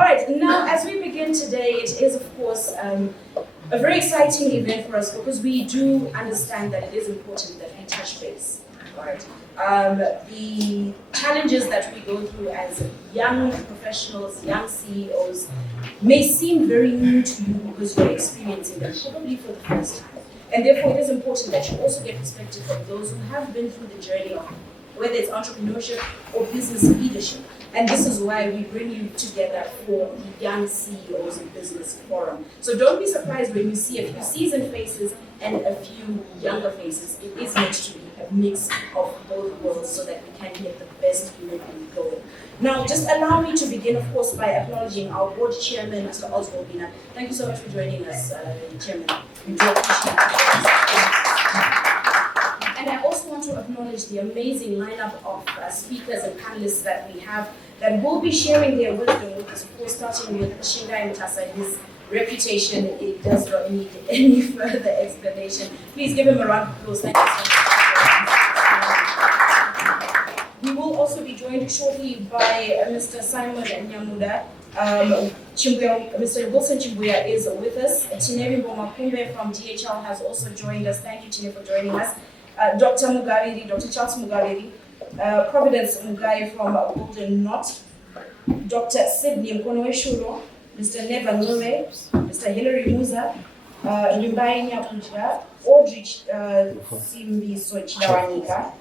All right, now as we begin today, it is of course a very exciting event for us because we do understand that it is important that we touch base. Right. The challenges that we go through as young professionals, young CEOs, may seem very new to you because you're experiencing them probably for the first time. And therefore, it is important that you also get perspective from those who have been through the journey of whether it's entrepreneurship or business leadership. And this is why we bring you together for the Young CEOs in Business Forum. So don't be surprised when you see a few seasoned faces and a few younger faces. It is meant to be a mix of both worlds so that we can get the best unit going. Now, just allow me to begin, of course, by acknowledging our board chairman, Mr. Audrey. Thank you so much for joining us, Chairman. We do appreciate it. And I also want to acknowledge the amazing lineup of speakers and panelists that we have that will be sharing their wisdom with us. Of course, starting with Shingai Mutasa, his reputation, it does not need any further explanation. Please give him a round of applause. Thank you so much. We will also be joined shortly by Mr. Simon Nyamuda. Chimbuya, Mr. Wilson Chimbuya is with us. Tinevimbo Makumbe from DHL has also joined us. Thank you, Tine, for joining us. Dr. Mugaviri, Dr. Charles Mugaviri, Providence Mugayi from Golden Knot, Dr. Sydney Mkono, Mr. Neva Nome, Mr. Hilary Musa, Vimbayi Nyakudya, Audrey Simbiso Chidawanyika,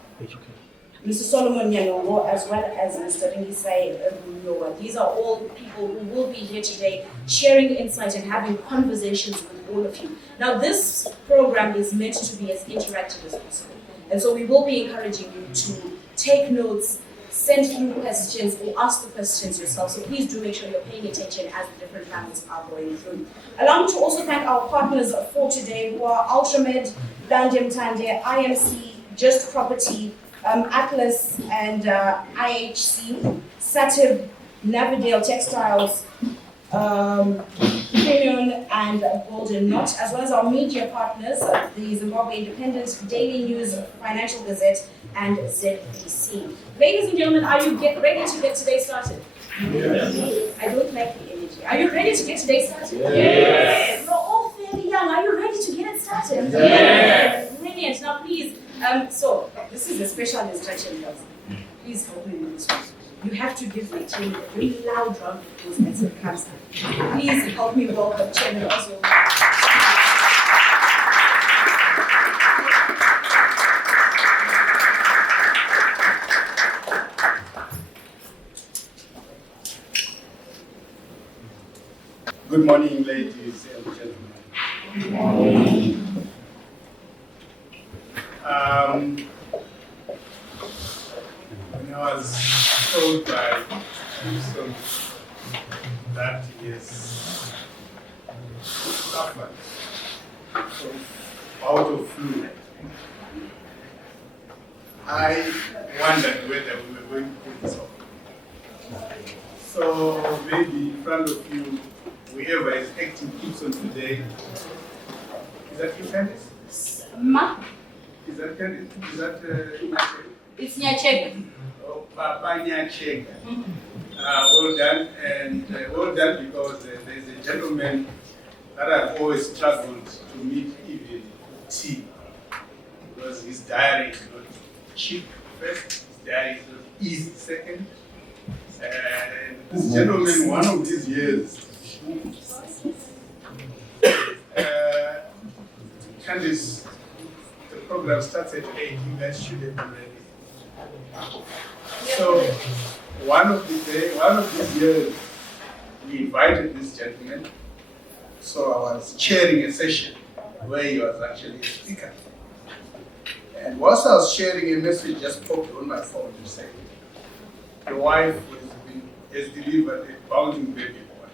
Mr. Solomon Nyanhongo, as well as Mr. Ringisai Runyowa. These are all the people who will be here today sharing insight and having conversations with all of you. Now, this program is meant to be as interactive as possible. And so we will be encouraging you to take notes, send through questions, or ask the questions yourself. So please do make sure you're paying attention as the different panels are going through. Allow me to also thank our partners for today, who are Ultramed, Dandem Tande, IMC, Just Property, Atlas and IHC, Sativ, Navidale Textiles, Premium and Golden Knot, as well as our media partners, the Zimbabwe Independent, Daily News, Financial Gazette, and ZBC. Ladies and gentlemen, are you ready to get today started? Yes. I don't like the energy. Are you ready to get today started? Yes. You're all fairly young. Are you ready to get it started? Yes. Brilliant. Now please, so this is a special instruction, guys. Please help me with this. You have to give the chairman a very loud round of applause as it comes. Please help me welcome Chairman also. Good morning, ladies and gentlemen. Good morning. I was told by Simbiso that he has suffered out of flu. I wondered whether we were going to take this off. So maybe in front of you, whoever is acting Gibson today, is that your Candice? Ma? Is that Candice? Is that It's Nyachega. Oh, Papa Nyachega. Well done, and well done because there's a gentleman that I've always struggled to meet even tea. Because his diary is not cheap first, his diary is not easy second. And this gentleman, one of these years, Candice, the program starts at 8, you guys should have been ready. So, one of these years, we invited this gentleman. So I was chairing a session where he was actually a speaker. And whilst I was sharing a message, just popped on my phone to say, the wife has delivered a bounding baby boy.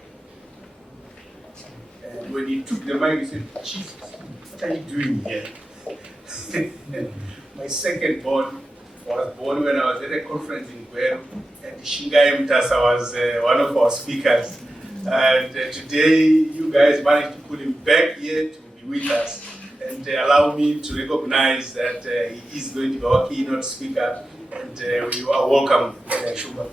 And when he took the mic, he said, Jesus, what are you doing here? My second born was born when I was at a conference in Gwen, and Shingai Mutasa was one of our speakers. And today, you guys managed to put him back here to be with us and allow me to recognize that he is going to be our keynote speaker. And we are welcome, Shuba.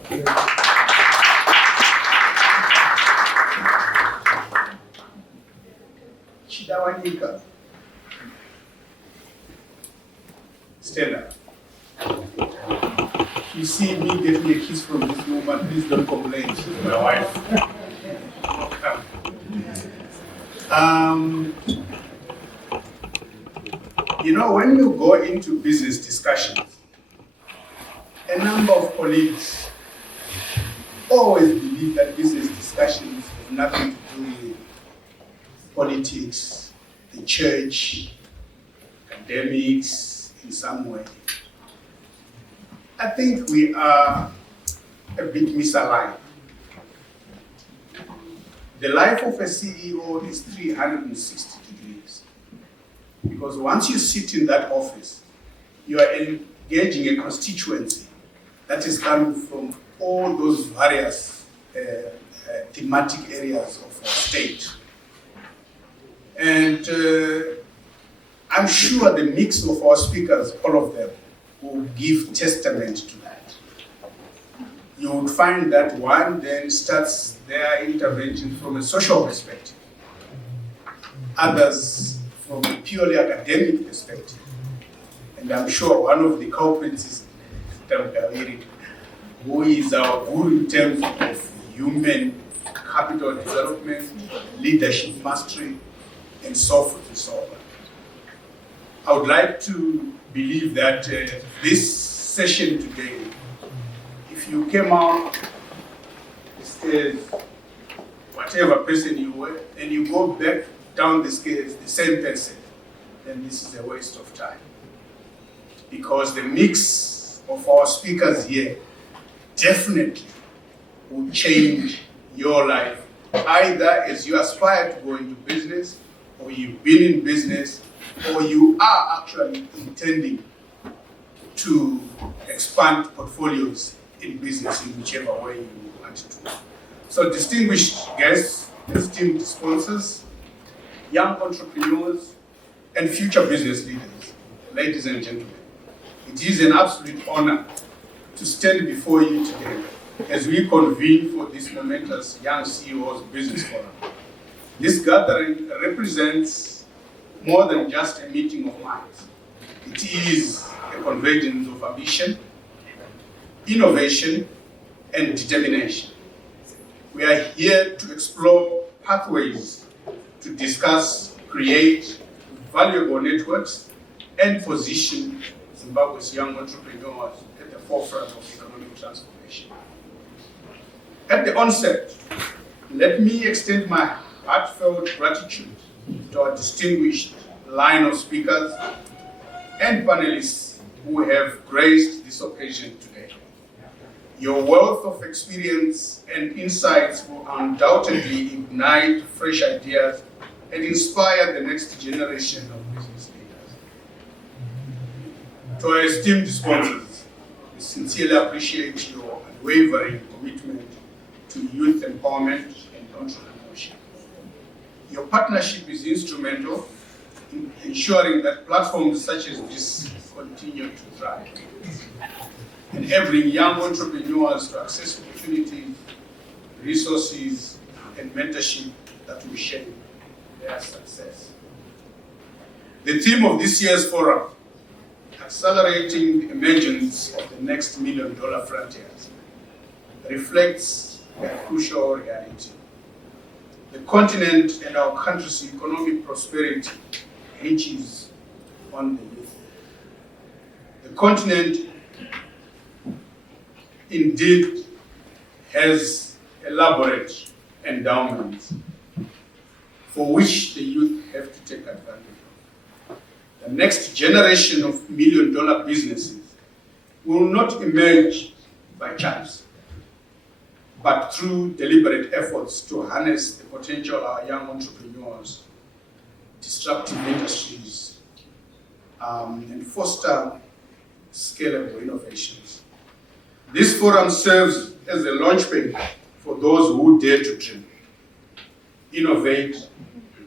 Chidawanyika. Stand up. You see me getting a kiss from this woman, please don't complain. She's my wife. You know, when you go into business discussions, a number of colleagues always believe that business discussions have nothing to do with politics, the church, academics in some way. I think we are a bit misaligned. The life of a CEO is 360 degrees. Because once you sit in that office, you are engaging a constituency that is coming from all those various thematic areas of our state. And I'm sure the mix of our speakers, all of them, will give testament to that. You would find that one then starts their intervention from a social perspective, others from a purely academic perspective. And I'm sure one of the culprits is Mugaviri, who is our guru in terms of human capital development, leadership mastery, and so forth and so on. I would like to believe that this session today, if you came out as whatever person you were, and you go back down the scales the same person, then this is a waste of time. Because the mix of our speakers here definitely will change your life, either as you aspire to go into business, or you've been in business, or you are actually intending to expand portfolios in business in whichever way you want to. So distinguished guests, esteemed sponsors, young entrepreneurs, and future business leaders, ladies and gentlemen, it is an absolute honor to stand before you today as we convene for this momentous Young CEOs Business Forum. This gathering represents more than just a meeting of minds. It is a convergence of ambition, innovation, and determination. We are here to explore pathways to discuss, create valuable networks, and position Zimbabwe's young entrepreneurs at the forefront of economic transformation. At the onset, let me extend my heartfelt gratitude to our distinguished line of speakers and panelists who have graced this occasion today. Your wealth of experience and insights will undoubtedly ignite fresh ideas and inspire the next generation of business leaders. To our esteemed sponsors, we sincerely appreciate your unwavering commitment to youth empowerment and entrepreneurship. Your partnership is instrumental in ensuring that platforms such as this continue to thrive, enabling young entrepreneurs to access opportunities, resources, and mentorship that will shape their success. The theme of this year's forum, Accelerating the Emergence of the Next $1 Million Frontiers, reflects a crucial reality. The continent and our country's economic prosperity hinges on the youth. The continent indeed has elaborate endowments for which the youth have to take advantage of. The next generation of $1 million businesses will not emerge by chance, but through deliberate efforts to harness the potential of our young entrepreneurs, disruptive industries, and foster scalable innovations. This forum serves as a launchpad for those who dare to dream, innovate,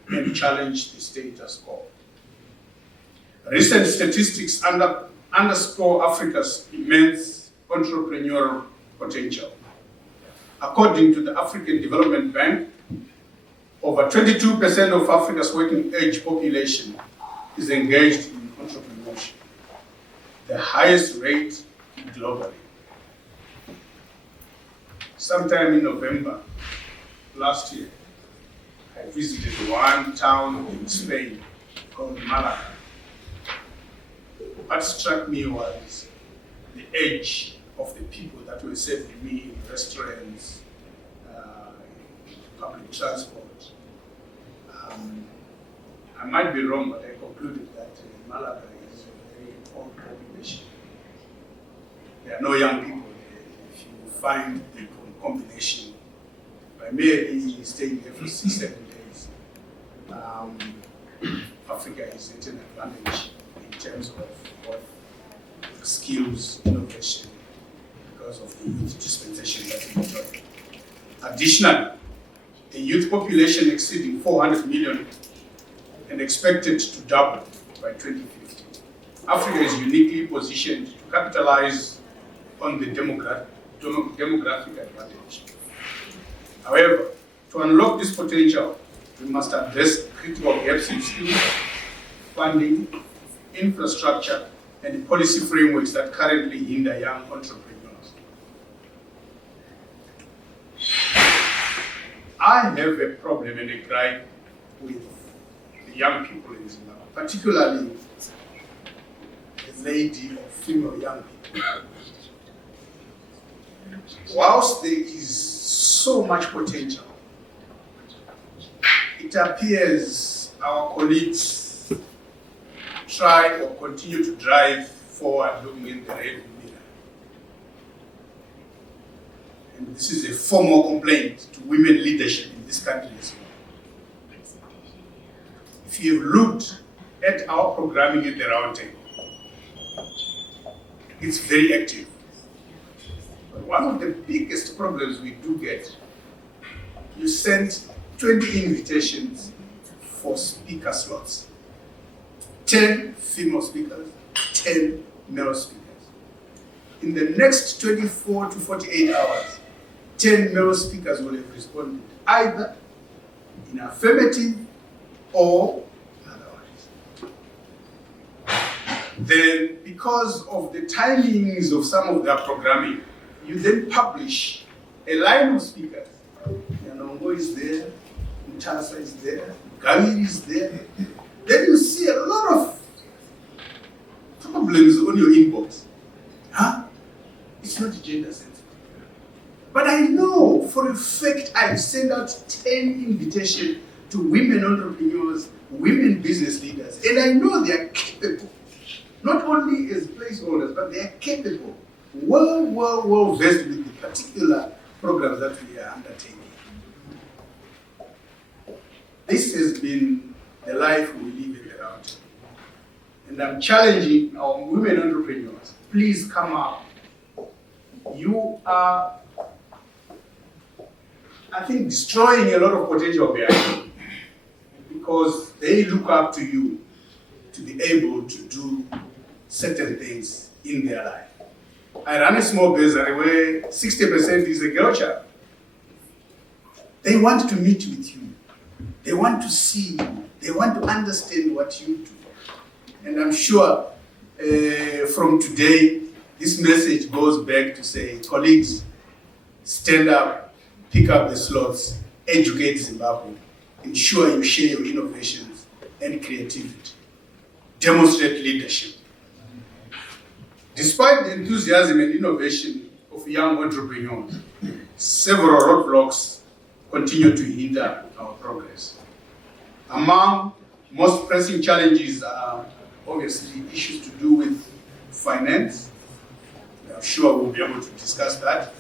and challenge the status quo. Recent statistics underscore Africa's immense entrepreneurial potential. According to the African Development Bank, Over 22% of Africa's working age population is engaged in entrepreneurship, the highest rate globally. Sometime in November last year, I visited one town in Spain called Malaga. What struck me was the age of the people that were serving me in restaurants, public transport. I might be wrong, but I concluded that Malaga is a very old population. There are no young people there. If you find the combination, primarily staying there for 6-7 days, Africa is at an advantage in terms of skills, innovation, because of the youth dispensation that we enjoy. Additionally, the youth population exceeding 400 million and expected to double by 2050. Africa is uniquely positioned to capitalize on the demographic advantage. However, to unlock this potential, we must address critical gaps in skills, funding, infrastructure, and policy frameworks that currently hinder young entrepreneurs. I have a problem and a gripe with the young people in Zimbabwe, particularly the lady or female young people. Whilst there is so much potential, it appears our colleagues try or continue to drive forward looking in the rearview mirror. And this is a formal complaint to women leadership in this country as well. If you've looked at our programming at the Roundtable, it's very active. But one of the biggest problems we do get, you send 20 invitations for speaker slots. 10 female speakers, 10 male speakers. In the next 24 to 48 hours, 10 male speakers will have responded either in affirmative or otherwise. Then, because of the timings of some of their programming, you then publish a line of speakers. Nyanhongo is there, Mutasa is there, Mugaviri is there. Then you see a lot of problems on your inbox. Huh? It's not gender sensitive. But I know for a fact I've sent out 10 invitations to women entrepreneurs, women business leaders, and I know they are capable. Not only as placeholders, but they are capable, well versed with the particular programs that we are undertaking. This has been the life we live in around. And I'm challenging our women entrepreneurs, please come up. You are, I think, destroying a lot of potential behind, because they look up to you to be able to do certain things in their life. I run a small business where 60% is a girl child. They want to meet with you. They want to see you. They want to understand what you do. And I'm sure from today, this message goes back to say, colleagues, stand up, pick up the slots, educate Zimbabwe, ensure you share your innovations and creativity. Demonstrate leadership. Despite the enthusiasm and innovation of young entrepreneurs, several roadblocks continue to hinder our progress. Among most pressing challenges are obviously issues to do with finance. I'm sure we'll be able to discuss that.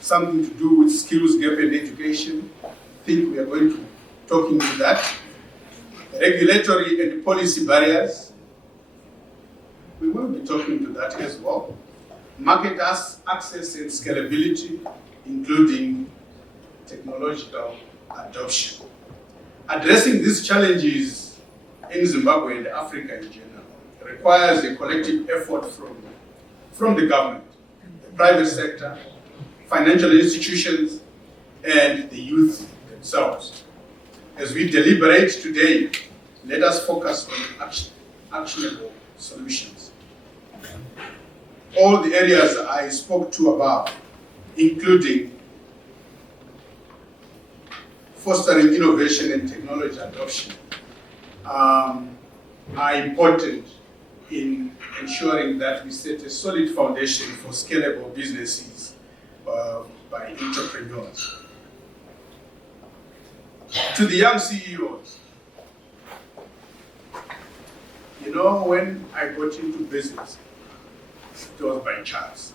Something to do with skills gap in education. I think we are going to talk into that. Regulatory and policy barriers. We will be talking to that as well. Market access and scalability, including technological adoption. Addressing these challenges in Zimbabwe and Africa in general requires a collective effort from the government, the private sector, financial institutions, and the youth themselves. As we deliberate today, let us focus on actionable solutions. All the areas I spoke to above, including fostering innovation and technology adoption, are important in ensuring that we set a solid foundation for scalable businesses by entrepreneurs. To the young CEOs, you know, when I got into business, it was by chance.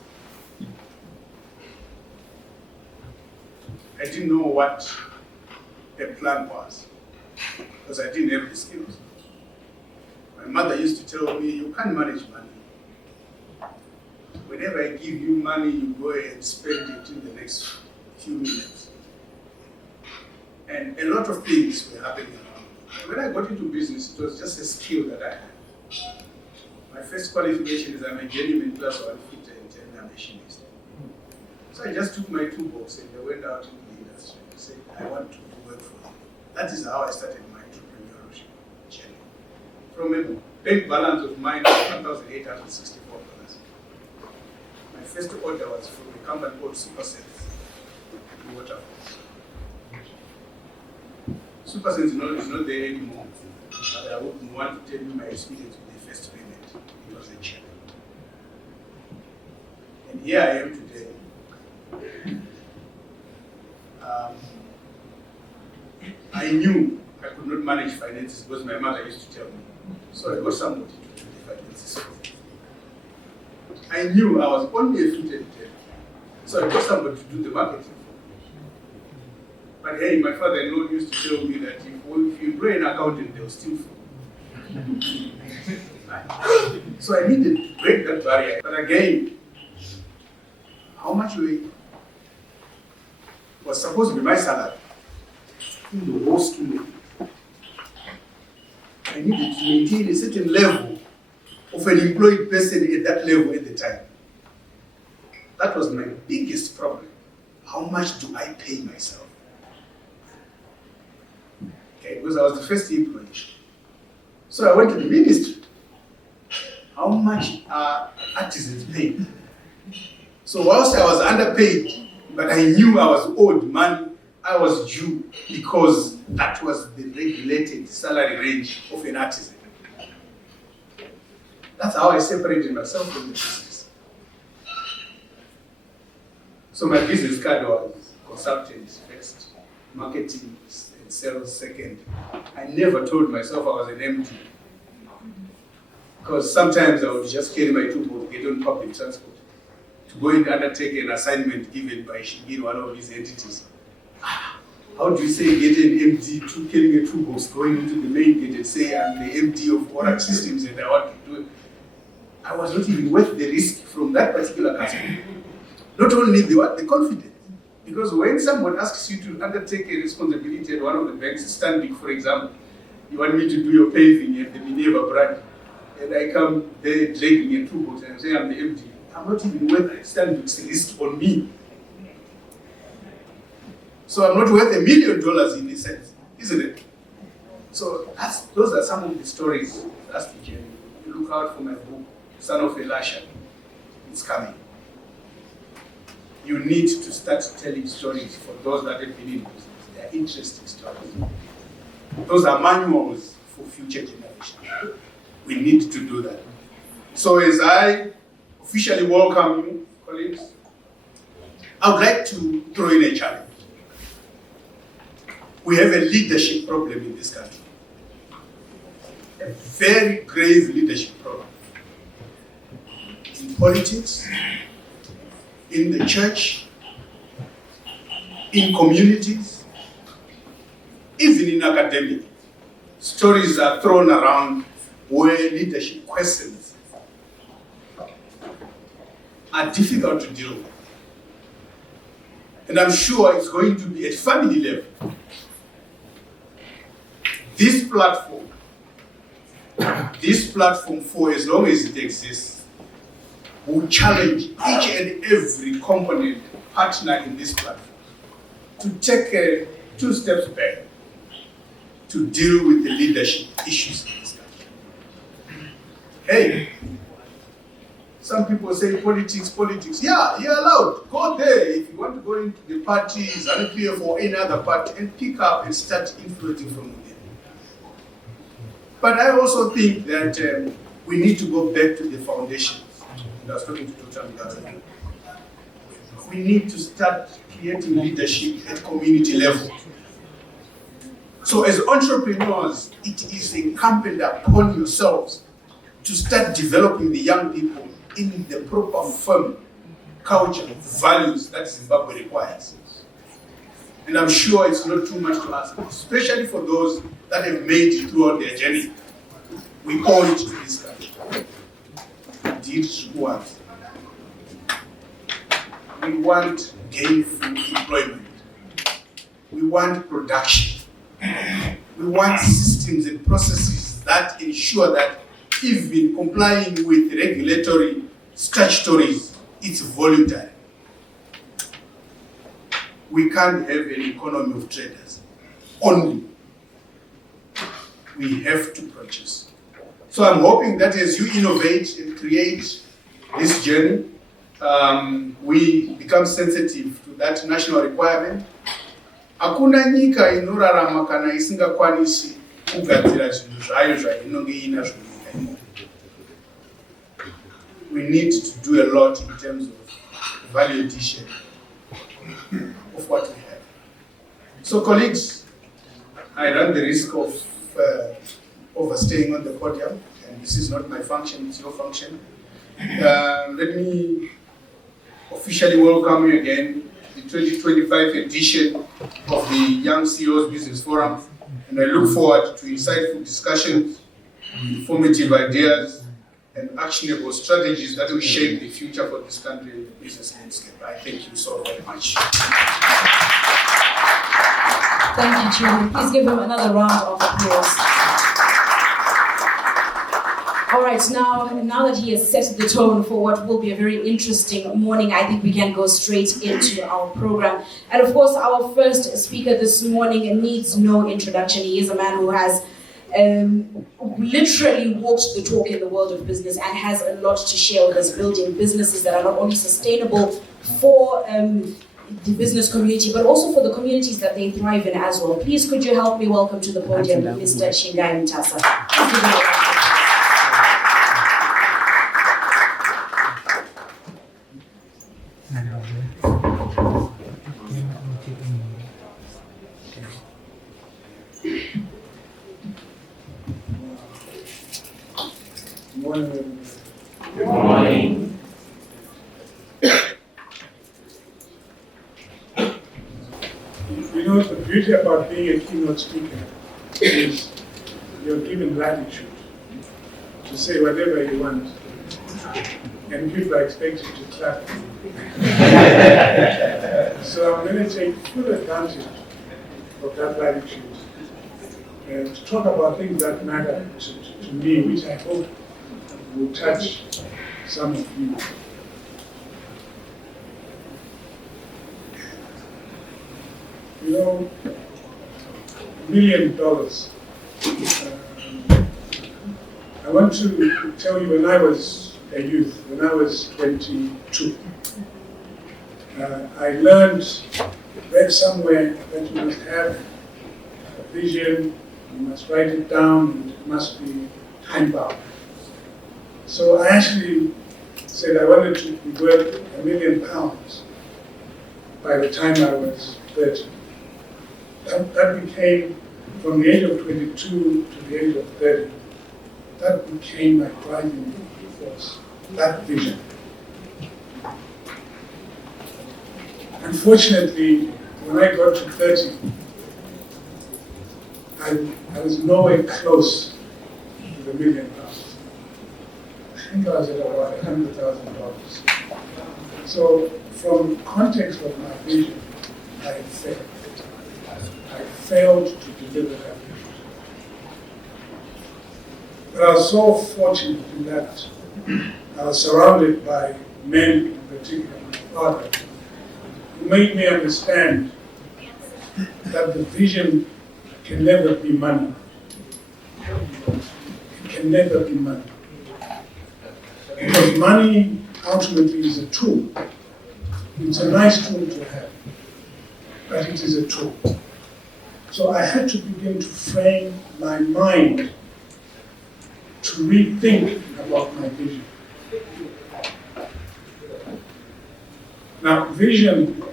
I didn't know what a plan was, because I didn't have the skills. My mother used to tell me, you can't manage money. Whenever I give you money, you go and spend it in the next few minutes. And a lot of things were happening around me. When I got into business, it was just a skill that I had. My first qualification is I'm a genuine class 1 fitter and 10 machinist. So I just took my toolbox and I went out into the industry and said, I want to work for you. That is how I started my entrepreneurship journey. From a bank balance of mine of $1,864. My first order was from a company called Supersense in Waterford. Supersense is not there anymore, but I wouldn't want to tell you my experience with the first payment. It was a check. And here I am today. I knew I could not manage finances because my mother used to tell me. So I got somebody to do the finances. I knew I was only a food editor. So I got somebody to do the marketing. But hey, my father-in-law used to tell me that if you bring an accountant, they'll steal from you. So I needed to break that barrier. But again, how much was supposed to be my salary? In the most way. I needed to maintain a certain level of an employed person at that level at the time. That was my biggest problem. How much do I pay myself? Okay, because I was the first employee. So I went to the ministry. How much are artisans paid? So whilst I was underpaid, but I knew I was owed money, I was due because that was the regulated salary range of an artisan. That's how I separated myself from the business. So my business card was consultant first, marketing and sales second. I never told myself I was an MD. Because sometimes I would just carry my toolbox, get on public transport, to go and undertake an assignment given by Shingai, one of his entities. How do you say get an MD to carrying a toolbox, going into the main gate and say I'm the MD of Oracle Systems and I want to do it? I was not even worth the risk from that particular customer. Not only the confidence, because when someone asks you to undertake a responsibility at one of the banks standing, for example, you want me to do your paving at the Minerva branch, and I come there dragging a toolbox and say I'm the MD. I'm not even worth the standing risk on me. So I'm not worth $1 million in this sense, isn't it? So those are some of the stories. That's the journey. You look out for my book, Son of Elisha. It's coming. You need to start telling stories for those that have been in business. They are interesting stories. Those are manuals for future generations. We need to do that. So as I officially welcome you, colleagues, I would like to throw in a challenge. We have a leadership problem in this country. A very grave leadership problem. In politics, in the church, in communities, even in academia. Stories are thrown around where leadership questions are difficult to deal with. And I'm sure it's going to be at family level. This platform for as long as it exists, will challenge each and every component partner in this platform to take a 2 steps back to deal with the leadership issues in this country. Hey, some people say politics. Yeah, you're allowed. Go there. If you want to go into the parties, RPF or any other party, and pick up and start influencing from within. But I also think that we need to go back to the foundation. I was talking to Dr. Mugaviri. We need to start creating leadership at community level. So as entrepreneurs, it is incumbent upon yourselves to start developing the young people in the proper firm, culture, values that Zimbabwe requires. And I'm sure it's not too much to ask, especially for those that have made it throughout their journey. We owe it to this country. Indeed, what? We want gainful employment. We want production. We want systems and processes that ensure that even complying with regulatory statutories, it's voluntary. We can't have an economy of traders only. We have to purchase. So I'm hoping that as you innovate and create this journey, we become sensitive to that national requirement. Hakuna nyika inorarama kana isingakwanisi kugadzira zvinhu zvayo zvainonge inazvo munyika. We need to do a lot in terms of value addition of what we have. So colleagues, I run the risk of overstaying on the podium, and this is not my function, it's your function. Let me officially welcome you again to the 2025 edition of the Young CEOs Business Forum, and I look forward to insightful discussions, informative ideas, and actionable strategies that will shape the future for this country business landscape. I thank you so very much. Thank you, Chimbuya. Please give him another round of applause. All right, now that he has set the tone for what will be a very interesting morning, I think we can go straight into our program. And of course, our first speaker this morning needs no introduction. He is a man who has literally walked the talk in the world of business and has a lot to share with us, building businesses that are not only sustainable for the business community, but also for the communities that they thrive in as well. Please, could you help me welcome to the podium Mr. Shingai Mutasa. Good morning. You know, the beauty about being a keynote speaker is you're given latitude to say whatever you want, and people are expected to clap. So I'm going to take full advantage of that latitude and to talk about things that matter to me, which I hope will touch some of you. You know, $1 million. I want to tell you, when I was a youth, when I was 22, I read somewhere that you must have a vision, you must write it down, it must be time-bound. So I actually said I wanted to be worth £1 million by the time I was 30. That became, from the age of 22 to the age of 30, that became my driving force, that vision. Unfortunately, when I got to 30, I was nowhere close to the £1 million. I think I was at about $100,000. So, from the context of my vision, I failed. I failed to deliver that vision. But I was so fortunate in that I was surrounded by men, in particular my father, who made me understand that the vision can never be money. It can never be money. Because money ultimately is a tool. It's a nice tool to have, but it is a tool. So I had to begin to frame my mind to rethink about my vision. Now, vision,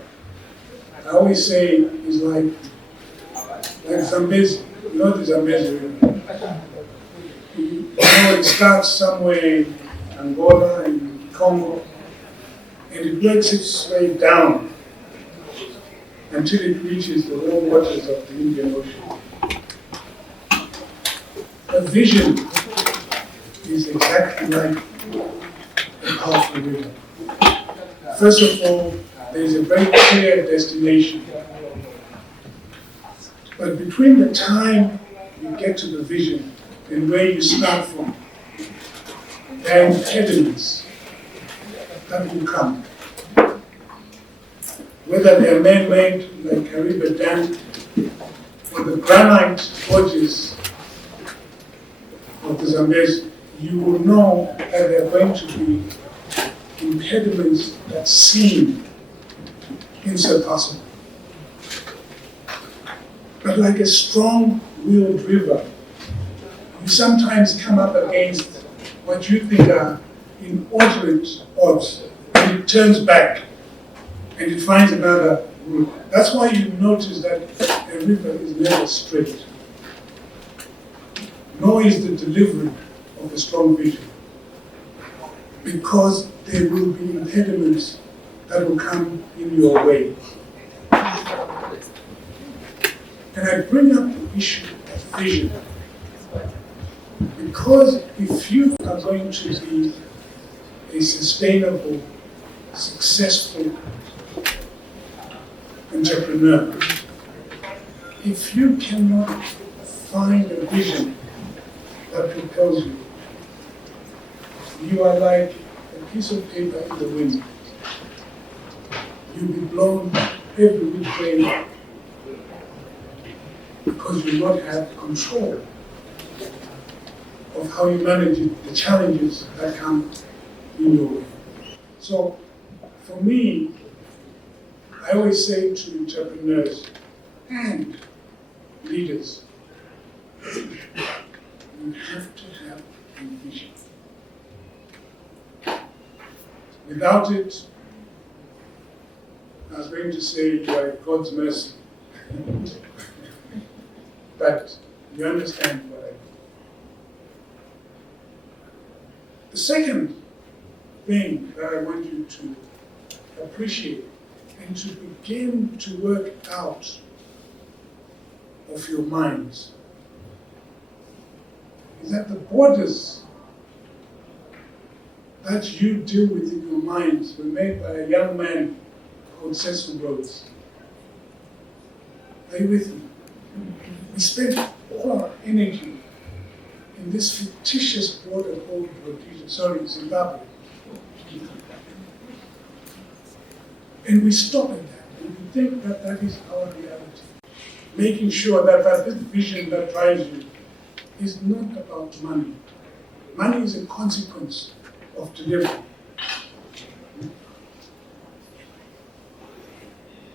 I always say, is like Zambezi. You know the Zambezi? You know, it starts somewhere in Angola, in Congo, and it works its way down until it reaches the warm waters of the Indian Ocean. A vision is exactly like a powerful river. First of all, there is a very clear destination. But between the time you get to the vision and where you start from, there are impediments that will come. Whether they're man-made, like Kariba Dam, or the granite gorges of the Zambezi, you will know that there are going to be impediments that seem insurpassable. But like a strong-willed river, you sometimes come up against what you think are inordinate odds, and it turns back, and it finds another route. That's why you notice that a river is never straight, nor is the delivery of a strong vision, because there will be impediments that will come in your way. And I bring up the issue of vision, because if you are going to be a sustainable, successful entrepreneur, if you cannot find a vision that propels you, you are like a piece of paper in the wind. You'll be blown every which way because you don't have control of how you manage the challenges that come in your way. So, for me, I always say to entrepreneurs and leaders, you have to have a vision. Without it, I was going to say you are at God's mercy. But you understand what I mean. The second thing that I want you to appreciate and to begin to work out of your minds is that the borders that you deal with in your minds were made by a young man called Cecil Rhodes. Are you with me? We spent all our energy in this fictitious border called Zimbabwe. And we stop at that. And we think that that is our reality. Making sure that this vision that drives you is not about money. Money is a consequence of delivery.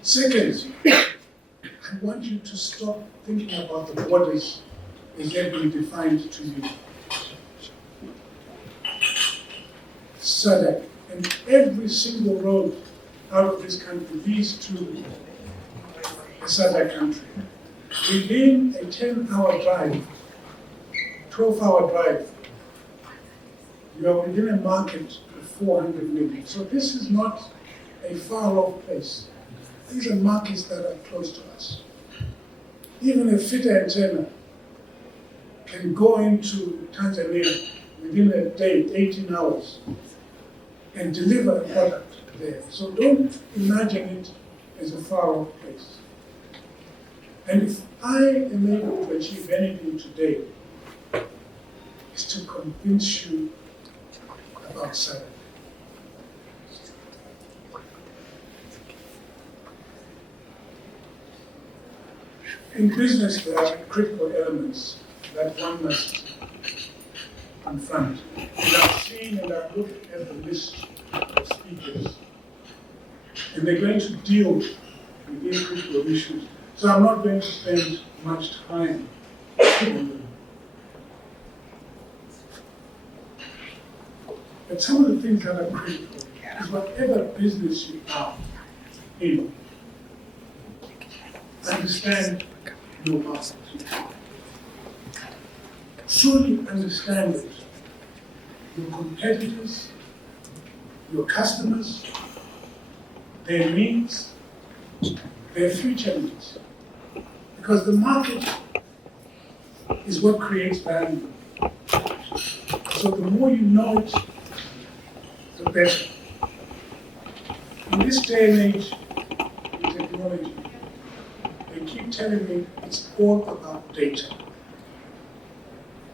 Second, I want you to stop thinking about the borders as they've been defined to you. SADC, and every single road out of this country leads to a SADC country. Within a 10-hour drive, 12-hour drive, you are within a market of 400 million. So this is not a far-off place. These are markets that are close to us. Even a fitter antenna can go into Tanzania within a day, 18 hours, and deliver a product there. So don't imagine it as a far-off place. And if I am able to achieve anything today, is to convince you about SADC. In business, there are critical elements that one must confront. And I've seen and I've looked at the list of speakers, and they're going to deal with these critical issues. So I'm not going to spend much time on them. But some of the things that are critical is whatever business you are in, understand your market. Truly understand it. Your competitors, your customers, their needs, their future needs. Because the market is what creates value. So the more you know it, the better. In this day and age, in technology, they keep telling me it's all about data.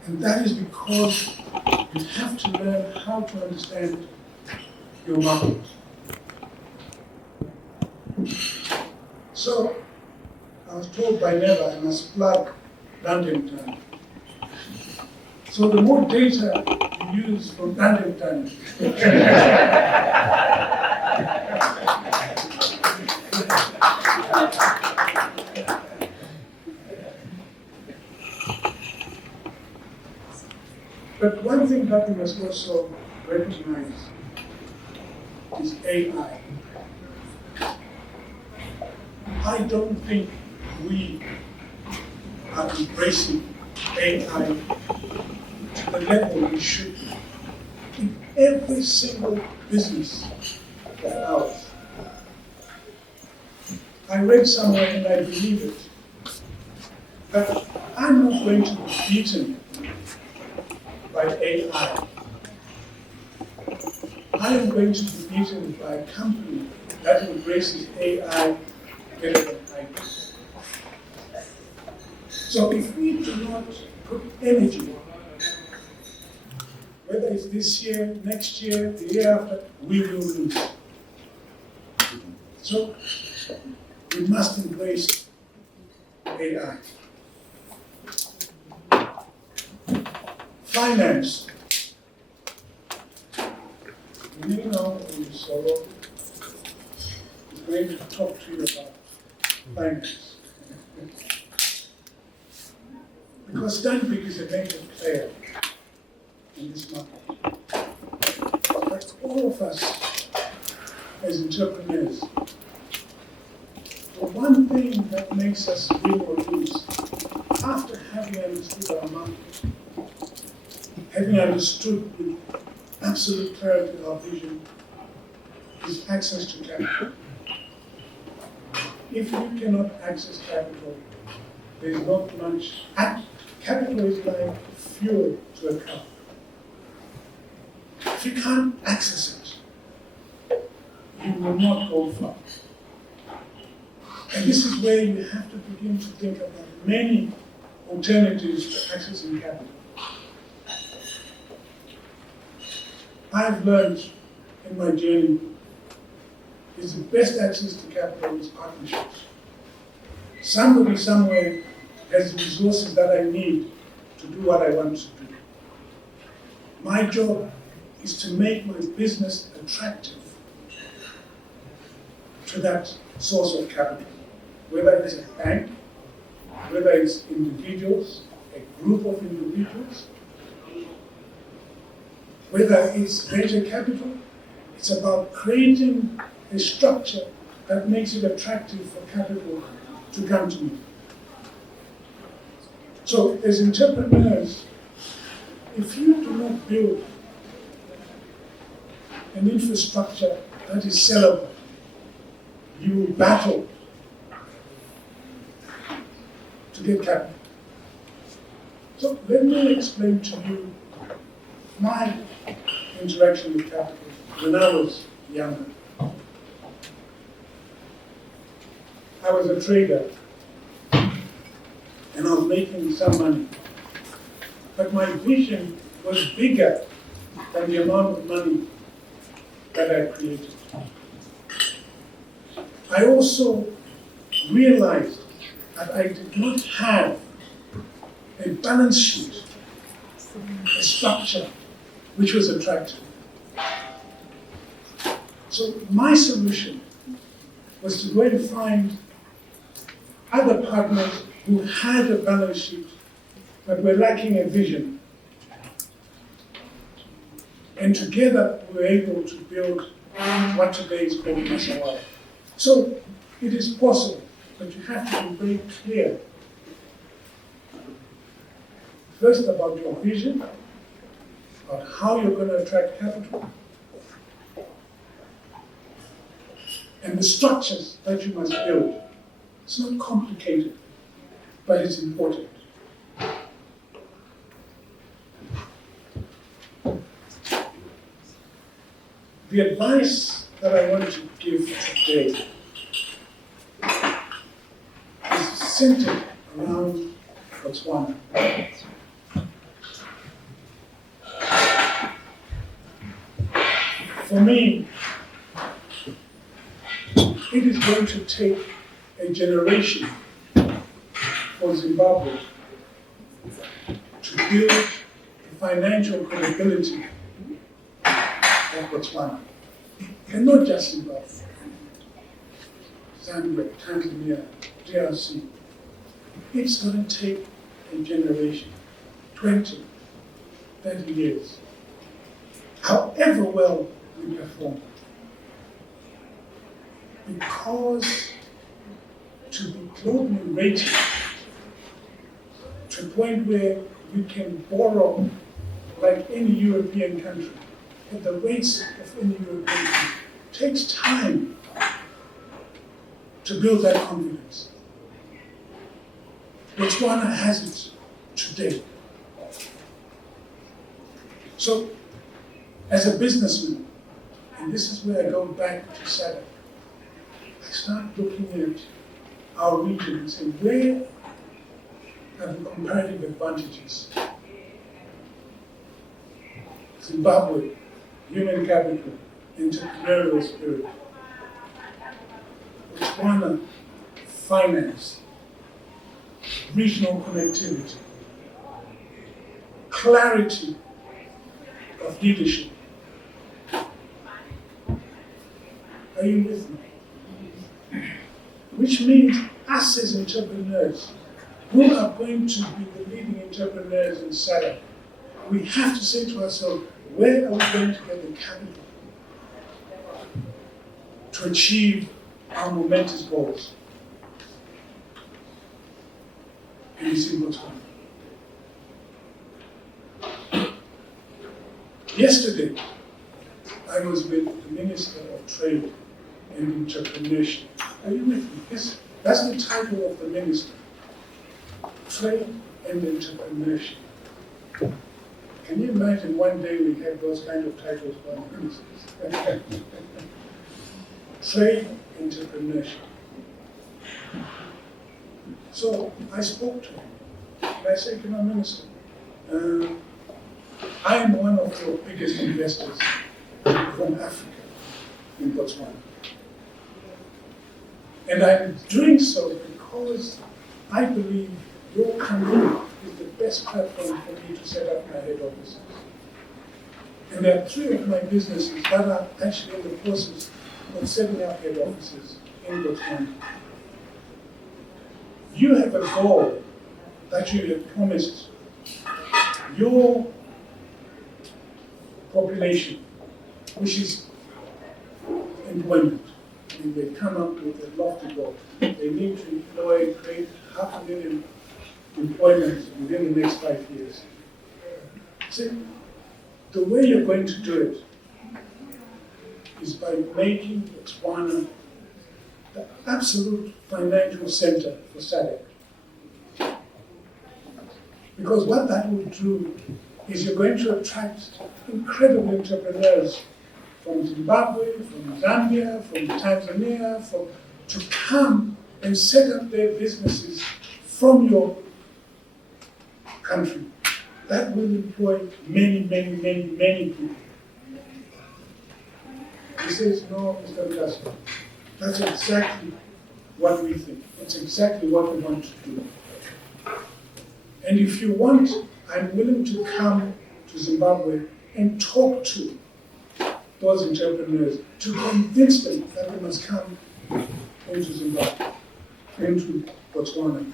And that is because you have to learn how to understand your market. So, I was told by Neva I must plug London time. So the more data you use from London time, but one thing that we must also recognize is AI. I don't think we are embracing AI to the level we should be in every single business of ours. I read somewhere and I believe it, but I'm not going to be beaten by AI. I am going to be beaten by a company that embraces AI better than I do. So if we do not put energy, whether it's this year, next year, the year after, we will lose. So we must embrace AI. Finance. Nyanhongo is going to talk to you about finance. Because Stanbic is a major player in this market. But all of us, as entrepreneurs, the one thing that makes us win or lose, after having understood our market, having understood with absolute clarity our vision, is access to capital. If you cannot access capital, there is not much. Capital is like fuel to a car. If you can't access it, you will not go far. And this is where you have to begin to think about many alternatives to accessing capital. I've learned in my journey is the best access to capital is partnerships. Somebody somewhere has the resources that I need to do what I want to do. My job is to make my business attractive to that source of capital, whether it's a bank, whether it's individuals, a group of individuals, whether it's venture capital. It's about creating a structure that makes it attractive for capital to come to me. So as entrepreneurs, if you do not build an infrastructure that is sellable, you will battle to get capital. So let me explain to you my interaction with capital when I was younger. I was a trader and I was making some money. But my vision was bigger than the amount of money that I created. I also realized that I did not have a balance sheet, a structure which was attractive. So my solution was to go and find other partners who had a balance sheet but were lacking a vision. And together we were able to build what today is called Masawara. So it is possible, but you have to be very clear. First about your vision, about how you're going to attract capital, and the structures that you must build. It's not complicated, but it's important. The advice that I want to give today is centered around Botswana. For me, it is going to take a generation for Zimbabwe to build the financial credibility of Botswana. And not just Zimbabwe, Zambia, Tanzania, DRC. It's going to take a generation, 20, 30 years. However well we perform. Because to be globally rated to a point where we can borrow like any European country, at the rates of any European country, takes time to build that confidence. Botswana has it today. So, as a businessman, and this is where I go back to SADC, I start looking at our region and say, where are the comparative advantages? Zimbabwe, human capital, entrepreneurial spirit. Botswana, finance, regional connectivity, clarity of leadership. Are you with me? Which means us as entrepreneurs, who are going to be the leading entrepreneurs in SADC, we have to say to ourselves, where are we going to get the capital to achieve our momentous goals? And it's in Botswana. Yesterday, I was with the Minister of Trade and Entrepreneurship. Are you with me? Yes, that's the title of the minister. Trade and Entrepreneurship. Can you imagine one day we had those kind of titles for our ministers? Trade and Entrepreneurship. So I spoke to him. And I said, you know, Minister, I am one of your biggest investors from Africa in Botswana. And I'm doing so because I believe your country is the best platform for me to set up my head offices. And there are 3 of my businesses that are actually in the process of setting up head offices in Botswana. You have a goal that you have promised your population, which is employment. And they come up with a lofty goal. They need to employ, create 500,000 employment within the next 5 years. See, the way you're going to do it is by making Botswana the absolute financial center for SADC. Because what that will do is you're going to attract incredible entrepreneurs from Zimbabwe, from Zambia, from Tanzania, to come and set up their businesses from your country. That will employ many, many, many, many people. He says, no, Mr. Mutasa, that's exactly what we think. It's exactly what we want to do. And if you want, I'm willing to come to Zimbabwe and talk to those entrepreneurs to convince them that they must come into Zimbabwe, into Botswana.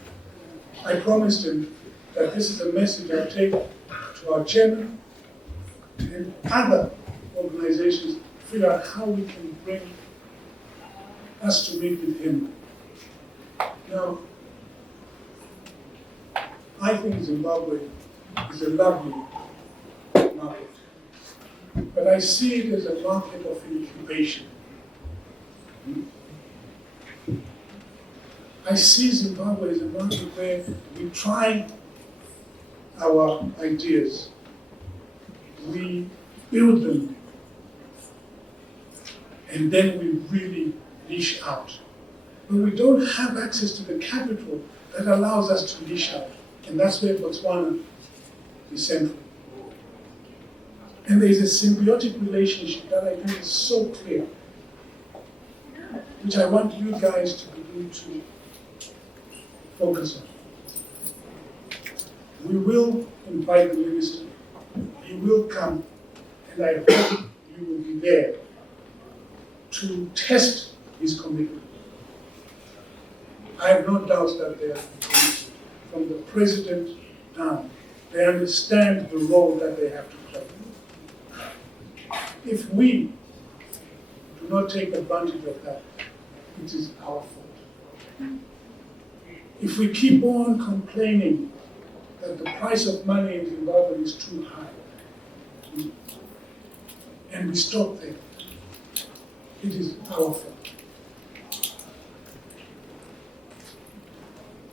I promised them that this is a message I take to our chairman and other organizations to figure out how we can bring us to meet with him. Now, I think Zimbabwe is a lovely market, but I see it as a market of incubation. I see Zimbabwe as a market where we try our ideas, we build them, and then we really leash out. But we don't have access to the capital that allows us to leash out. And that's where Botswana is central. And there's a symbiotic relationship that I think is so clear, which I want you guys to be able to focus on. We will invite the minister. He will come, and I hope you will be there to test his commitment. I have no doubt that they are committed. From the president down, they understand the role that they have to play. If we do not take advantage of that, it is our fault. If we keep on complaining that the price of money in Zimbabwe is too high, and we stop there, it is our fault.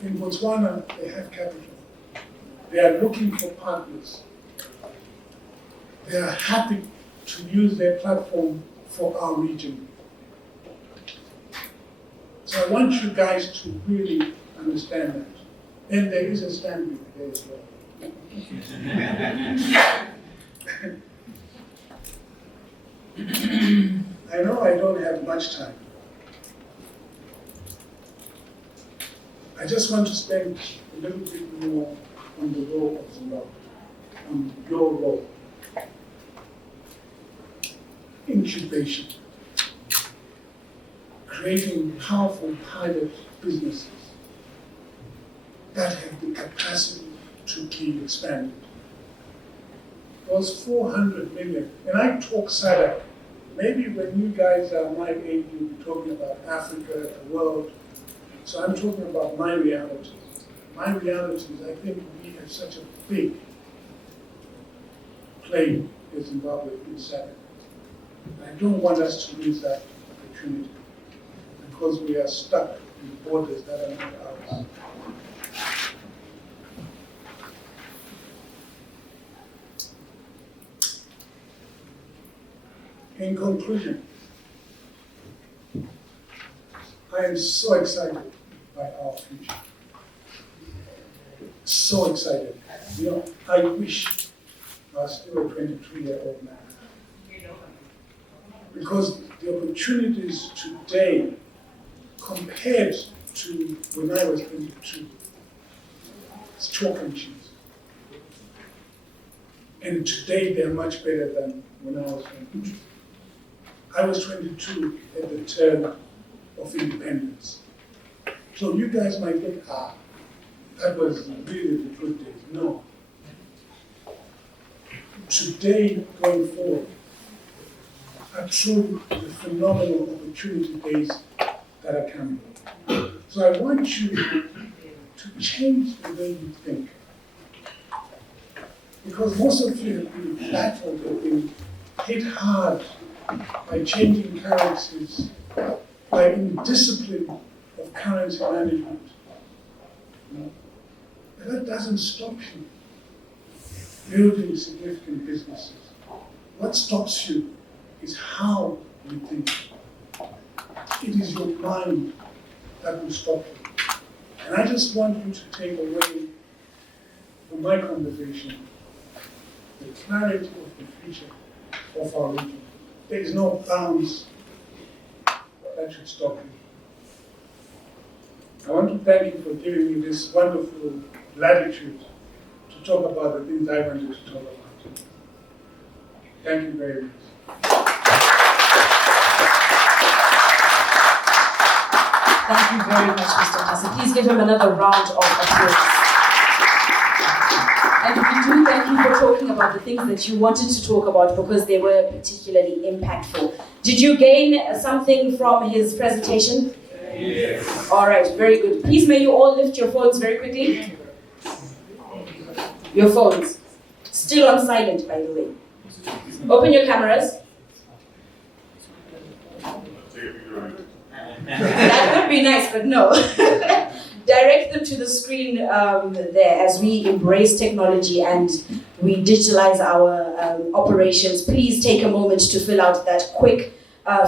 In Botswana, they have capital. They are looking for partners. They are happy to use their platform for our region. So I want you guys to really understand that. And there is a standing there as well. I know I don't have much time. I just want to spend a little bit more on the role of Zimbabwe, on your role. Incubation, creating powerful pilot businesses that have the capacity to keep expanding. Those 400 million, and I talk SADC, maybe when you guys are my age, you'll be talking about Africa, the world. So I'm talking about my reality. My reality is I think we have such a big play with Zimbabwe in SADC. I don't want us to lose that opportunity because we are stuck in borders that are not ours. In conclusion, I am so excited by our future. So excited. You know, I wish I was still a 23-year-old man. Because the opportunities today compared to when I was 22, it's chalk and cheese. And today they're much better than when I was 22. I was 22 at the turn of independence. So you guys might think, that was really the good days. No. Today, going forward, are truly the phenomenal opportunity days that are coming. So I want you to change the way you think. Because most of you have been battled, have been hit hard by changing currencies, by indiscipline of currency management. And that doesn't stop you building significant businesses. What stops you is how you think. It is your mind that will stop you. And I just want you to take away from my conversation the clarity of the future of our region. There is no bounds that should stop you. I want to thank you for giving me this wonderful latitude to talk about the things I wanted to talk about. Thank you very much. Thank you very much, Mr. Mutasa. Please give him another round of applause. And we do thank you for talking about the things that you wanted to talk about because they were particularly impactful. Did you gain something from his presentation? Yes. All right, very good. Please may you all lift your phones very quickly. Your phones. Still on silent, by the way. Open your cameras. That would be nice, but no. Direct them to the screen there as we embrace technology and we digitalize our operations. Please take a moment to fill out that quick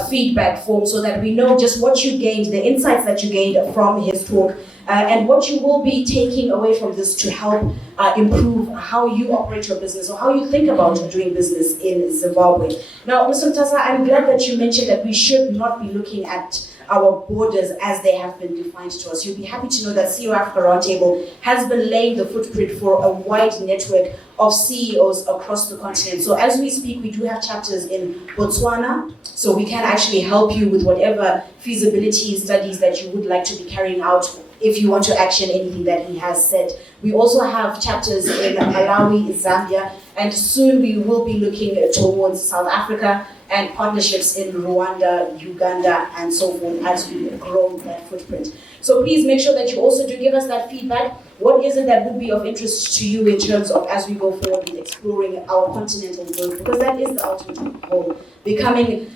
feedback form so that we know just what you gained, the insights that you gained from his talk, and what you will be taking away from this to help improve how you operate your business or how you think about doing business in Zimbabwe. Now, Mr. Mutasa, I'm glad that you mentioned that we should not be looking at our borders as they have been defined to us. You'll be happy to know that CEO Africa Roundtable has been laying the footprint for a wide network of CEOs across the continent. So as we speak, we do have chapters in Botswana, so we can actually help you with whatever feasibility studies that you would like to be carrying out if you want to action anything that he has said. We also have chapters in Malawi, Zambia, and soon we will be looking towards South Africa and partnerships in Rwanda, Uganda, and so forth as we grow that footprint. So please make sure that you also do give us that feedback. What is it that would be of interest to you in terms of as we go forward in exploring our continental growth? Because that is the ultimate goal, becoming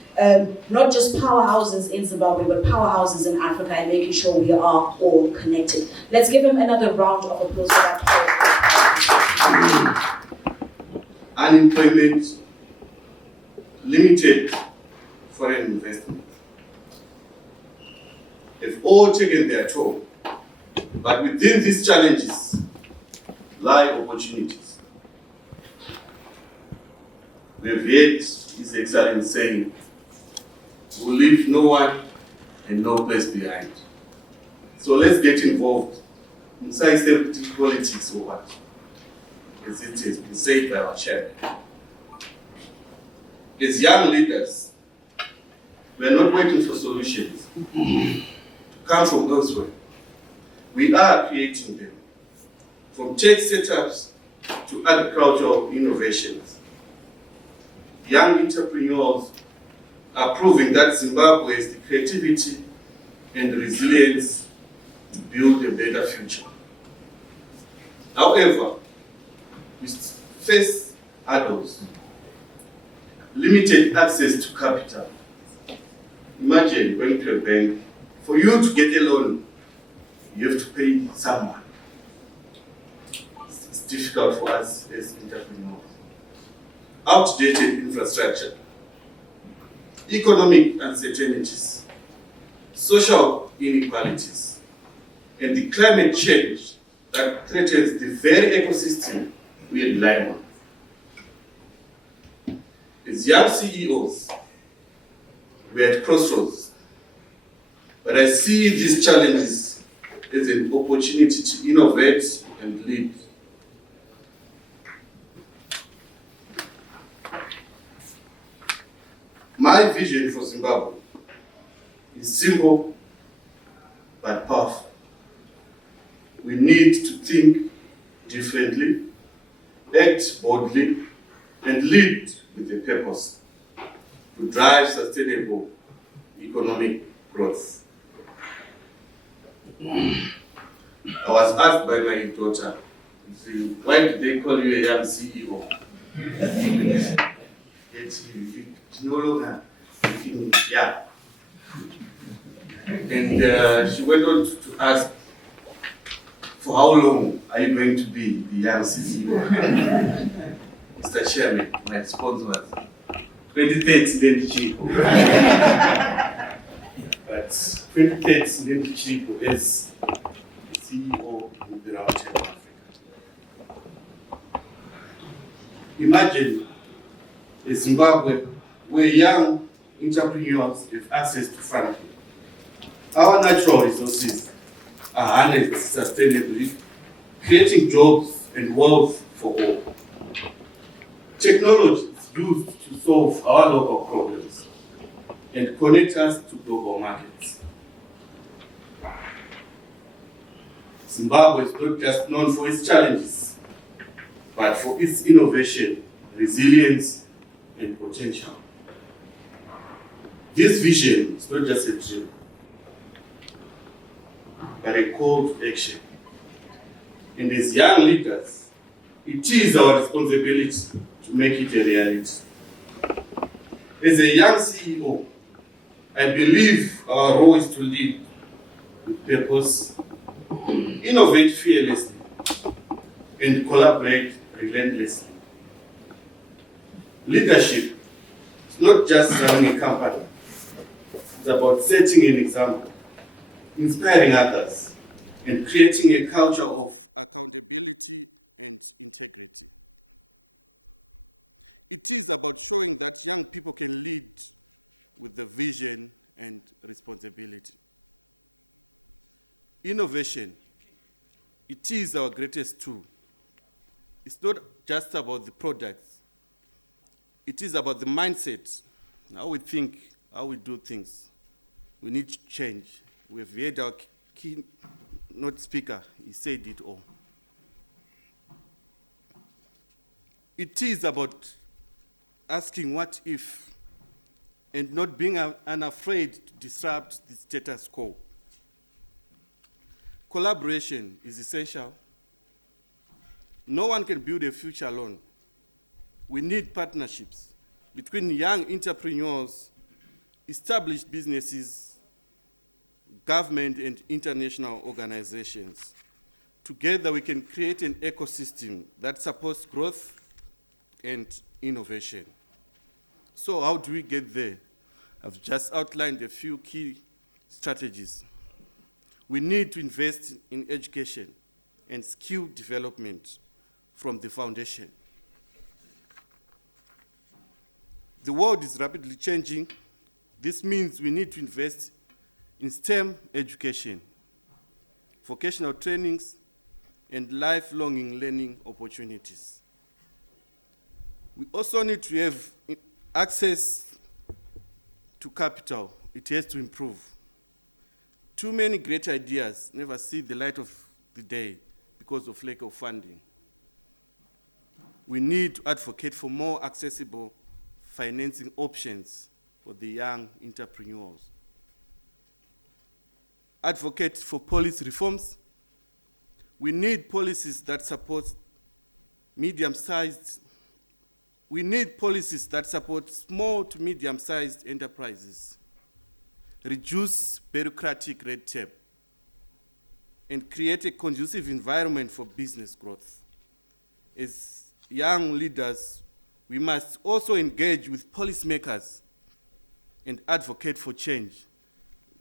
not just powerhouses in Zimbabwe, but powerhouses in Africa and making sure we are all connected. Let's give him another round of applause for that powerful. Unemployment, limited foreign investment. They've all taken their toll, but within these challenges lie opportunities. We've heard His Excellency saying, we'll leave no one and no place behind. So let's get involved in science politics or what? As it has been said by our chair. As young leaders, we are not waiting for solutions to come from elsewhere. We are creating them, from tech setups to agricultural innovations. Young entrepreneurs are proving that Zimbabwe has the creativity and the resilience to build a better future. However, we face hurdles. Limited access to capital. Imagine going to a bank. For you to get a loan, you have to pay someone. It's difficult for us as entrepreneurs. Outdated infrastructure, economic uncertainties, social inequalities, and the climate change that threatens the very ecosystem we rely on. As young CEOs, we're at crossroads, but I see these challenges as an opportunity to innovate and lead. My vision for Zimbabwe is simple but powerful. We need to think differently, act boldly, and lead with a purpose to drive sustainable economic growth. I was asked by my daughter, why did they call you a young CEO? It's no longer young. And she went on to ask, for how long are you going to be the young CEO? Mr. Chairman, my response was 2030 then Chico. But 2030 then Chico as CEO of the Roundtable. Imagine a Zimbabwe where young entrepreneurs have access to funding. Our natural resources are harnessed sustainably, creating jobs and wealth for all. Technology is used to solve our local problems and connect us to global markets. Zimbabwe is not just known for its challenges, but for its innovation, resilience, and potential. This vision is not just a dream, but a call to action. And as young leaders, it is our responsibility to make it a reality. As a young CEO, I believe our role is to lead with purpose, innovate fearlessly, and collaborate relentlessly. Leadership is not just running a company. It's about setting an example, inspiring others, and creating a culture of accountability and integrity. It is about showing that young people can lead with the vision and responsibility. Innovation, it is our greatest tool. It's not just about the products. It is about the mindset, how we think, how we do things. We need to change. We've heard our keynote speaker, he said it all. It is about asking what if and not being unafraid to disrupt the status quo. Collaboration is essential. No one can build a future alone. We need partnerships between young entrepreneurs, established businesses, government, and international organizations. Together, we can create an ecosystem that supports growth and innovation. So how do we get there? I've just outlined a few key strategies. We need to invest in education and skill development from the foundation. The world is rapidly changing. This means we need to invest in STEM education, vocational trainings, and lifelong learning opportunities. We also need to have access to capital. It has to improve. Too many great ideas never see the light of the day because of lack of funding. We need to advocate for more accessible financing options for the young entrepreneurs. Advocate for policy reforms. We need policies that support small to medium-sized enterprises, reduce bureaucratic red tape, and create a conducive environment for business growth. As young leaders, we must also engage with policymakers and advocate for change.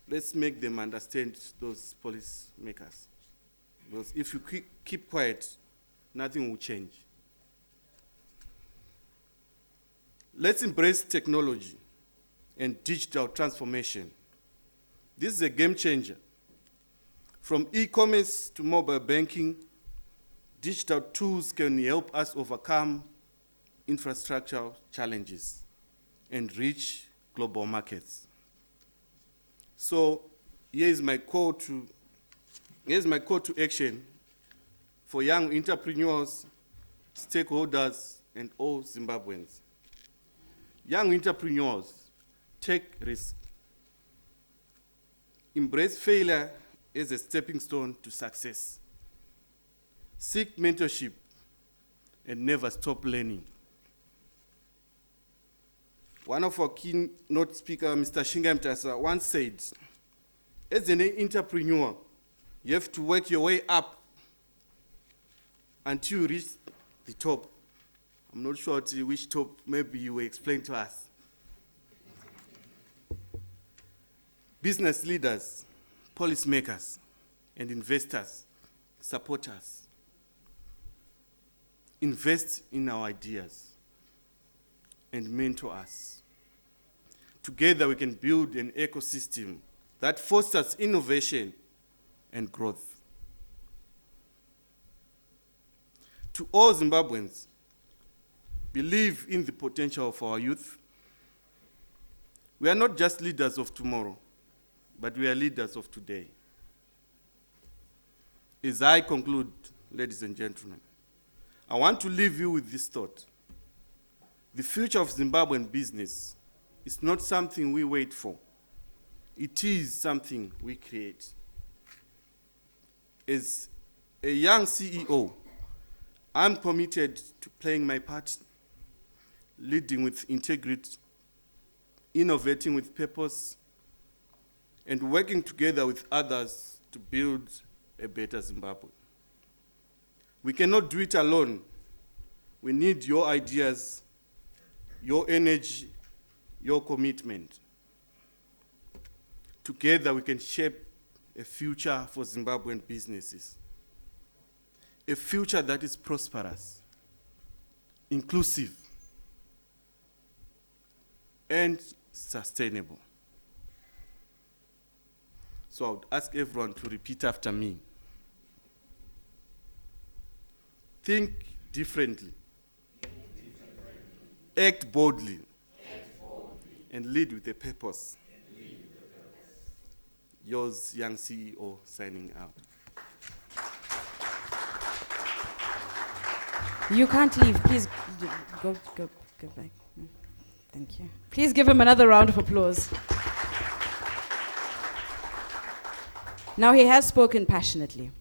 Let's make them understand those policymakers. Because if you keep quiet, nothing will change. Let's embrace technology and digital transformation. This is a game changer. From e-commerce to mobile banking, digital tools can help us overcome infrastructural challenges and reach global markets. So here's my call to action for young entrepreneurs, stakeholders, and all Zimbabweans. Young entrepreneurs, take risks. Embrace failure as a stepping stone to success. Seek mentorship and never stop learning. One of our keynote speakers, Mr. Shingai Mutasa, once said, as an entrepreneur, you have to work your way up until you reach the top. I'm not sure which top, maybe you will explain to us. Business leaders, policymakers, and investors, support us. Invest in our ideas and mentor us. Together we can build an ecosystem that fosters innovation and growth. To all Zimbabweans, believe in the potential of our youth. We are not just leaders of tomorrow, but we are leaders of today. As I conclude, ladies and gentlemen, I want to leave you with this thought. The future of Zimbabwean business is not something we wait for. It is something we create. As a young CEO, I'm committed to playing my part, leading with integrity, innovating with purpose, and working together with others to build a better Zimbabwe. We cannot do it alone. We need your ideas, your energy, your commitment. Together we can shape a future for Zimbabwean businesses. A future that is prosperous, inclusive, and sustainable. So I would ask everyone to repeat after me. Think differently. Act boldly. And lead with a purpose. Yours, young CEO, signing out. You can't leave. Please go back. Thank you. Please give him another round of applause. Now, he has spoken passionately.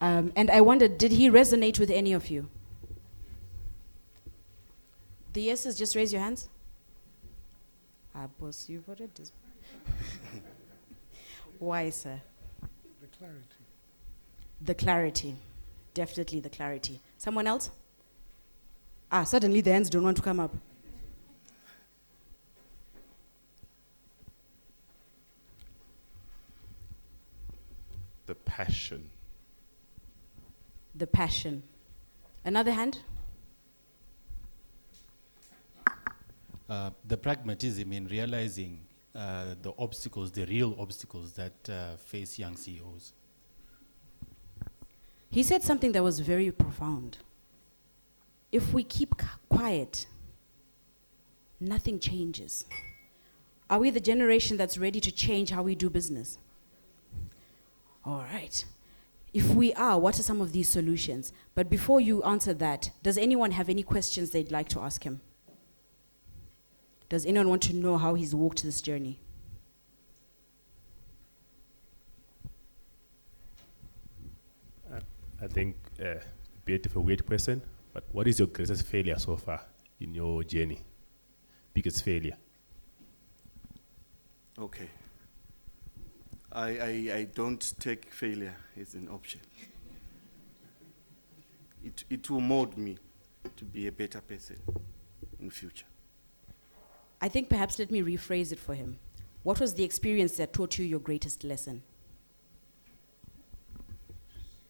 And I wondered, did he resonate with any of you? The yeses, just raise your hands. Boss, you've already. Why, sir? The clarity. The clarity. Definitely the clarity. Someone else? Suddenly the hands don't want to come up. The passion. The passion. Another hand? The pragmatism in realizing the obstacles, the real obstacles that face young CEOs. He said something that was very profound. If we keep quiet, nothing changes. Are we the generation that's ready to change how we do business? All right. If we are, what are some of these solutions? But before you answer that, does anyone have any questions they'd like to ask him? Does anyone want to know how he's walked this journey? I think a bit of a weird question, but what is your greatest failure so far in your journey? Biggest failure? Okay. I don't take failure as an option. It will mold me to be a better person in the future. I think perhaps let me rephrase it for him. What was the experience that taught you your greatest lesson?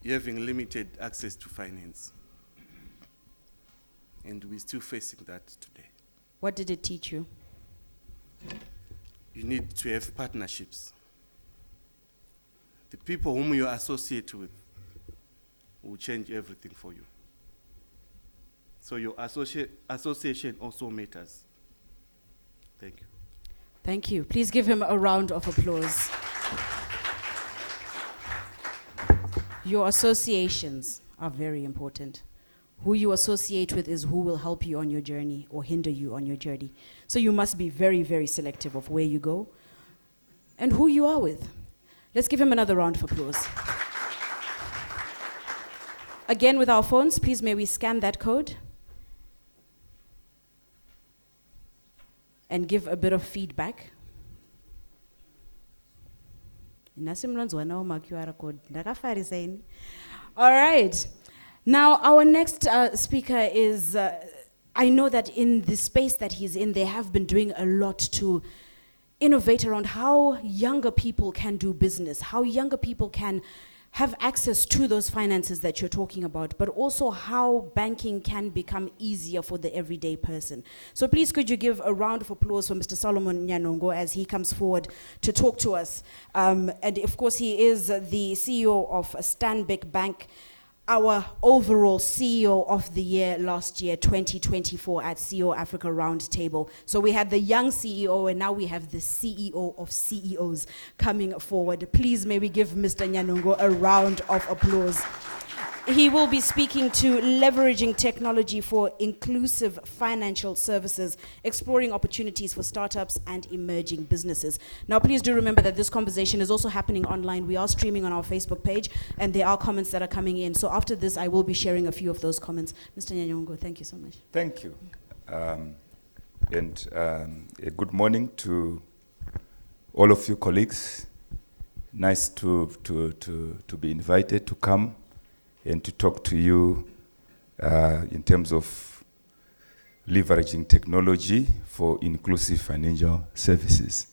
Having limited access to finance. And we're still facing that today. What did it teach you? You need to have partnerships. The people whom you associate with will change everything for you. So your association also matters. Thank you. Thank you. Please give him a round of applause. Your associations are very important. Who you associate with is who will help you on your journey or hinder you on your journey. So you must be very, very selective of where you go and who you are with. Let's give him another round of applause. Again, with our phones, please may we scan that code and give a bit of feedback. All right. Now, our next speaker is, I know that in the space that he's in, they have been doing a lot to innovate around how younger people can do business, how younger people can have access to those finances that you're talking about, but also how banking can become easier for the everyday person. So please could you give a round of applause for Mr. Solomon Nyanhongo as he comes forward to talk to us. And of course he is the CEO of Stanbic Bank, our overall CEO of the year last year, 2024 at CEO Africa Roundtable. So we had the young CEO and now we have the CEO of CEOs coming forward. Please may we give Mr. Nyanhongo a round of applause. He will be speaking to leveraging technology for inclusive financial services, exploring opportunities for startups and emerging businesses. Now, please do remember that this conversation is also happening online. We are streaming on our Facebook page, and there are comments that are coming in. So after this, I will be sharing a few of those comments. Mr. Nyanhongo, thank you so much. Thank you. A good morning to all of you colleagues. Nice to be invited to come and to talk to you in terms of leveraging technology for inclusive financial services.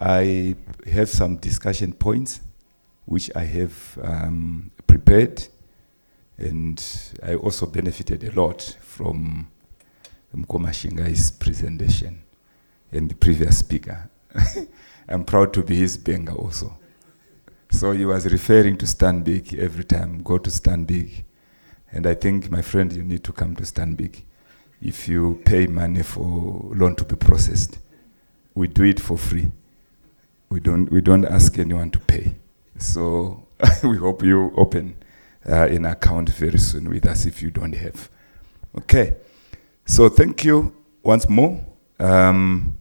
I have some discussion points which I have prepared, and I also benefited a lot from Shingai's presentation and the previous speaker. I'm proud to be his benga also. So he was referring to Stanbic every time, go to Stanbic. And I think, my friend, you need to come to Stanbic. If you pay money for loan to be processed, we do it for free. We don't ask anyone to pay. So we hope you open an account very soon with us if you don't have. Okay. So thank you once more. I'm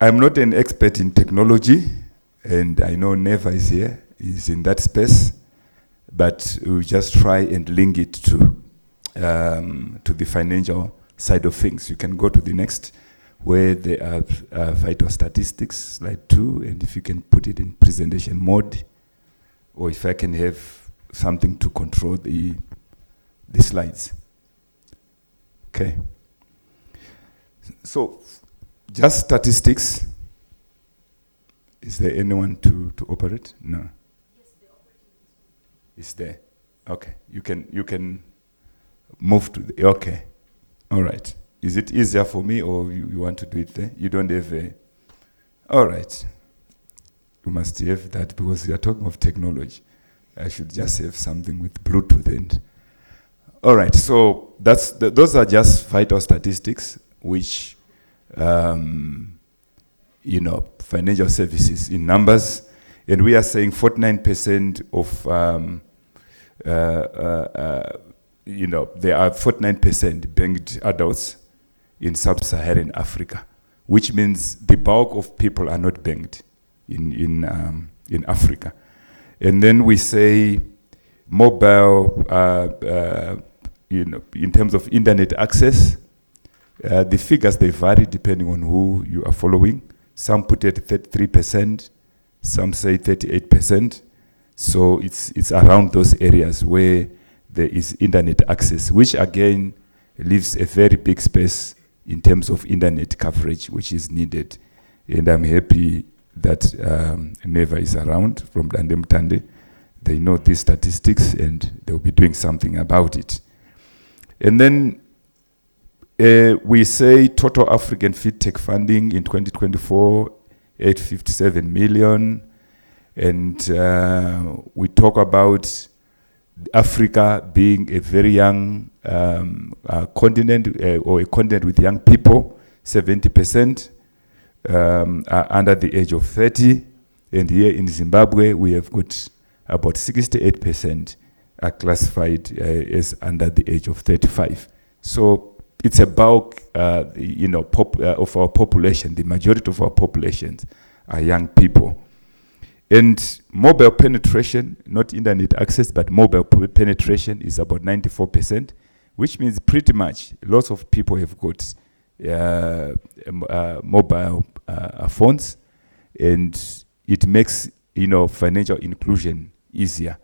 not an expert in technology. And I know Neva is here, is in that space, but we'll just try and link it to the financial side of things. You can go to the next, where there are vital statistics, slide 2, and if you can put it in presentation mode, or if I can have something to control the slides. Okay. So, just statistics. Is there anyone to operate? No. Yes, the operating is there. Okay. You can move to the, okay. All right. Is it easier for me, or you want to do it there? You don't have a, all right. You must have that, because we are talking of technology. I should just have something with Bluetooth and, all right. So those are just vital statistics, which, financial services in numbers, and we are saying 49% of, there are 49% banked adults in sub-Saharan Africa, which means the bulk of people are not banked in Africa. And then we say mobile, in terms of internet access, the figures, they vary depending on who you are following. Some put it at 33%, some say 38%. So it's around those areas where there is internet access, which again leaves a very big space in terms of internet coverage, which is needed. And I'm happy that Neva is around from Dandemtande. They know these statistics and they'll be doing something about it. And then we say total African FinTech funding in 2024, 857 million. And we talk about Africa being a very young continent, or a continent with young people. 70% are under the age of 30. And here in Zimbabwe, we have got about 68% are classified as under the age of 35. So it's about, of our population. The majority of our populations are young people. And mobile penetration, not internet access, but mobile penetration is about 94%, which means pretty much lots of people have got mobile phones, and it makes, financial inclusion easier.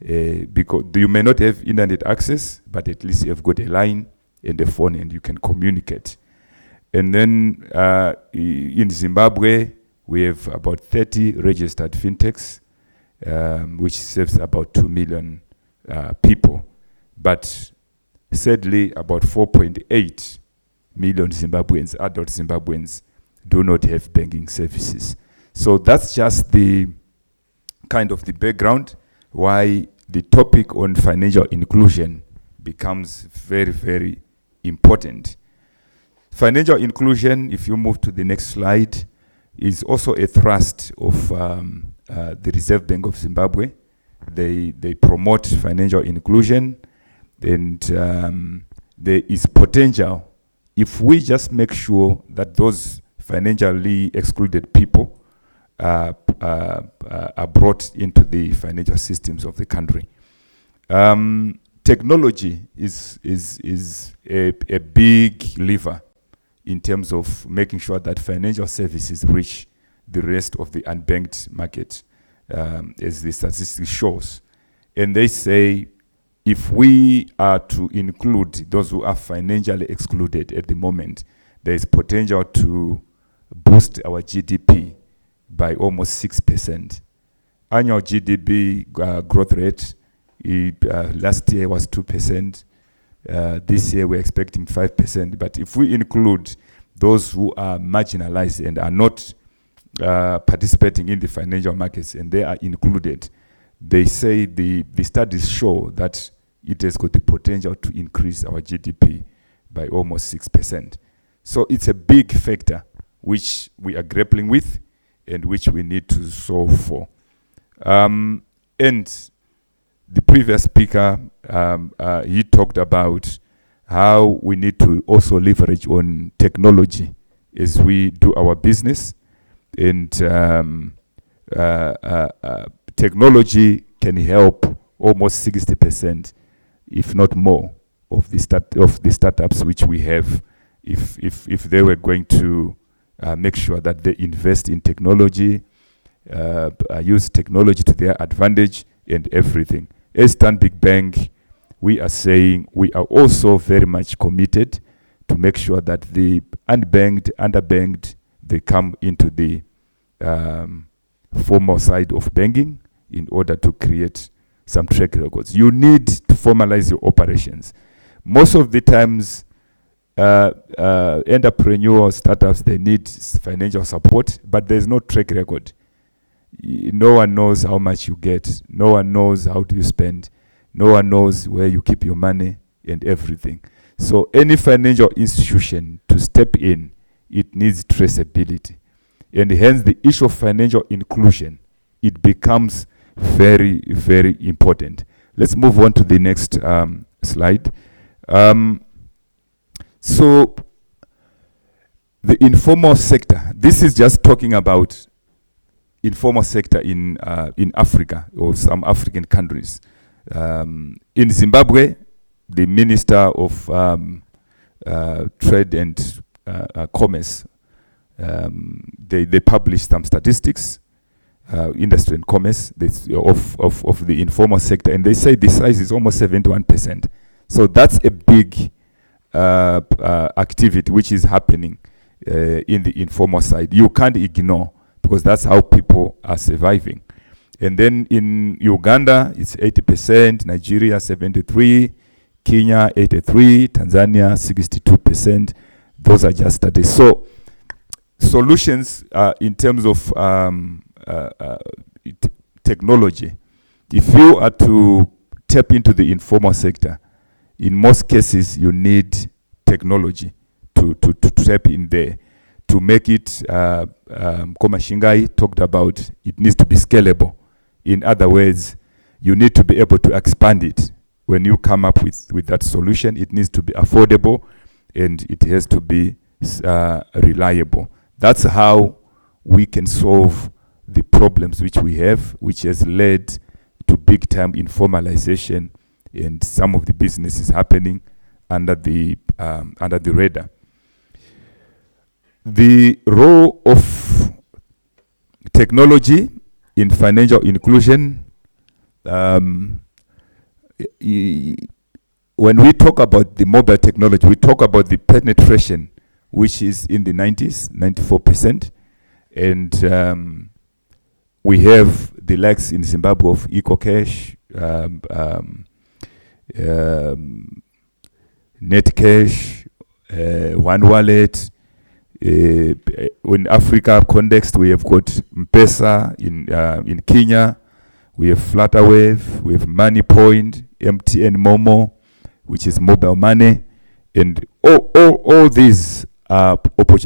Because you may not have internet access, but at least you have got a line and a phone, and you can communicate. And then in Zimbabwe, we have about 30 registered fintechs, which serves about 2 million people. But sadly, about 4.8 million Zimbabweans, adult Zimbabweans, do not have banking services. So that's just the kind of the background why the topic on financial inclusion becomes very, very important. Financial inclusion, if you move to the next slide, is also a thrust of the Reserve Bank of Zimbabwe. They promote financial inclusion, and there is potential if we just make sure that those financially excluded people are brought into the financial systems of the country. Technology is a big lever in terms of making sure that financial services reach the rest of the unbanked market, as the statistics shows. And they say if we are to include those who are financially excluded at the moment, there is potential to boost our GDP by almost 6%. Annual GDP growth rate last year was 2%. This year we're expecting 5%. But if we include those who are marginalized and are not participating in the financial markets, and they are included, they say the studies show that it has got the potential to increase our GDP by almost 6%. So it's a big factor which we are grappling with and which we need to solve for. And the previous speaker, he talked about how we need to also leverage on technology as we do our business. And technology can help almost 60%, if not more, of the startups which we have, if they were going to make sure that they invest in technology, use technology to their advantage and everything. As Stanbic Bank, we are saying we are also very much committed to make sure that the unbanked, underbanked, they come into the formal side of banking in order to create some track records. You need to formalize your operations. Most of the times, entrepreneur startups, they need financial support, but there's no track record. No one knows how much you get. No one knows how do you spend. No one knows where you keep your money and everything. So any financial institution to step in, it needs traceability. And hence the issue of financial inclusion, it becomes very, very important. Let's move on to the next slide. So the informal sector, this is just talking about informal sector in Africa or some African countries. In Zimbabwe, the Minister of Trade and Commerce, they published some statistics, industry and commerce, of the informal sector, and they say the size is almost 71%. So that's a big activity which is happening in the informal side. You can't ignore, because that's how people are surviving. And then in Uganda, it's 80%, Nigeria 73%, Kenya 83%, Tanzania 62%. Those are just studies. So solutions in terms of technology, if you are to tap into the informal sector, in most cases you need technology to tap in there. To make it, Shingai talked about, it needs to be scalable. In other words, you need to be able to expand it. When you come up with that solution, it needs to be affordable and it has to be reliable. That's how we can solve the problems which we have, which has led to big time informalization and some of the businesses happening under the radar. The role of technology in financial inclusion, when we talk about the mobile technology, we talk about the penetration, which is in the 90s, 94%. And we have the likes in Zimbabwe of EcoCash, Netcash, One Wallet. In Africa context, we have got M-Pesa in Kenya. We have Flutterwave, we have MoneyPoint, MTN Momo, which is mobile money, and all these are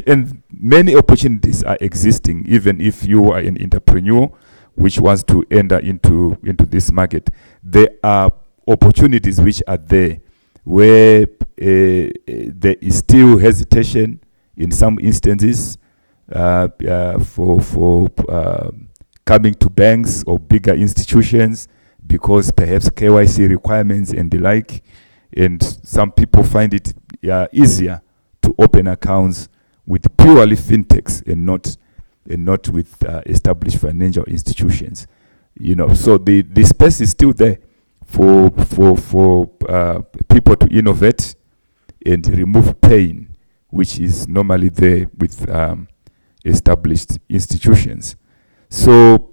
and many opportunities are existing, even if you are an entrepreneur which wants to enter into this market. There are opportunities which are there where there is still hesitation in some instances for coming to banks or bigger institutions because perhaps KYC requirements and the like, and some people find it easier to open accounts with purely fintechs and not with established financial institutions. So the space is still there for people to innovate and remove pain, which is normally there with established institutions. So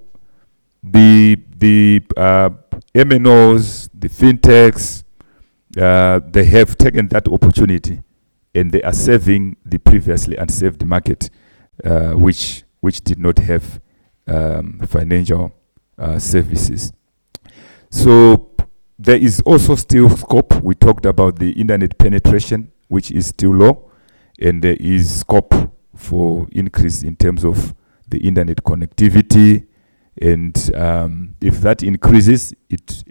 the MNOs, the fintechs, they have taken that opportunity and they are serving the previously unserved market, which did not have financial services. So there is also still scope. We talked about the internet penetration, which is still low, and there is scope for increase in terms of the internet connectivity, and if that increases, it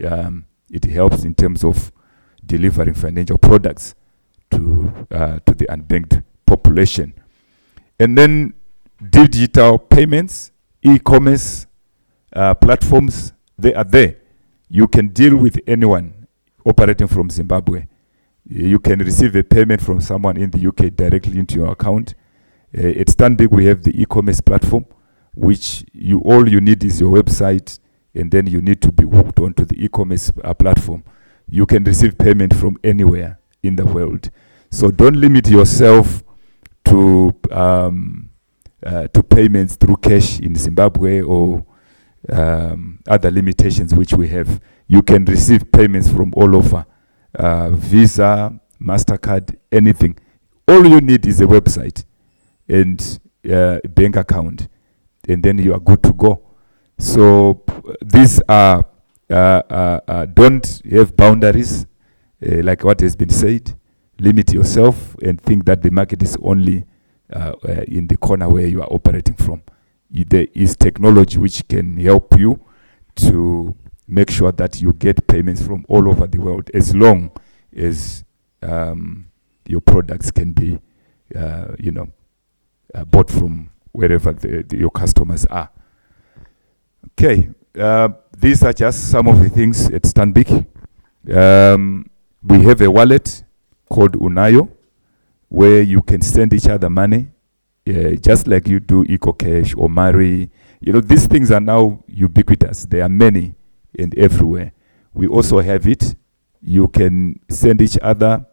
helps in terms of delivering financial products to the unbanked population. And then digital payments, e-commerce platforms, they are there. You can deal with anyone operating from Zimbabwe. You can receive a payment from someone in the UK directly into your account. At Stanbic, we have the e-commerce platform, which all you need is your website, and then you need to be hooked onto the e-commerce platform. You can receive payment from anywhere in the world. So don't limit yourself to payments through cash in Zimbabwe or other limitations which we have. You can receive payments from all over, Visa, MasterCard, anything. All you need is a website and a bank account, and then you are good to go. So these are don't have boundaries, like what has been said. Limit yourself and think that the market is only in the corner where you are operating from. There is technology which can help you to make sure that you get payments from all over the world, as long as your products can be, bought from wherever your customers are. Okay, these are just some of the things at Stanbic. We have a wallet called Unayo, where you can send each other money, just like you do EcoCash or Mari. These things are now ubiquitous. There are many and everywhere. We also have it. You can send each other.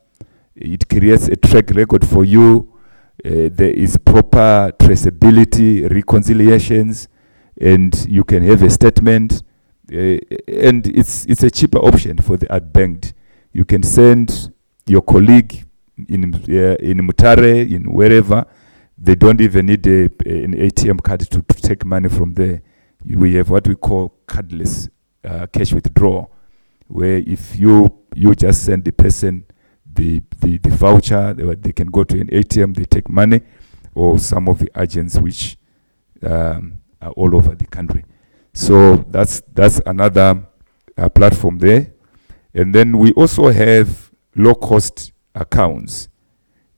It creates a track record for you. There is proper traceability, reconciliations, and you can have a statement. And it's a cheaper option for the unbanked. You can send your colleague in Mutare, in wherever. They don't even need an ATM card to take money from there. We have what we call cardless cash withdrawal, where if you just send the person the voucher, they can go to an ATM, they take money, or some of the agents which are all over the country. So that's another platform there. And then we also have low-cost accounts,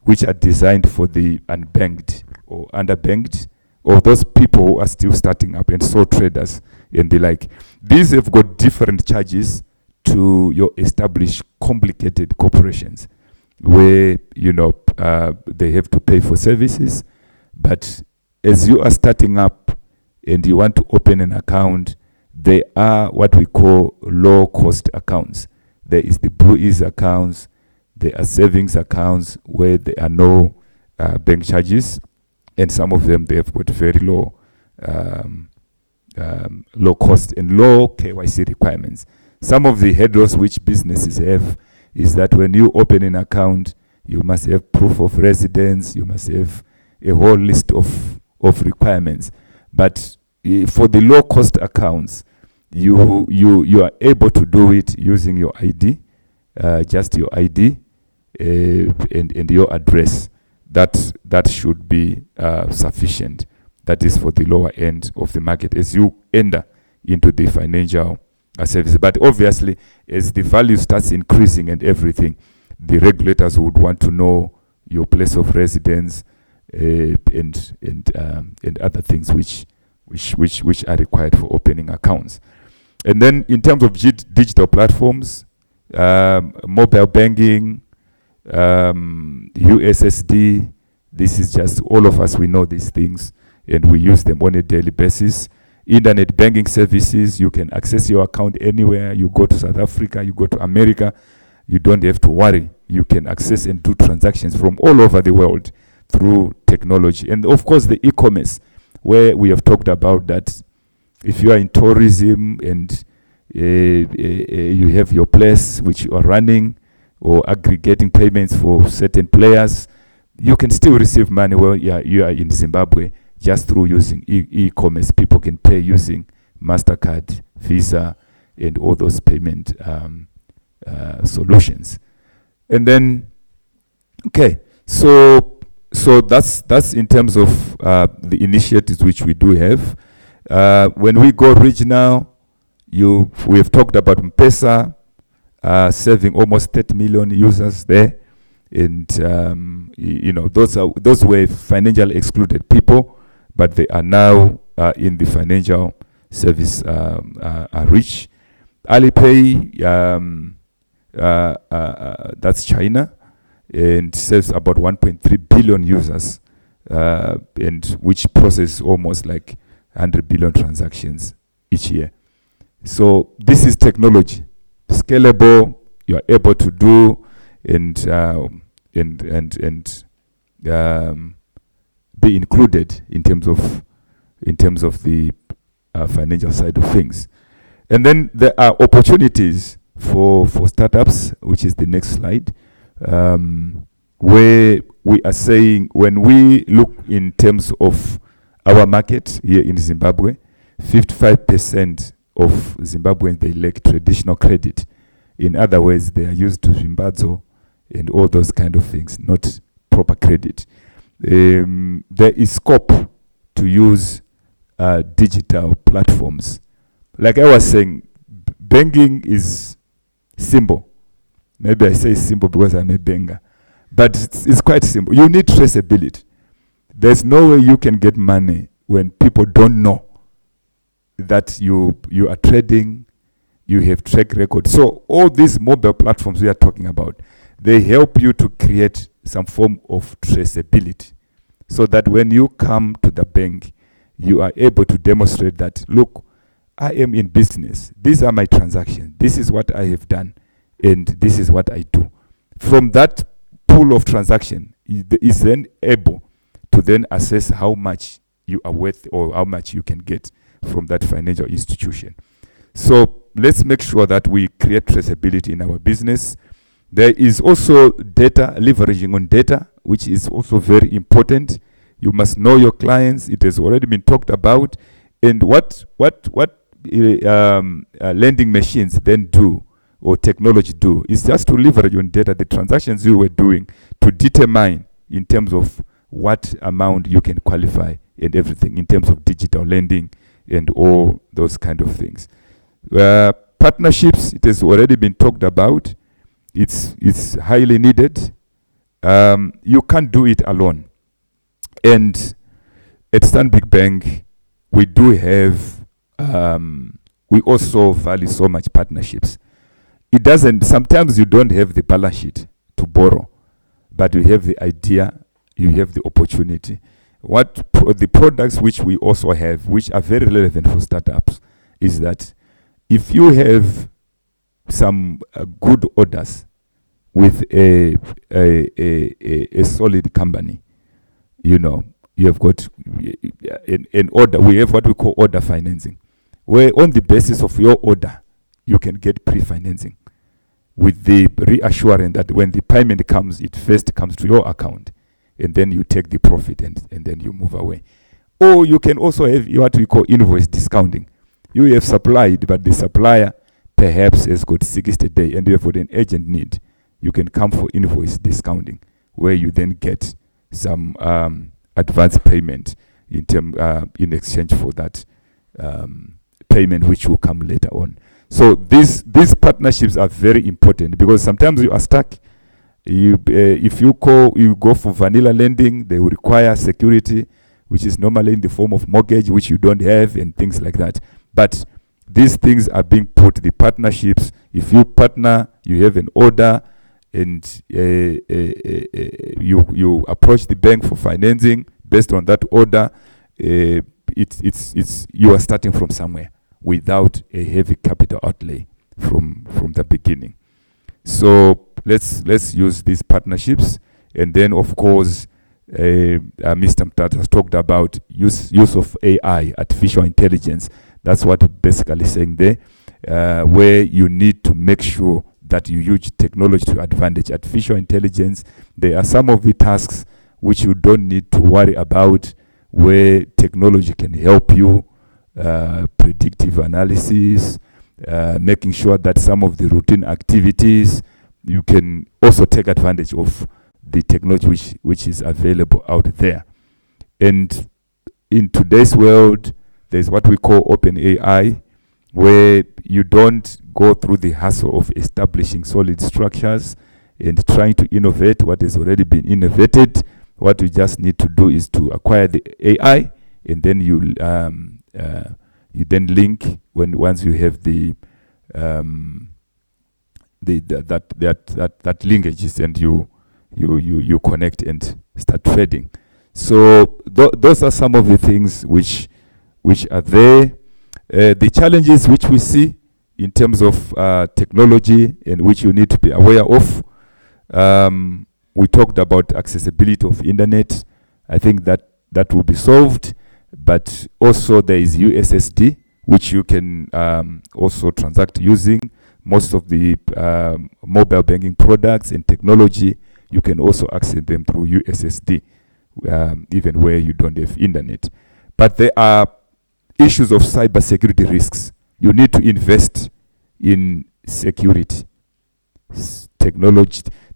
which are designed for the unbanked or underbanked, or those people who are still starting up, and sole traders and the like. These have got different charges to your established complicated corporations, where they have to pay for services. But as you are starting up and you want to open an account, there are what we call low-cost accounts. There is the Blue Ease accounts. There are savings accounts where there are no bank charges, and some of them they have got very low low cost and low KYC requirements. Some of the hurdles which businesses have is that when you open an account, you must have proof of residence, you must have a whole list of requirements. But for the low cost accounts, you are able to do it using your ID, just your ID and your address. That should be sufficient. That is for the lower end of the market as you enter into the financial service. But obviously, as the value starts increasing and everything, the regulators would want to know your place of residence and other things which are required for opening accounts. And then in terms of digital platforms, mobile banking, USSD, this is just all of us, we know these things and we use them on a daily basis. Internet banking services, you can access your account anywhere. You go to South Africa, you go to America, you don't have to worry. You can access and do transactions from all over the world through technology. And of course the e-commerce, where we have talked about that if you are in tourism and you have your place which you are running or aggregating payments for certain players, you can still receive money while you are in Zimbabwe just through using e-commerce. People can pay using MasterCard, Visa, and all those payment solutions. And then, okay, so that's in terms of the initiatives which we do have. When we go regional, we have talked about M-Pesa, serving almost 30 million users there. And those were financially excluded people, but they are now in the financial service reach. Alipay, that's China, and serves about 1.3 billion users, and which process almost like 100 billion transactions each year. So this is technology, scalable. You are able to do and be included in terms of the financial side of things. And then there are opportunities for startups, which is the next slide, where we are saying when we look in terms of our market here in Zimbabwe, 55% of Zimbabweans, they lack traditional credit. In other words, they are used to Vimbazo and all those kind of things, not proper credit. There is scope to use digital platforms. Like I was saying, banking is simple. Maybe I say simple because I'm a banker. But it's quite simple. You need traceability. There's no way you can get money when people don't know that you are trading, you have track record. So all these mobile platforms we are talking about, they help you to create some form of traceability so that when you come to the bank, you are able to demonstrate that, look, I am in business. These are my transactions. This is what I have done. And this is what I do. From that pool of transaction, is then able to then assess how much you are worth or how much you can get from that financial institution. So let's make sure that we create traceability in our business. There is also data, leveraging on data, which is also very important. You must know your clients. It has already been talked about. And what lending machines then do, or technology do, is just to leverage on data, the transactions you were doing, to determine in terms of what amount you can qualify and everything in terms of digital lending and all those kind of things. Partnerships, it has already been talked about. It's highly needed. You can't do it alone. And at Stanbic Bank, we do have, we also value so much partnerships. It doesn't, sometimes you don't have the balance sheet to borrow, but you have the idea, you have the opportunity. The products which we also have, which are very relevant for startups, is that if you have some good orders with a solid company, you have got an order. We have what we call order financing. where on the basis of your order, you can get pre-financing with the reassurance that when the payment comes, it first comes to your account, and then you take the profit and then you move away. Or you can also have what we call invoice discounting. You have supplied, but the supplier perhaps has got 60 days and you have got an urgent need. You can come for invoice discounting, where you then get some advance payment in exchange for that payment, which will come later on. So these partnerships are very important, because sometimes you are stuck. If you go for vanilla lending, they will require security, which is normally in the form of mortgage, which you don't have, and things like that. But these things are being put, the partnerships. If you partner, you have an order, and you approach the bank for financing based on that order, it's you are starting from somewhere without a heavy capital outlay from the beginning. So let's use these partnerships, and then of course Mr. Mutasa has talked about use of AI, artificial intelligence. That's what we're basically saying there, where you need to make sure that you use technology to advantage. Artificial intelligence, there are some of the tasks which you don't need to worry about, where technology can help you, predictive analysis, making sure that some of the routine activities, you can also take advantage of the technology which is available out there. And in today's world, there's what we call open AI, where you don't go through the hassle of establishing solid structures and trying to innovate what has already been innovated. What you just need to do is to acquire the AI, and then you then link once you have the that linkages, and you connect and start trading. So those are some of the things which are there. The challenges which we see in terms of technology, and which you need to be aware of. We talked about accessibility of internet. I think that will be solved, but also there is USSD, which you can also transact using. Most of the mobile banking products and technology, you can also access them through USSD, even where you don't have internet. But there are issues of cybersecurity risks. You need to invest in security.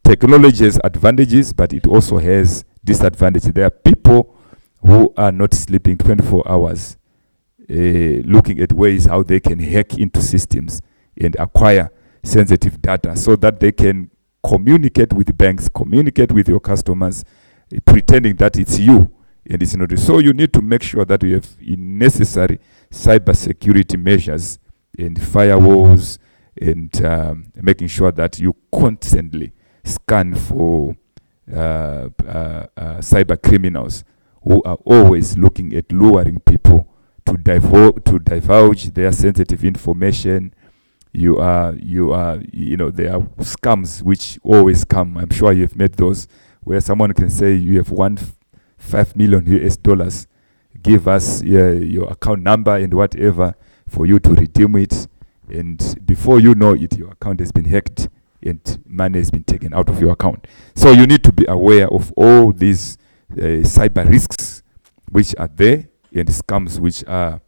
Technology has advantages, but it also has disadvantages. There are people who are not sleeping 24 hours, looking at ways how they can hack into systems and acquire sensitive data, so that they can communicate with banks, communicate with your customers, pretending that it's you, and it's not. So you need to make sure that you have necessary cybersecurity measures and firewalls, and making sure that you constantly scan for cyber criminals who are always looking at luring people to divulge their sensitive information. There are scams which always come. I'm sure you've met those, where someone can say, you have won $5 million US, give us your account number and whatever for you to redeem it. And before you know it, your account has been hacked and money has been taken out of your account. So you need to be aware of all these cyber risks which are there, and scams which are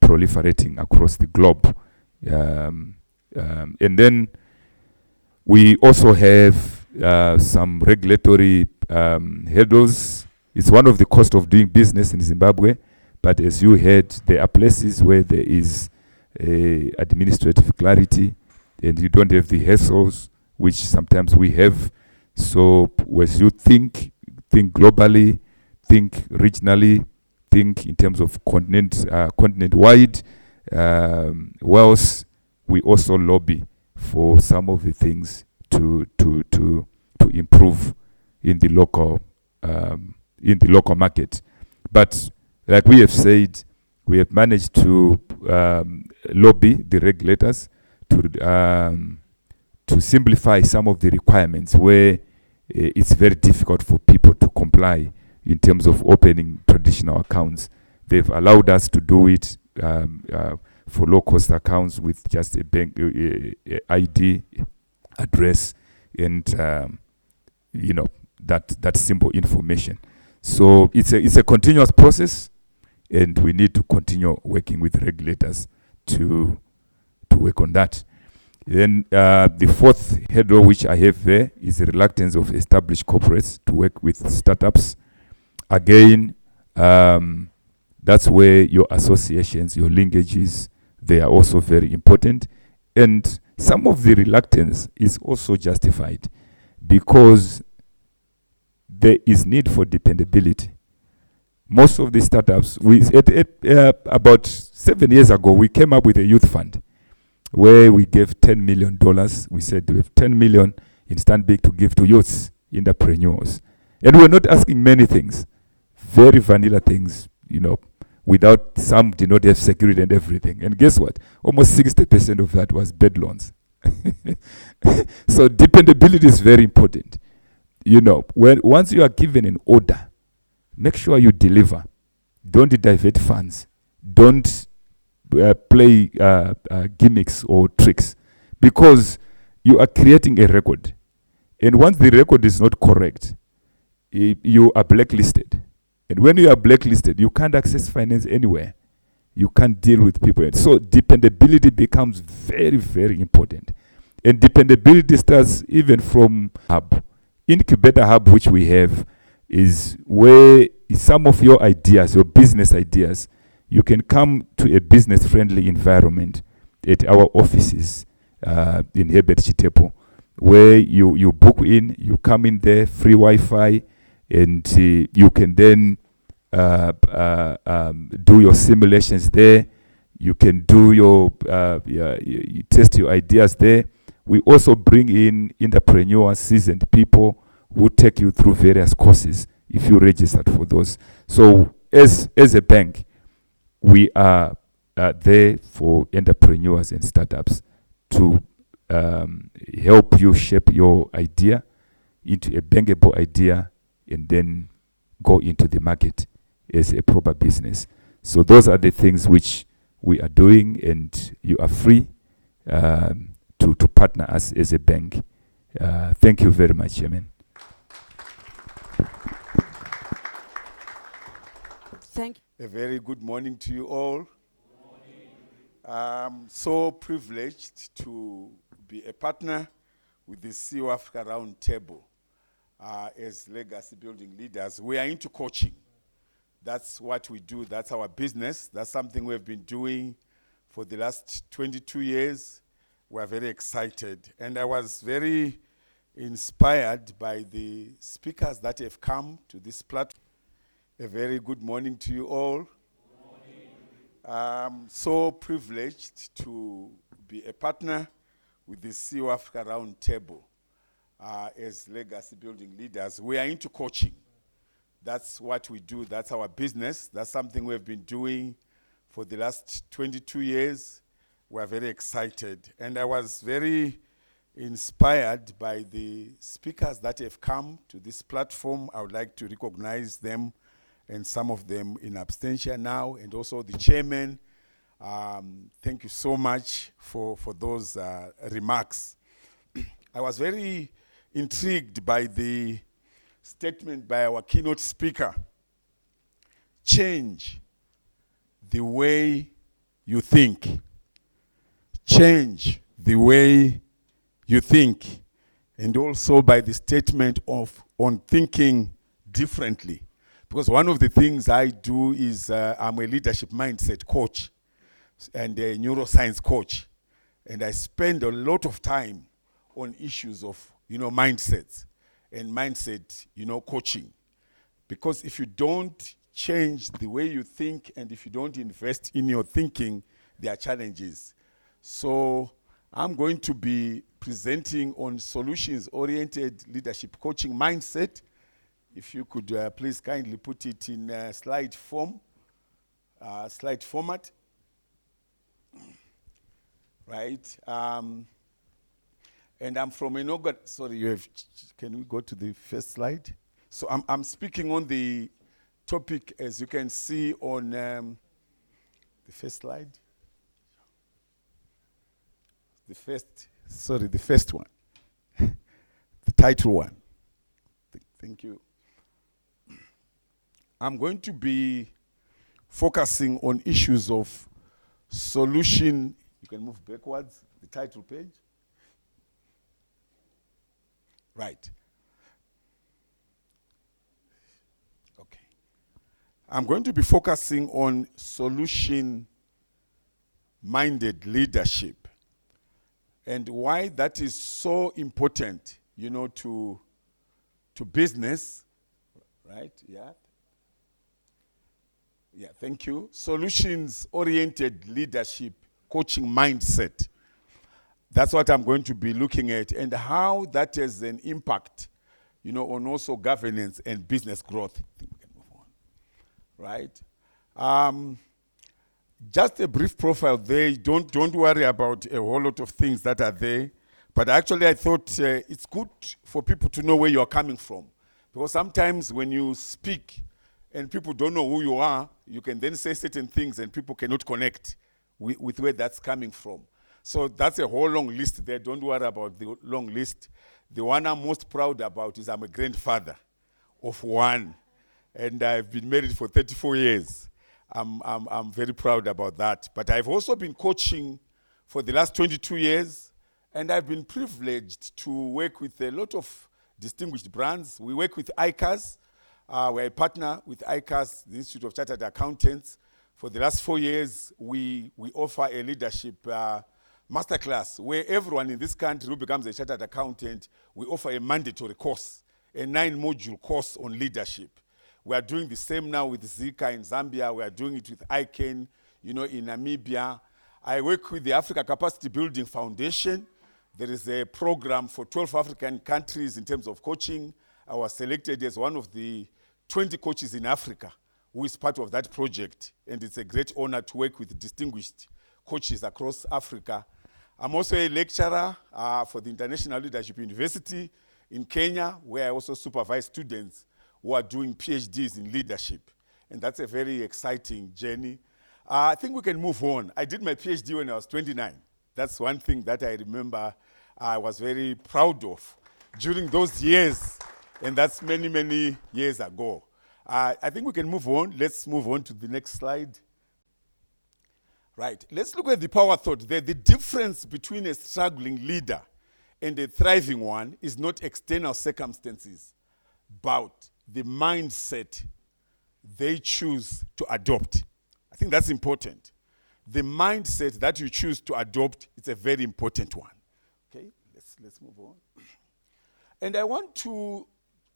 proliferating across the globe. And then we also have some regulatory hurdles. It's one of the costs of doing business in Zimbabwe, but as you heard, there are places where there is administrative clarity, and you don't have the hassles which sometimes we have. So as you think globally, think regionally, think in terms of continent-wide wealth. We also lobby for some of the things to improve in the local market. But like we have said, we have managed to lobby the regulators to simplify some of the requirements where it's very difficult for people to comply in terms of opening traditional accounts. They've allowed us to do it for low-cost accounts with just a bank ID, address, and that simple information. So it's a continuous process, and we need to continue working with regulators to work on that. Then the fourth hurdle which I have there is the reluctance of established corporates to work with startups. Again, that's where your associations, your linkages, they are also very important. And some of the reluctance is also justified because there is need for dependability. Most of the startups, about 7 years ago, we came up with a youth fund where we gave $10 million. We said we have 10 million in Stanbic to give to youths, entrepreneurs. And we're not asking many things, very vanilla things, without some did not have security and everything. And guess what? Almost 60% of that was bad loans. So dependability is very important. Once you are given an order, make sure you deliver. Don't divert funds. Don't play gimmicks or tricks, because you are creating a record. And once the record is not correct, you are blacklisted. And when you are blacklisted, you can't access finance anywhere. You can't deal with people. And so dependability becomes very, very important. And dependability starts even from hub. Incubator hub, which we have, is where some of your ideas, your business ideas, you can come to a business-friendly environment at our offices in Herbert Chitepo, where you book in, you come in there, free Wi-Fi, and you can then do your simulations there. You can do you test your ideas there. We also bring in entrepreneurs, seasoned people who take you through various courses if you registered for those. So as a bank, we are there for entrepreneurs and startups to help you shape your idea into a bankable idea and then go into the market as a proper business. So those are the things which we are doing, and you are free to partner us as a bank. Thank you very much, Chairman. Thank you. A very good morning to you all. I'm so privileged to be a partner with the CEO Africa Roundtable as legacy building leaders. We are into coaching. That's what we do. That's our business. That's something we've been doing for the last 22 years. We're very excited. And I was very inspired by the speakers that have come to this platform. A very good morning to you all. I'm so privileged to be a partner with the CEO Africa Roundtable as legacy building leaders. We are into coaching. That's what we do. That's our business. That's something we've been doing for the last 22 years. We're very excited. And I was very inspired by the speakers that have come to this platform. I would like to recognize them, and some of them in absentia now, and also the chairman. Thank you so much for those remarks. I was very intrigued by the statement by our keynote speaker. Change the way you think. Change the way you think. And also by the statement on thinking differently. Because one of the things I do is I'm a leadership mindset coach and a neuroscience coach. And I spend a lot of time on issues of, mindsets and mindset, coaching. Because if you don't change the way you think and if you don't invest in your thinking, there are challenges. So I'm going to be presenting on solutions-oriented leadership coaching mindset. If you could please kindly put it in slide format. Right. And I'm from Enoga. Sorry, can we go to the first slide? So I'm speaking on the topic, as you can see on the first slide. the first one. The title one. Thank you. I'm going to be focusing on issues of solution. You can move backwards, the title page. Right. Okay. I'm going to be focusing on solution-minded leadership and why that is so important, to business, right? Yeah. Yeah, thank you. Solutions-oriented leadership, coaching mindset. That's what I'm going to be looking at and how that has an impact, on also governance and business growth. I think we can move on. Right? Just a brief profile there. Don't worry about a whole lot of things that are there. But actually, I thought it's good for people to know where you're coming from. Because sometimes when you speak and people don't know who you are, you can then say certain things and people cannot connect with where that's coming from. So that's a whole long list there. Don't worry about the long list. The one I'm most proud about is I'm a grandfather of one. And I've been married for 34 years. I'm very proud about that. But I've also been coaching for the last 22 years. And I've been privileged to work with a lot of distinguished brands. We work with ICAS. We're a partner with ICAS, the Institute of Chartered Accountants. For the last 4 years, we offer a leadership masterclass where everyone in this country who becomes a chartered accountant, we offer a mandatory course, a 9-module course on leadership. We are doing the same now with Zika in Zambia. We are doing it with ICANN, in Namibia. I work with the Africa Capacity Building Foundation. There is a program for 12 African countries in terms of coaching. I was selected as one of the 20 coaches in Africa who is part of that project. And it's a great honor to work with distinguished coaches across Africa. I'm also a lecturer for the International Leadership University in Kenya, where I also supervise students who are doing PhDs in leadership. And that's a very exciting journey. I think we can move on. I did my PhD when I was 29. That's one thing that I remember I was very proud of during those years. And that's many, many years ago. I think we can move on. Let's move on to the next slide. Right. Let's look at the power thought there. The difference between a struggling leader and a thriving one is not external circumstances, but the mindset they choose to adopt. I think that's important. The mindset that you choose to adopt is a very important one. Okay, let's move on. And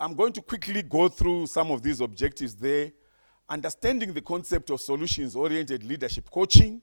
I'm going to quickly go through some of these objectives there. Understanding the concept of solutions-oriented leadership coaching,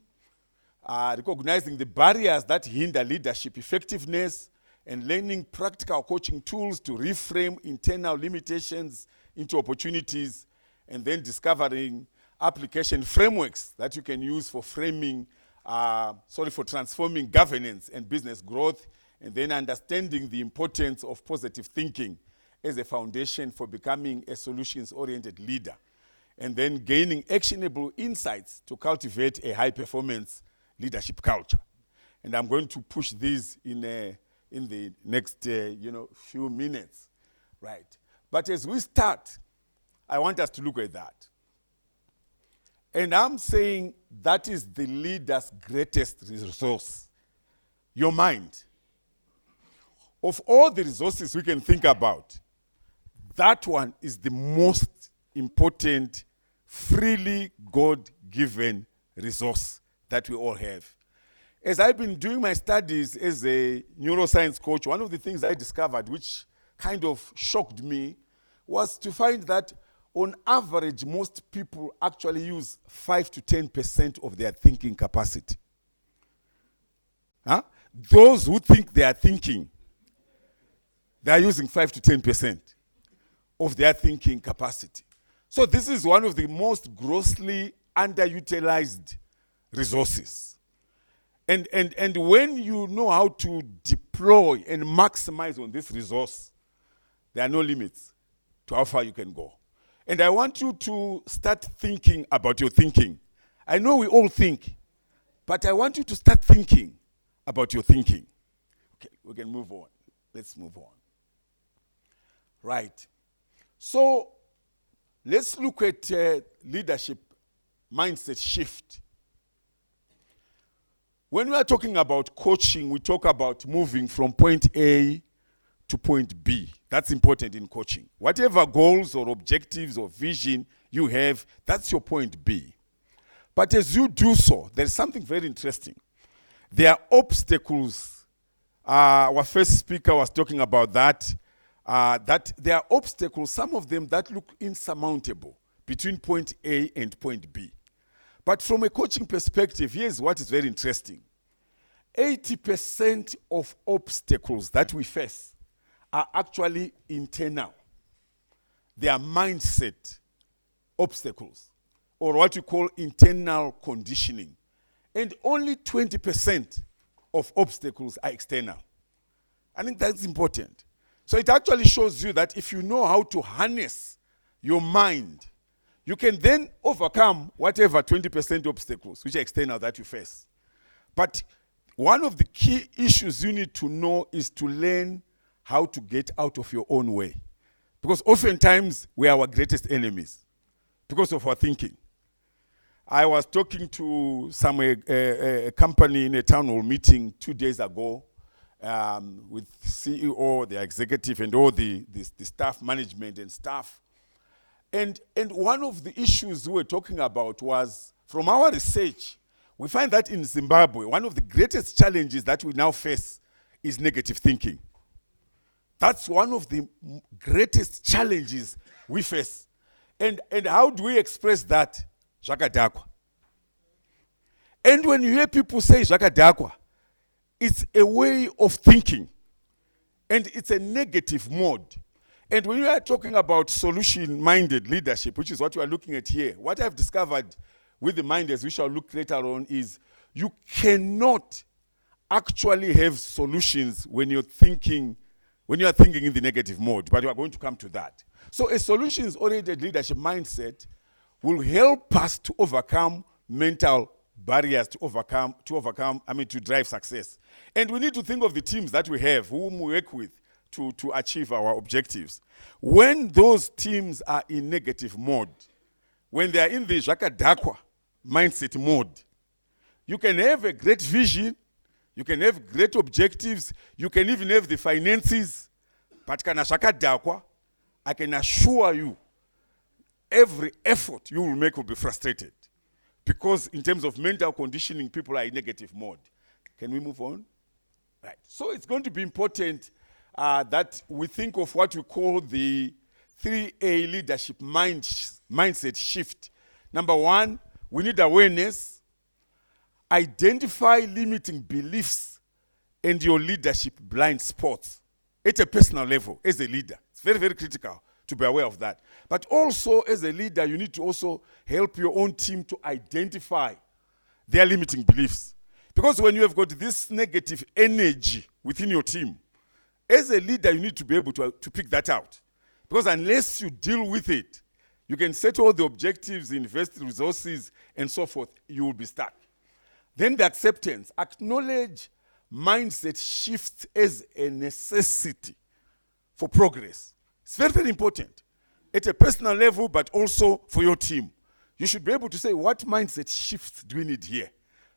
recognizing the barriers that hinder leadership effectiveness, and learning practical coaching tools to reframe internal limitations into opportunities, and then discovering application frameworks that you can use for for transforming governance and business growth, and then understanding the importance of positive thinking as a foundation for becoming a solutions-oriented leader, and then gaining actionable insights to cultivate a high-performance leadership culture. And I'm going to push these in the next few minutes, right? But as we start, I want us to look at that. And I'm saying that is the leader's greatest resource, your mind. Of all the resources we can think about, that one is the most important, freely God-given resource that we all have. As I've been doing my studies as a neuroscience coach, one of the things I discovered, which kind of shocked me, was to find that on average, most people actually use 5 to 10% of their thinking capacity. Those who think they are thinking, they are using 5 to 10% of their thinking capacity. So this is one of the most grossly underutilized resources. And when you know how to deploy and maximize on this resource, there are no limits to how far you can go. And I want you to start thinking about your thinking. I know we all think, but I want you to start thinking about your thinking. Okay, we can move on. Let's move on. Right. So let's look at leadership mindset shift. When we are talking about coaching, we talk about moving from point A to point B. That's important in coaching. Whatever goals or objectives or vision you have, that's your point B. But as you do so, there's something very interesting. There are obstacles. Our first speaker was talking about that. That there are obstacles, some of them that look insurmountable between point A and point B. But from a coaching perspective, here's what is very interesting. 80% of obstacles that we face are actually internal. They are mindset obstacles, or what we call internal conditioning. And only 20% of obstacles are external. I think that's important. So it actually shows you that if you know how to harness your mind, you can then overcome whatever 20% obstacles, which are external, that you face. But one of the key issues you need to know is to learn how to get out of your own way. Because oftentimes we are our greatest enemies because of our thinking. I was talking to a company in a town hall meeting 2 days ago with CEO, the executive, and all the staff management and staff. And one of the issues we were talking about was, from our research, we find that in Zimbabwe, one of the greatest challenges that we now face is negative thinking. That's one of the greatest challenges we face. And how do we express that? Zvakadhakwa. And when you hear people say Zvakadhakwa, it's a way of thinking. And it's a negative mode. And when we are talking about solution-minded leadership, which is what we are looking at here, what I've discovered with the minders, we shall look later on, is you cannot actually have solutions when you are thinking in the negative mode, but we are going to come to that. So a solutions-oriented leadership mindset will help us to overcome mental barriers, to drive success. And we need to think of the teams that we have, whom we work with, to achieve our objectives. When those teams are in negative mode, when they are in the Zvakadhakwa mindset mode, you can have a great vision, you can have great objectives, you can even have the finances, but kana Zvakadhakwa, I can assure you, every effort you will make will be frustrated. Because in terms of mental conditioning, people are in negative mode. Can we move on? Right. So it's going to be important that we think of what we call the 3A leadership mindset shift. Number one, we need awareness. Identify limiting beliefs and your leadership blind spots at a personal level as a leader. It's very, very critical to be aware of that. But also, as a leader, you need to also help your own team to identify their limiting beliefs. Because when you have got this negative energy within your team, as a leader, you need to be able to pick that out. Because unless you deal with it, you can set all the objectives, invest resources, and so forth, you will be stuck. Then the acceptance. Acknowledge mindset shifts as a necessity for progress. It's very, very important. At a personal level, but also for your team. You should be able to say, what mindset shifts do we need here?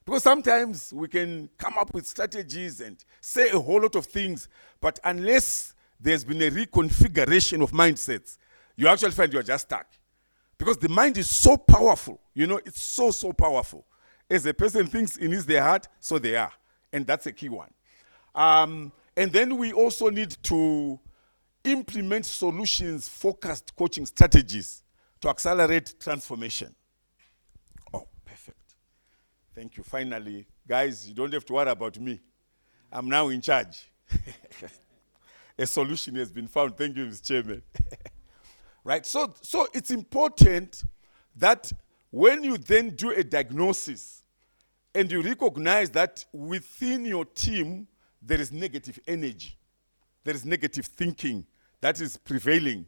Because sometimes we can come up with strategies and say a whole lot of things, but unless there's been a reconfiguration of mindsets, you actually find you're just stuck. Because the mind is so powerful, it's so powerful. As a person thinks in their heart, so they are. And that's a key one. And then we also need to implement solutions-focused coaching strategies to accelerate transformation. Oh, perfect. Thank you. Finally, guys, you don't have to worry about me. I'm now in charge. A solution has been found. Thank you, Mr. Chairman. Right? So it's important that when you then do a diagnosis and you recognize that within your team there is negative energy, there is negative thinking that is prevailing,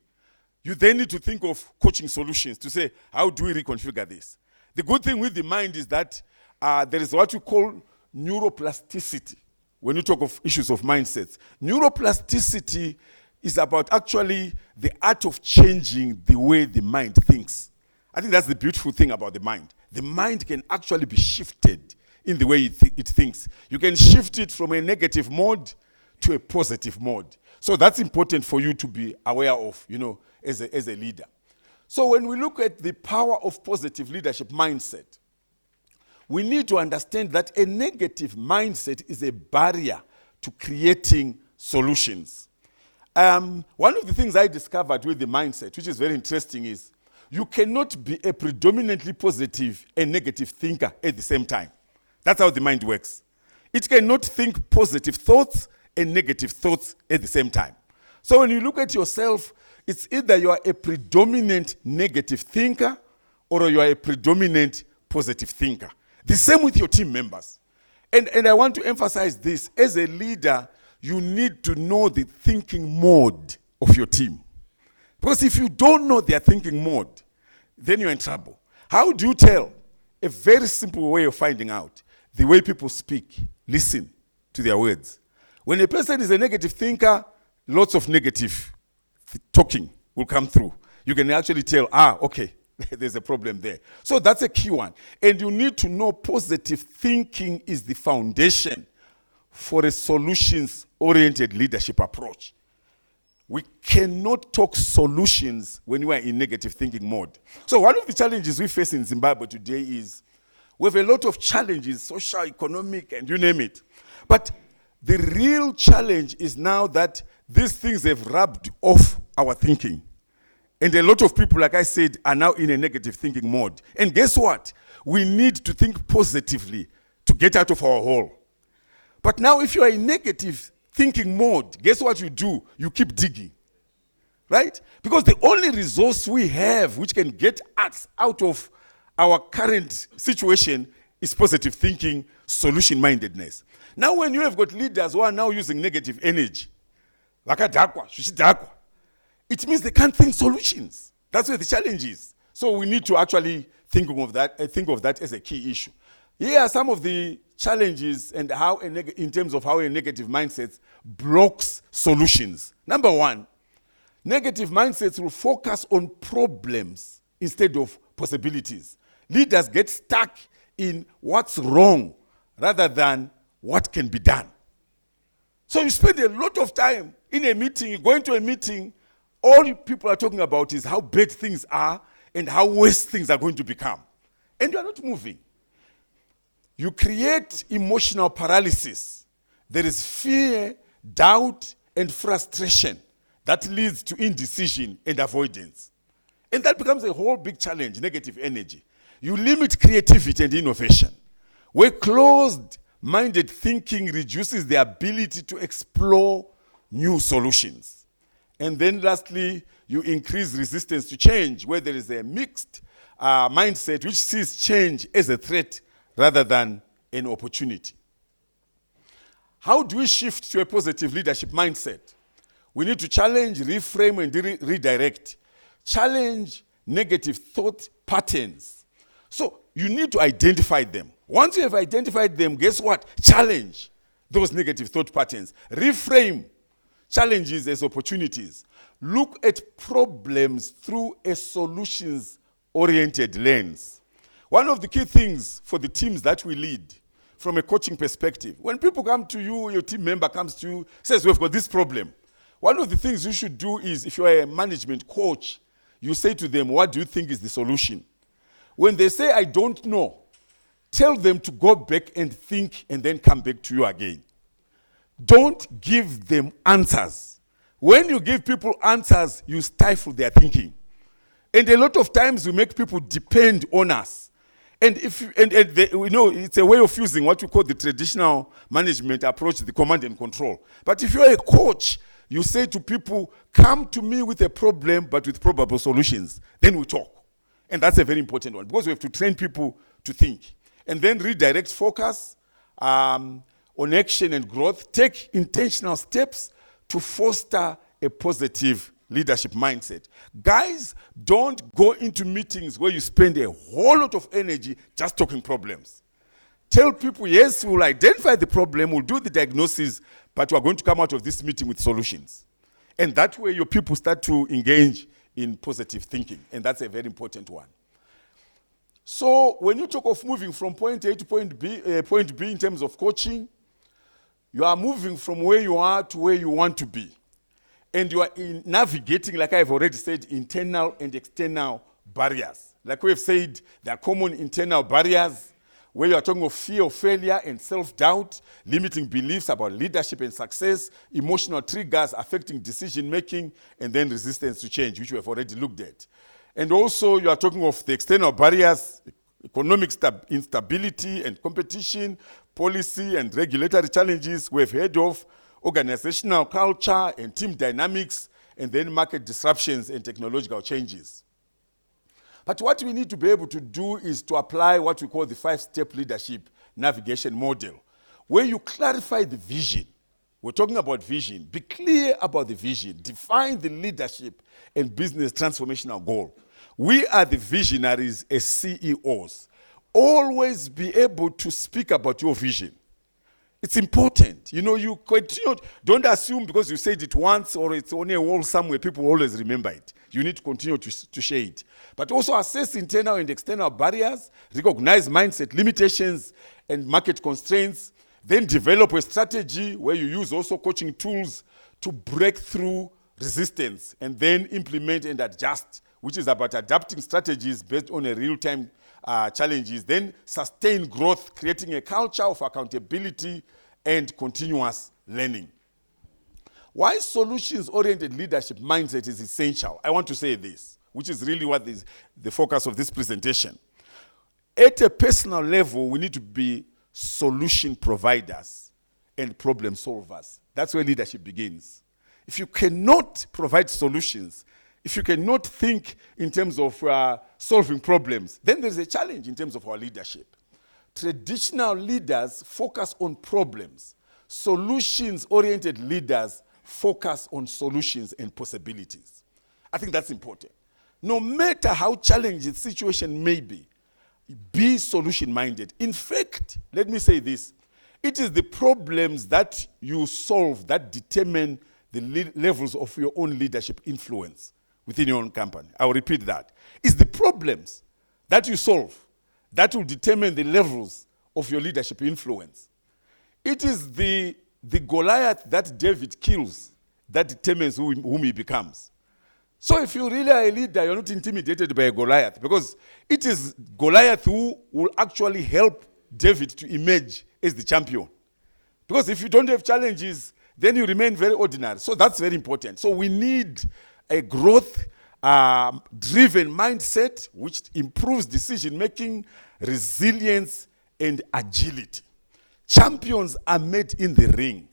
you then need to think of coaching solutions to say, how do we reconfigure this? The good thing with the mind is that there is what we call neuroplasticity. when you talk of issues of mindsets. Neuroplasticity is about actually the art of changing the way the mind thinks. I think that's the beautiful thing about the mind. The mind can actually be shifted in the way it thinks. You can shift it from a negative mode to a positive mode. So that's important for you to be aware of, as a leader. So when we look at the power of positive leadership mindset, we need to understand that a negative mindset is a barrier to creating solutions. One of the things I discovered with the mindset, which is very interesting, is you cannot be a predominantly positive and negative thinker at the same time. That's how the mind works. It cannot think positive thoughts and negative thoughts at the same time. So when you look at yourself, it's either you are a predominant negative thinker or you are a predominant positive thinker. The same with your team members. And I want to emphasize this. As a leader, you need to know the thinking mode of your team. Because if you don't know their thinking mode, then you're in trouble. How do you tell? A very simple way of finding out. The way people speak. Listen to their words. When a person is a negative thinker, lots of negative talking will come through. You can actually tell, okay, there's a problem there. So that's a key one. And you need to know positive thinking is the foundation for a solutions-oriented leadership approach. We cannot talk solutions when you are in negative thinking mode. So one of the challenges we face in Zimbabwe today is we have a lot of challenges, social, economic, and you name it. But the real challenge is now that these things have rubbed off our thinking. And a lot of people, like I said, are now in a negative thinking mode. And guess what? We need to think positively to get out of our hole. But now if you are in negative thinking mode, guess what you do? You keep digging. Right? Because the only resource we have which can get us out of our current situation is positive thinking, solution-mindedness. Now when you have got leaders who are now using negative energy, it means they can't think solutions. That's where the challenge is. So we need to actually think of that as a key issue. Here are some of the challenges and how in terms of how a negative mindset blocks solutions. Number one, negative mindsets will focus on problems instead of possibilities. Leaders get stuck in what's wrong rather than what can be done. So you spend a lot of time in a meeting, you go into a meeting, all people are talking about is how bad things are and how worse things are going to become. And you are not moving. You create emotional paralysis. There is fear, doubt, and frustration that leads to indecision and avoidance. And that becomes a whole big challenge, negative energy. You limit creativity and innovation. Where closed-minded thinking reduces the ability to explore new solutions. And then lastly, you increase resistance to change, where there is a mixed mindset which sees change as a threat rather than an opportunity. How do we shift to a positive leadership mindset? We need to challenge, reframe, and redirect. Challenge negative thought patterns. So you need to identify them. Once you have identified them, guess what? Challenge those negative thought patterns. Reframe challenges as opportunities. Look at problems through a solutions-oriented lens. One of the key things for the teams that we lead from a coaching perspective, when people come to you, your team member comes to you, says, we've got this problem. One of the things you should do is, if you are a management coach, you say to them, what do you think is the solution? When they say, I don't know, tell them to go back and think and then come back to you again. Don't give them answers. When you give people answers, you stifle their thinking. And a lot of times we make people depend on us. And we know it's a way of using what we call the traditional management approach, the command and control. But if you're a coach, you say to people, come to me with a problem, but with probable solutions. Then we talk. And that's a very important one, because we have to train people to think. And then redirect focus on action and growth. Take intentional steps to foster a positive leadership mindset. Guys, don't go into meetings where you spend a whole lot of energy just talking problems. tell people, yes, we'll identify the problem, we'll do the diagnosis, but we're going to come out of this meeting with solutions. And that way your people start to engage in positive thinking, and that's a very important one. So when you talk of moving from point A to point B in terms of coaching, you are moving from where you are to where you want to be. And you are navigating, like I've already said, internal and external barriers. Like we've said, there are common internal barriers where you are talking of fear of failure and self-doubt, limiting beliefs about leadership and success, emotional triggers affecting decision-making, and then resistance to change, which we have already looked at. And also, you are talking of the external barriers, economic instability and competition, policy and regulatory challenges we've heard of, organizational culture and team dynamics, and then market disruptions and technological changes. But what we need to be able to do is to apply what we call the 5-step leadership navigation model, where you clarify the vision. We're talking about vision. Be clear about the vision. Define the leadership and business transformational goal. We are the visionaries as CEOs. Always be able to speak about your vision. It's important. You know, you continue. Don't assume because you said it once or it's on a wall somewhere, people always remember it. You need to continue to share it. But also assess internal and external barriers, recognize mindset limitations and market constraints, then develop a strategy where you use also coaching tools to break through resistance and then implement and adjust, which is about adapting strategies based on a real-time challenges, then sustain growth, creating a culture of accountability and continuous learning. Why solutions-oriented leadership mindset is essential? I want to say this, which is really what is the focus of this presentation. At a personal level, we need to be solution providers and problem solvers. That's where leadership begins. If you cannot provide solutions, if you cannot think in terms of solving problems, then there's a challenge in terms of our leadership. Traditional leaders focus on problems. Solutions-oriented leaders focus on solutions and possibilities. I think that's important. No matter how challenging the situation may be solution-minded. In fact, let me say this. It is the problems that you solve that determine the levels of your own leadership influence within your own company. I will repeat that. It's the problems that you solve that will determine the levels of your leadership influence. It is the Goliath that David kills that determines whom he becomes. So if you really are a leader, you're not intimidated by a Goliath, because it is Goliath who will actually help David to emerge as the champion. Because if you don't have challenges, then you remain very ordinary. So that's very important. So we need a growth-driven mindset which improves decision-making, resilience, and agility. Champions are made in the ring.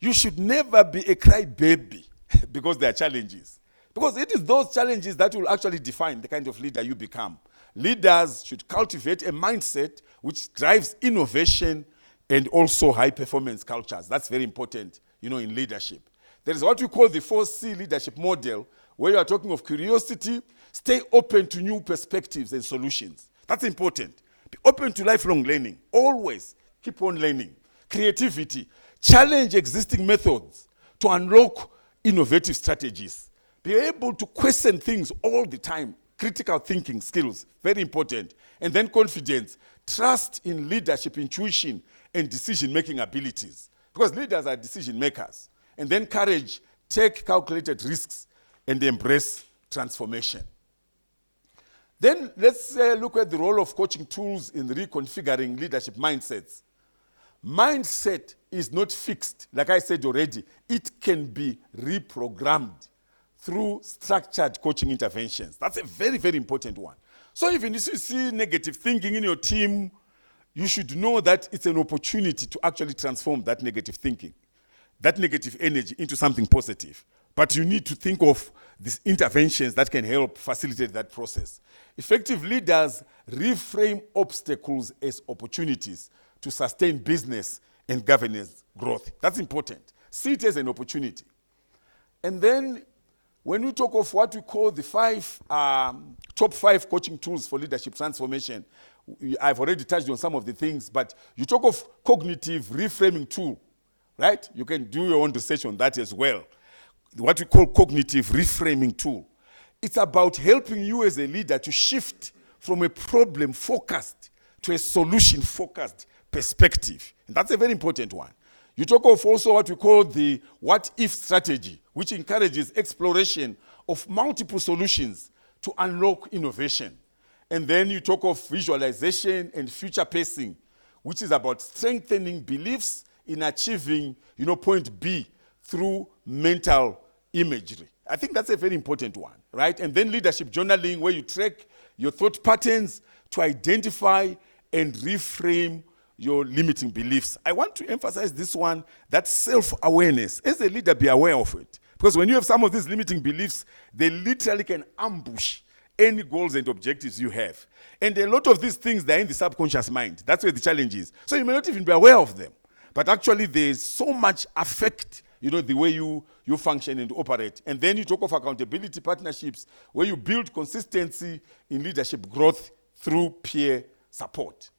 You should never be a crybaby because there are challenges. Because it is those challenges that will actually define the kind of leader you become. Leaders should cultivate a mindset which drives innovation and also high-performance cultures. That's very important, in leadership. There is what we call the 4C leadership model, where you are talking of curiosity, stay open to new perspectives and solutions. That's important. Be open to lifelong learning. Always keep on learning. Creativity. Challenge existing methods to unlock innovative strategies. Be able to question things all the time. Critical thinking skills, very important. And then confidence. Trust in leadership, intuition, and decision-making abilities. Because leaders are decision makers. And then courage, take calculated risks, and embrace transformation. Then let's look at the role of coaching tools in reconfiguring leadership mindsets. Mindset is not fixed, like I said already. It can be reprogrammed through structured coaching interventions. That's a very, very important one. So even if you see negative thinking in your team, you should know that it's an opportunity to actually transform that negative thinking, that negative energy into something positive. But you need to think of these interventions that can help facilitate that process. Effective leaders reframe obstacles as opportunities to sustain business and governance growth. That's important. See it as an opportunity. And then when we talk of what we call the top 5 coaching tools for leadership transformation, I've already touched on some of the things, but you talk of cognitive reframing tool, right? You can do your own research on that as well. What we call cognitive reframing tool. It's about helping you as a leader to shift from a problem-focused to a solution-focused perspective. And that's a very important one. You talk of also what we call the what-if strategy, which encourages exploration of multiple solutions to unlock innovation. And then you talk of visualization and future pacing, which is about strengthening beliefs in achieving, point B through mental imagery. I think that's a very important one, right? And then leadership journaling, where you track your thought patterns to identify and reframe your limiting beliefs. I want to emphasize this one, that self-awareness. As a leader, be aware of it. Because when you have some of these limiting beliefs, they literally can ambush any goals and objectives you have. And a lot of these things, they're in the subconscious mind. That's where the challenge is. So you may not even be aware of them. But actually, there's so much affect, the way you function and operate. And then you talk of accountability partnerships, where you build consistency in leadership growth through peer support.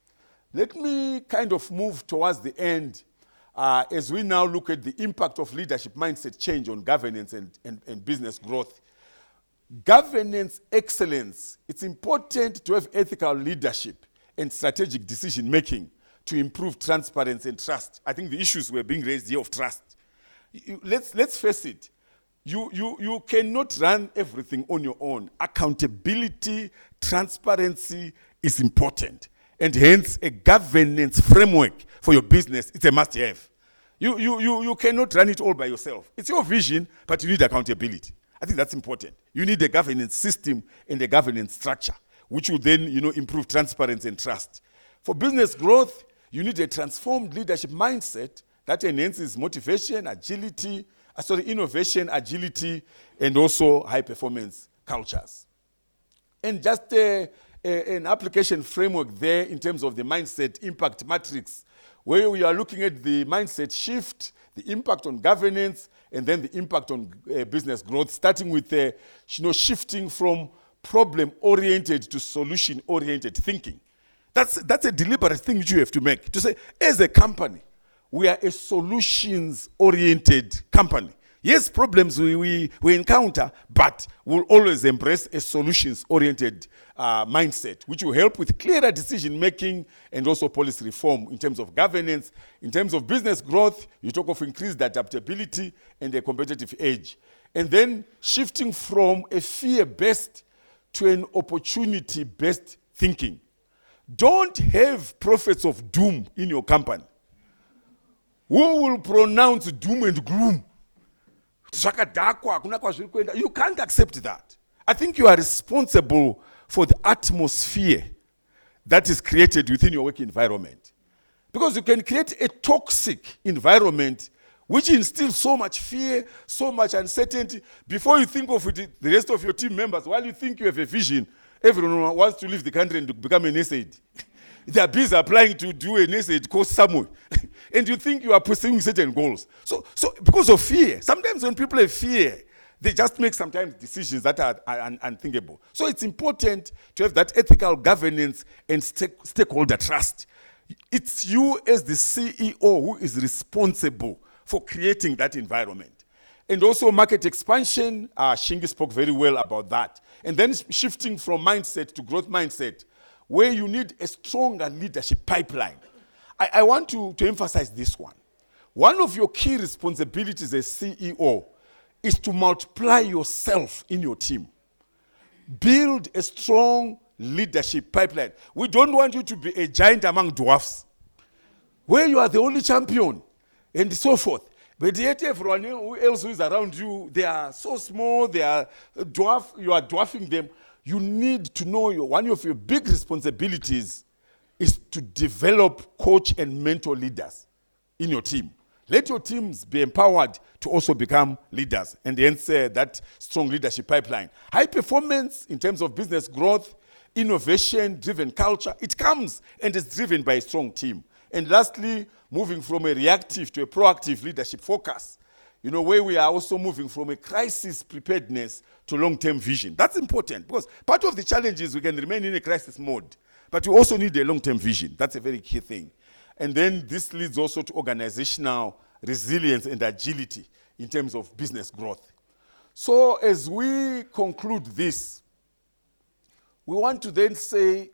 Let me kind of move towards the end as we now look at the impact of leadership mindset change on governance and business growth. Governance excellence, it's important to have ethical leadership and strategic decision making to improve transparency and trust. I think the issues were being raised here of trust. Let's face it, you cannot run everything on your own. Accountability, transparency is important. And hence, a governance framework for your business, it's a must-have. You cannot run it all by yourself. It's your vision, but you need accountability. I think that's important. You need a governance system and a governance structure, which will then, improve transparency and trust. For business growth, you need a transformed leadership mindset that enhances motivation, innovation, agility, and also high-performance cultures. And just an application framework there in terms of the mindset impact matrix, where we are looking at the mindset shift, the impact on governance, and then the impact on business growth, starting with shifting from problem-oriented to solution-oriented thinking. That's a deliberate thing which you have to make. To say, as a company, we are a solutions-oriented company. Yes, problems we encounter, but we'll always embrace a solutions-oriented mindset, which will help with clearer decision-making and also policy reform in terms of governance. In terms of business growth, you talk of increased adaptability and a competitive edge. And then shifting from a fear-based to an opportunity-based thinking. Don't have prophets of doom in your company. Who will pronounce doom and gloom? You can't accept that. I think you are responsible for the atmosphere that is created within your work environment. Because you can create a toxic environment which instills so much fear, so much uncertainty. Before you think of it, the rest of your team members, while you think you have a vision, everyone wants to leave the country and to become an SAID. They are busy applying to do an SAID course somewhere. And you think you are pursuing certain goals. So because of fear, sometimes when people have fear, they just make sometimes decisions that are unthinkable. So it's important to have that ethical governance and stakeholder trust. It's you as the CEO who is responsible for creating that environment. And also market expansion, Shingai spoke very well about that. And then shifting from mindset to growth mindset, where you need a stronger leadership pipeline. I want to emphasize this one. One of your key responsibilities as CEO is to multiply yourself in your team. Build a strong leadership pipeline. We don't want you to be a giant among dwarfs, where you are the only champion, and so forth. But yet everyone else who is around you, they are so small, they are you are dwarfing them. You need to know one of your big responsibilities is to develop, coach, and mentor leaders in your team. Let your teams be empowered to also become leaders, and hence that strong leadership pipeline. High performance in terms of business growth, innovation-driven culture, it comes and is driven by a strong team. And lastly, moving from a reactive to a proactive leadership focus, where we are also moving from a crisis preparedness to long-term vision. That's important because part of the challenge is we can remain in a crisis mode, But you also need a long-term vision. That's a very key thing. And then this leads also to organizational resilience and agility in terms of business growth. So as we conclude this, we want to then say,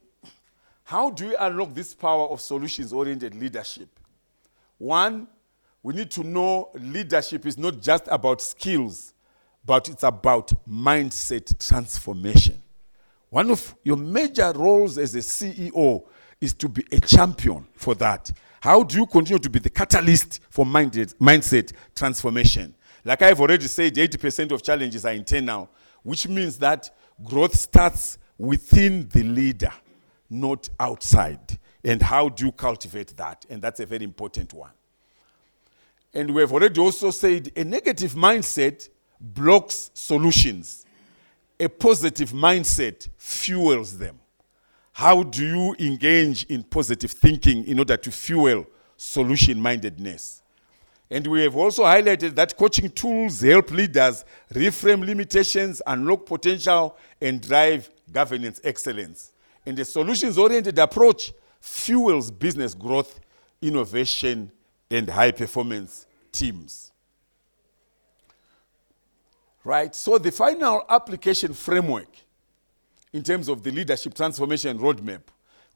how do we unlock this power of solutions-oriented leadership? One, we need to know leadership is not just about skills, but it's about mindset transformation. One of your major roles as a CEO is to be a champion for that. How do you continue to be the catalyst for mindset transformation? Like I've already said, 80% of challenges are internal, which means that growth starts within the leader, not outside. And how do you cultivate that? And that's a very important one. And we have already also said a negative mindset blocks solutions. A positive mindset fuels them. How do you engage in positive thinking in order to fuel solution-mindedness? And we have also highlighted that coaching tools help leaders reframe limitations, unlock potential, and drive governance excellence. And the solutions-oriented approach fuels business growth, innovation, and high-performance teams. Right, so the final application framework in terms of the leadership transformation roadmap,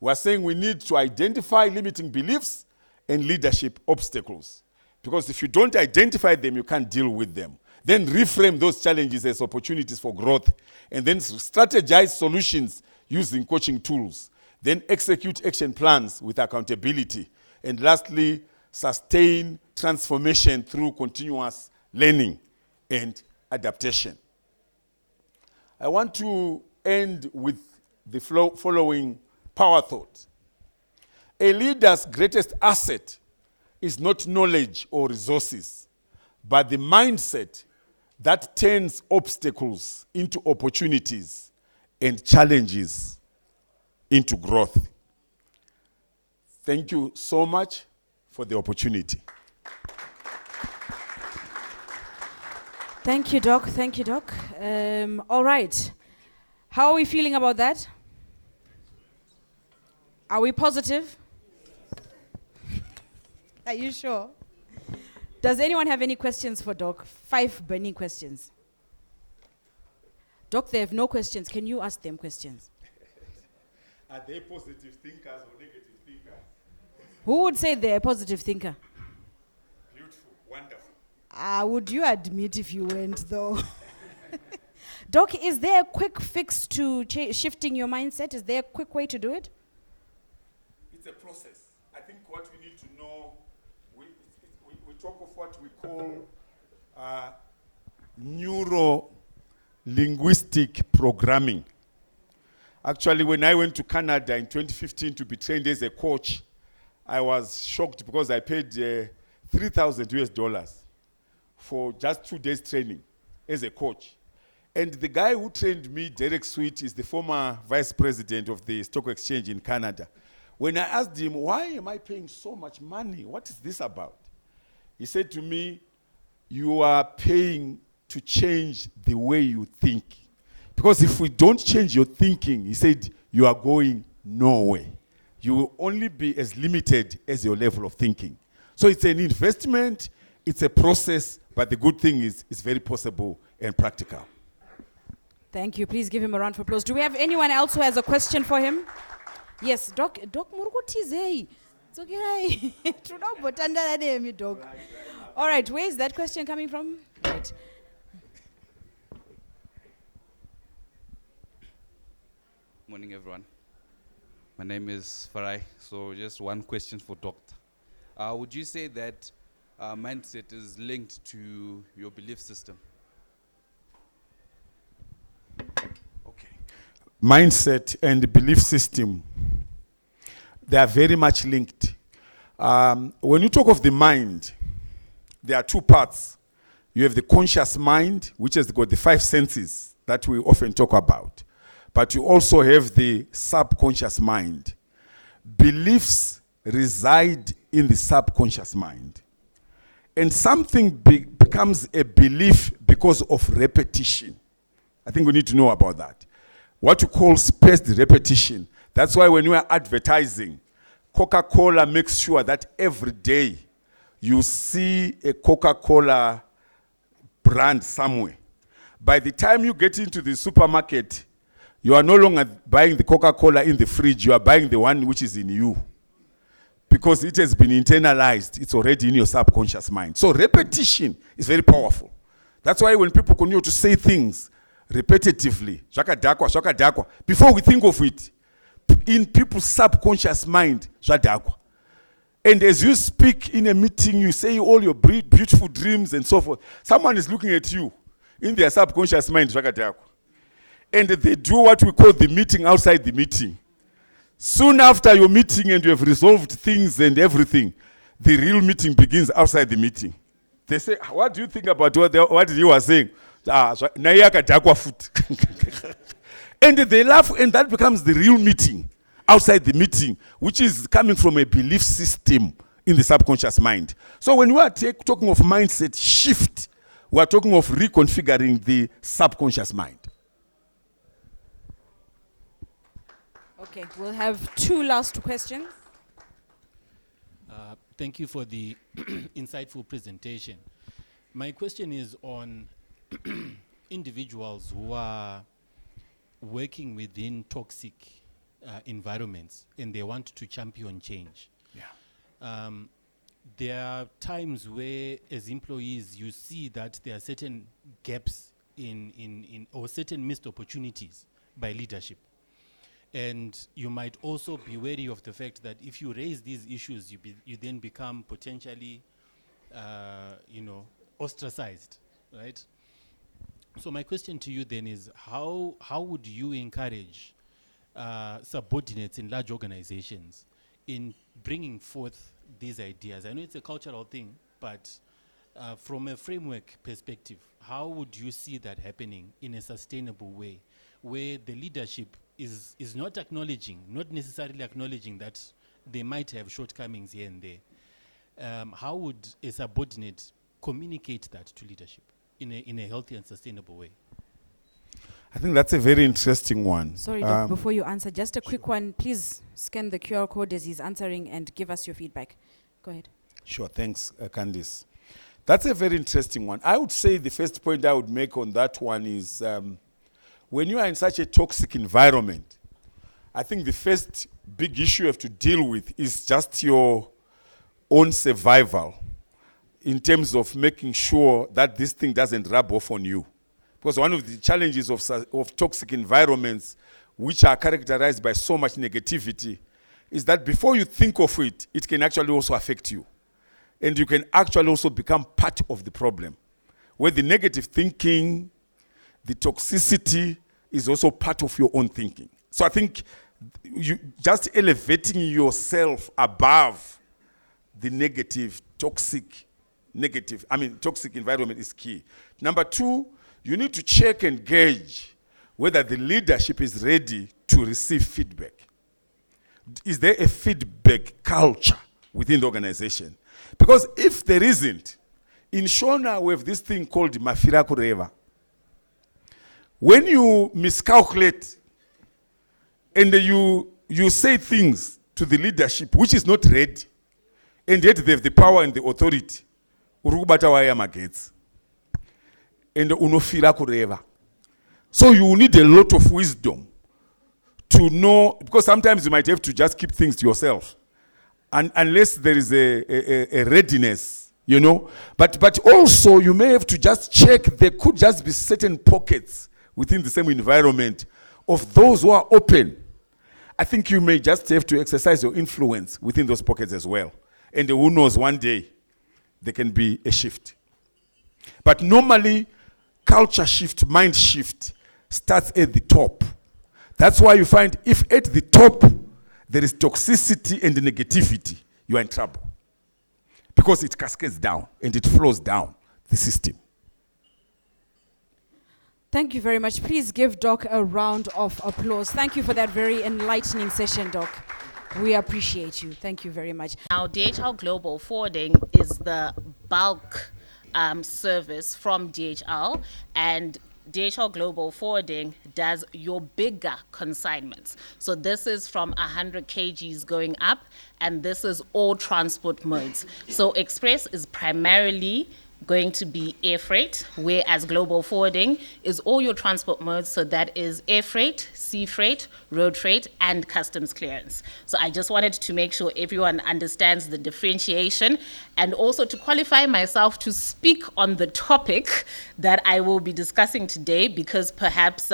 we're saying we need to identify limiting beliefs and leadership obstacles. Because if you don't identify them, you can't deal with them. Then reframe those challenges as opportunities for growth, and then strategize solutions using coaching tools. Then execute action plans with accountability. And lastly, sustain transformation through continuous learning and adaptation. I want to end with the following power thought. A leader's greatest asset is not knowledge or resources, but the mindset that turns obstacles into opportunities and challenges into growth. Thank you so much for the opportunity. Thank you, Doc. Thank you, Doc. All right. How are we feeling about that? Are we positive? Are you sure? Does anyone have any questions for Doc? 5 burning questions. Doc, they have no questions. Can you ask them questions? Are they positive thinkers or negative thinkers? Who would say they're a positive thinker? Beautiful, wonderful. Would you admit if you weren't, though? Doc, is there a quick fix to shifting your mindset? Is there a quick way to do it? It's a process. I think what we need to know, we talk of what we call neuro-linguistic programming. Actually, when I went to Canada in 2015 to be trained as a coach, I was shocked because I paid $3,000 for just 2 days training as a coach. And the guy who trained me, Derek Sweet, is the former vice president of the stock exchange in Canada. When I asked him, why am I paying so much money? What is this about? He said to me, you are paying to change the way you think. Because if we don't change your thinking, he said, you are going nowhere. You will only be as limited as your level of thinking. So it's an investment, it's a process, but the good thing is it's very possible and practical. Thank you. Please give him a round of applause. Do we have anyone else who has a question for him? Yes, Doc Murukutizei. It's okay. Doc. All right, where is that question coming from? Right. Morning, everyone. My name is Farai. So just one question for Doctor. Would you say that mindset is linked to your belief system? Okay. Mindset and belief system, they are very much linked. When you talk of the mind, there are 2 parts. You have the conscious mind, which has got the 5 senses that we often talk about. But you also have the subconscious mind. Beliefs reside in the subconscious mind. And something becomes a belief because of repetition. I think we need to know about that. What you call spaced repetition. That's why when you are advertising, Coca-Cola makes sure that every day you see a Coca-Cola brand somewhere. By the time you get into the supermarket, you are no longer buying the Coca-Cola in the fridge, you are buying the one which is in you. Because it has been internalized, it's already in your subconscious mind. So repetition is very powerful. That's why when people continue to say things repetitively, shakadakwa, shakadakwa, before we think of it, in people's subconscious mind, shakadakwa. And as you speak in a meeting, you say all your beautiful dreams and so forth. Someone is looking at you in their subconscious mind, shakadakwa. And they do what we call the meeting outside the meeting. Soon after your meeting and you have resolved things and everything, the real meeting begins outside the meeting. They say, what do you think about what you are saying? And they laugh, and that becomes the real meeting outside the meeting, which is coming from a belief system in the subconscious mind. So when we are talking of mindset shift, we are talking of reconfiguring the subconscious mind. Okay, we'll have 2 last questions. Thank you for the insightful presentation. My question is on individuals who are working within toxic environments and they want to champion change. Yeah. There are times where, as employees, you see that there are certain gaps in or certain missed opportunities by leadership. And you might also be wary of the fact that if you raise these issues, you then become potentially, ostracized, right? So my question to you then is, how would you encourage subordinates in large organizations in bringing forth these ideas? I know it's a cultural thing, but from a framework perspective, how would you see that happening in a sustainable way, where the leadership is not necessarily acknowledging that they might have shortcomings here and there? How would a subordinate communicate that to leadership in a healthy and sustainable way? I think that's a very interesting one. Sorry, Doc, before you answer, just a quick one. Please scan the QR code as he's answering and give us your feedback. Go ahead. Sure, thanks, Candice. That's a very interesting one. I would say the first point I would make on that one is when you are in such a toxic environment, I think the first big issue you have to deal with is just your own survival in terms of making sure that this thing doesn't rub off on you. Because one of the challenges of toxic environments, which are characterized by so much negativity, is that before you think of it, it can actually also affect you. And you can actually also become part of the problem, where the negative thinking, the toxicity is also part of your own thinking. So I think you just elevating yourself above the toxic environment is key. Number 2, you need to check and gauge whether the leadership is ready to receive feedback. Is there a feedback culture within the organization? Because if there isn't, in Shona we have this thing called mafira kureva. When you miscalculate and you say things to the leadership which is not ready, and yet they have the power and the authority, urukubata waya magets, and unofira kureva. So you need a lot of wisdom to know, because sometimes you might have to just keep things to yourself, and unless there is a readiness, But also you may have to just check, there could just be certain pockets within the same environment of those who are open. I think you may just have to exercise your influence within those pockets as well. And who knows, one day there can be a shift. But normally, culture shift, mind shift, starts at the top. That's why you find if at the top there is toxicity and negativity, you are in trouble. Because it cascades down and it flows down the system. Thank you very much. Please give Doc a round of applause. Thank you for that very enlightening session, Doc. We appreciate you. Thank you very much. Now, DHL Global Forwarding is the bulk service from DHL, and DHL Global Forwarding does your bigger consignments. So this is from 100 kgs going up, and this is all transport modes. So express is primarily going to be air freight, whereas global forwarding is all your transport modes. So that is air freight, sea freight, road freight, and customs clearance. So I just wanted to make sure everyone understands the differentiation, and also to qualify myself to speak on the topic that I will be discussing today, because perhaps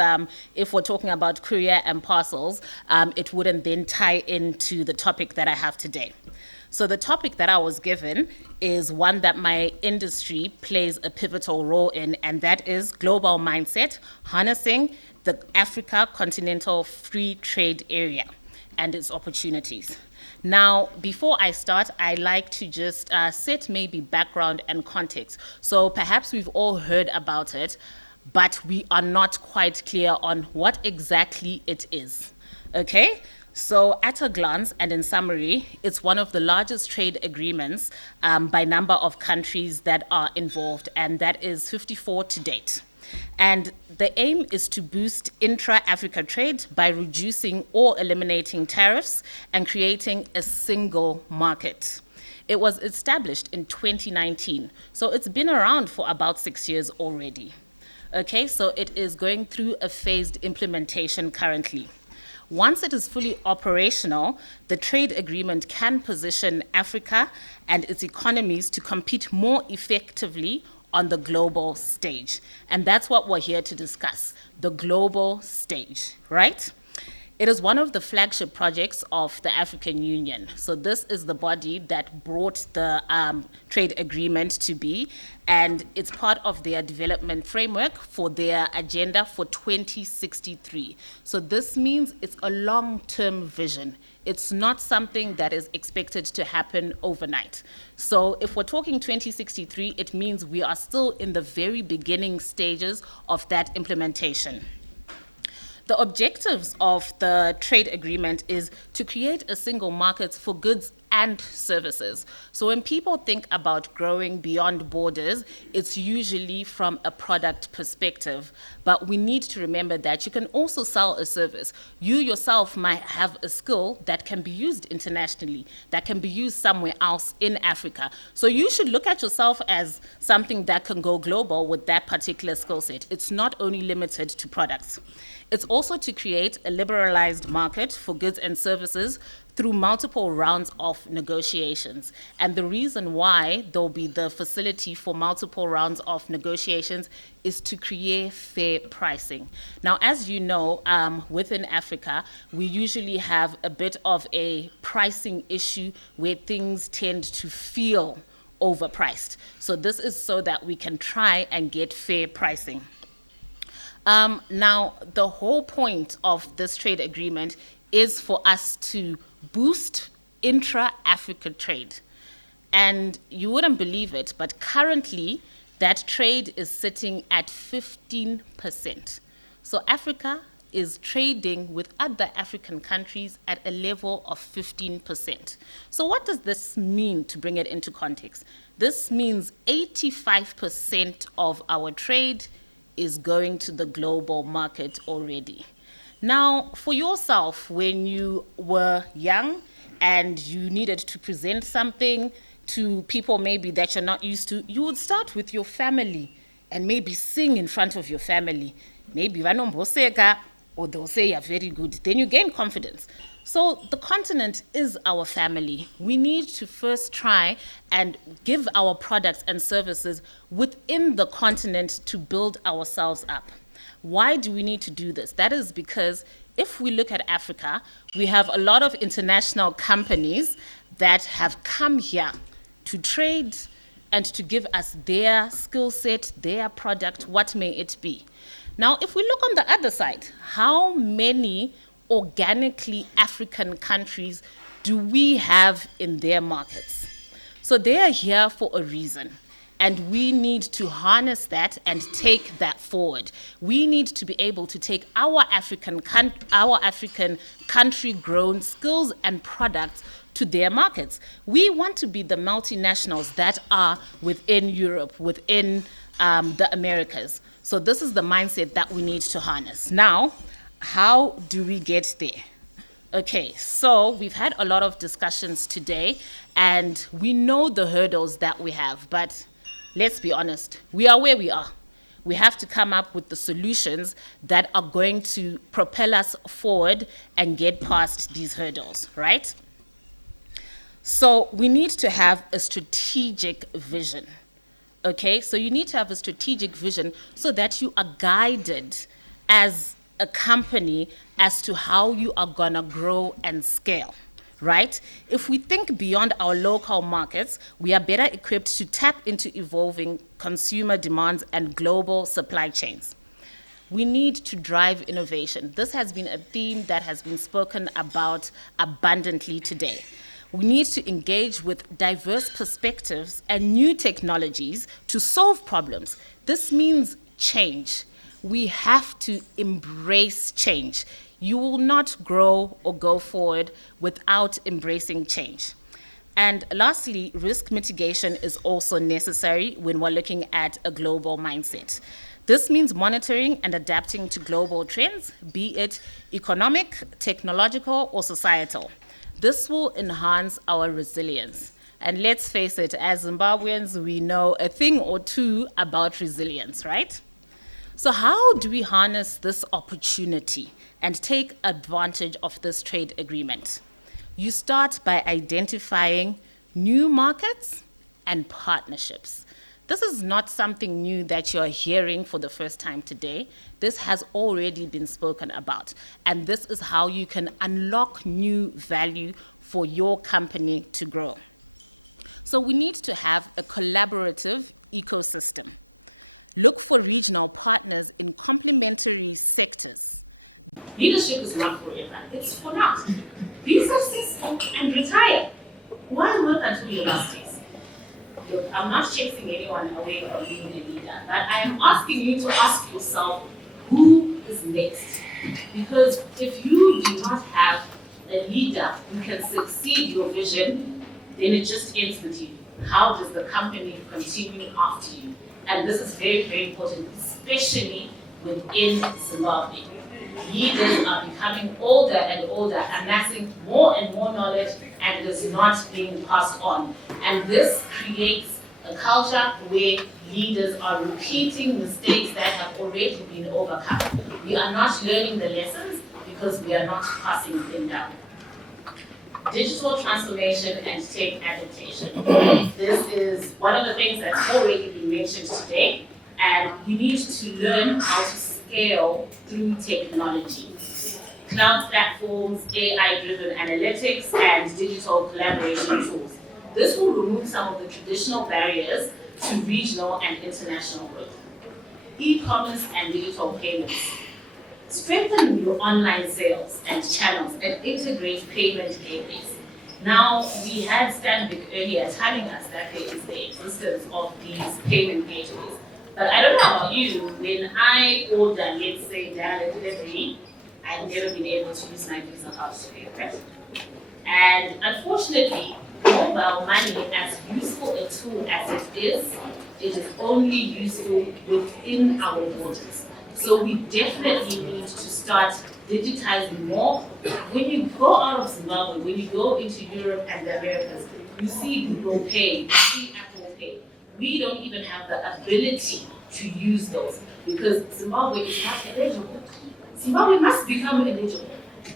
if we're talking about courier and parcels, it wouldn't then tie into the topic that I have today. So the topic that I was given is one that my industry plays a pivotal role in, and that is global mindset, harnessing the Africa Continental Free Trade Area and its opportunities. Now, before I start, I like to just set maybe background and context. So perhaps we've all heard about it, but we are not quite clear on what exactly it is. Okay? So at a glance and in summary, it's one of the largest trade agreements by number of countries that are involved, and that is 54 to date. And the aim is to boost intra-Africa trade by reducing or eliminating tariffs and creating a single market. It was established in 2019, so it's been around for about 6 years already. Okay, so it is going through a phased implementation currently. Once it is fully operational, the trade agreement can position Africa and its economies to compete more effectively on the global stage. And that's what we're here to discuss, the global stage, right? It is one of the flagship projects of the African Union. So this is the body that brought the trade agreement to be, and it's part of their development framework for their agenda for 2063. So this means it's a long-term vision. It's not something that is expected to happen overnight. So if we're talking 2063, it means we are still in the very beginning stages of that implementation. The objectives of the trade agreement is to create a single market for goods and services. So when people think about growing beyond borders, it's usually from a product perspective. But we need to remember that you can also sell a service. You yourself might have a skill that can be used internationally, that can be used somewhere else in Africa. So you should look at yourself as something that can go global with that particular skill set. It's not only limited to products. It's also to create a liberalized market for goods and services through multiple rounds of negotiations. And the reason why there'll be the facility for multiple rounds of negotiations is to create fair pricing. Now, as you know, within Africa, we usually have a bit of a pricing issue where things tend to feel overpriced. So this is so that we can try and get fair pricing. Now, the whole point of this trade agreement is for us to boost intra-Africa trade. And you wouldn't believe it, but currently that trade is sitting at 15%. So Africa is trading with other African countries at a level of 15%. So what does this mean, to bring it into context? This means 85% of our trade is going to the global market already. Now, for yourself, when you were young and you needed to present something to people maybe that you're not used to, you would start with your family and maybe sing in front of your family. Maybe vanomboseka, or they'll say you're very good. Then you gain confidence. So the continent is our family. We need to first try and give our products and services within the continent to build ourselves up. Why do we need to do this? That is because if we look at Africa, we have a lot of international companies that have come here to trade and to give us their skill set, their product, what may it be. Now, if we look on the other side, how many organically African countries do we have in their markets? So they are here for a reason. And we need to harness that and take that forward. We need to be able to take our African country-grown skills and products to their markets. We want to be the multinationals that are within Europe, within the Americas. So this is the mindset that we need to harness. Now, how do we get there? Okay, so we've had a lot of discussions today, and we know the hurdles that we have, but let's be honest, we are where we are. We have to come up with the solutions that are going to propel us forward and get past these hurdles, right? So we need to have a strategic vision. Okay, so you need to have a strategic vision so that you are guided as a company as to how you are gonna grow and scale, right? If we think beyond our local markets, we are better equipped to tap into evolving consumer demands and global supply chains. We need to drive innovation. This has been a theme that has been spoken about abundantly today. We need to engage with diverse perspectives and new technologies to solve problems. This means change. We have to embrace change. You will not grow or go forward without embracing change. And lastly, risk mitigation is also necessary when we're looking at a global mindset. This means monitoring and adapting to global trends, be it economic, technological, or societal. This will enhance our resilience. And let's face it, as Zimbabweans, we know a thing or two about resilience, right? So how do we harness this opportunity and take advantage of this trade agreement? You start by identifying new markets and partnerships. This is not something new that you're hearing for the first time today. This has already been spoken about. And this is how you can unlock new value for your company to grow. So we need to have a collaborative ecosystem. Look for regional partners in complementary sectors. Leadership is not forever, it's for now. Be successful and retire. Why work until your last days? Look, I'm not chasing anyone away from being a leader, but I am asking you to ask yourself, who is next? Because if you do not have a leader who can succeed your vision, then it just ends with you. How does the company continue after you? And this is very, very important, especially within Zimbabwe. Leaders are becoming older and older, amassing more and more knowledge, and it is not being passed on. And this creates a culture where leaders are repeating mistakes that have already been overcome. We are not learning the lessons because we are not passing them down. Digital transformation and tech adaptation. This is one of the things that's already been mentioned today, and we need to learn how to scale through technology. Cloud platforms, AI-driven analytics, and digital collaboration tools. This will remove some of the traditional barriers to regional and international growth. E-commerce and digital payments. Strengthen your online sales and channels and integrate payment gateways. Now, we had Stanbic earlier telling us that there is the existence of these payment gateways. But I don't know about you, when I order, let's say, direct delivery, I've never been able to use my Visa card to pay credit. And unfortunately, mobile money, as useful a tool as it is only useful within our borders. So we definitely need to start digitizing more. When you go out of Zimbabwe, when you go into Europe and the Americas, you see Google Pay, you see Apple Pay. We don't even have the ability to use those because Zimbabwe is not eligible. Zimbabwe must become eligible.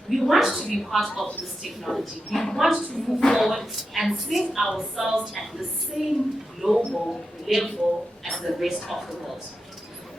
We want to be part of this technology. We want to move forward and set ourselves at the same global level as the rest of the world.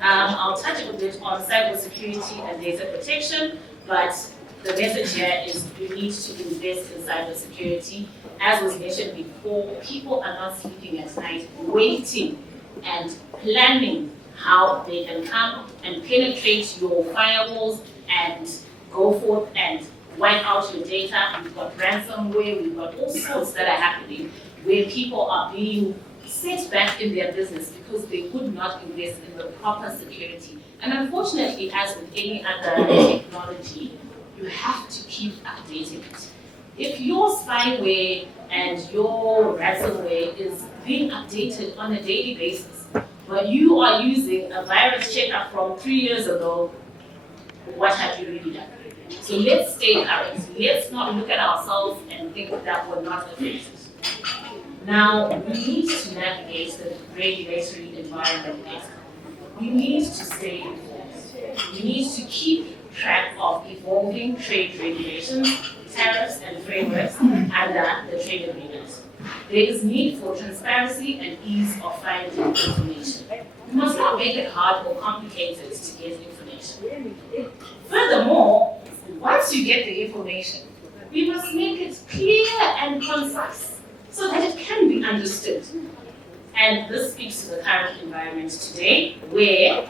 I'll touch a bit on cybersecurity and data protection, but the message here is we need to invest in cybersecurity. As was mentioned before, people are not sleeping at night, waiting and planning how they can come and penetrate your firewalls and go forth and wipe out your data. We've got ransomware, we've got all sorts that are happening where people are being set back in their business because they could not invest in the proper security. And unfortunately, as with any other technology, you have to keep updating it. If your spyware and your ransomware is being updated on a daily basis, but you are using a virus checker from 3 years ago, what have you really done? So let's stay current. Let's not look at ourselves and think that we're not affected. Now, we need to navigate the regulatory environment better. We need to stay informed. We need to keep track of evolving trade regulations, tariffs, and frameworks under the trade agreement. There is need for transparency and ease of finding information. We must not make it hard or complicated to get information. Furthermore, once you get the information, we must make it clear and concise so that it can be understood. And this speaks to the current environment today, where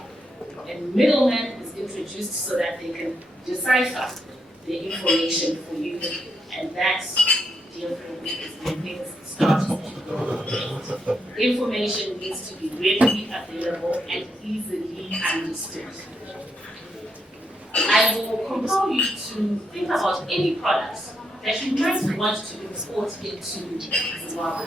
a middleman is introduced so that they can decipher the information for you. And that's the is where things start to go. Information needs to be readily available and easily understood. I will compel you to think about any product that you might want to export into Zimbabwe.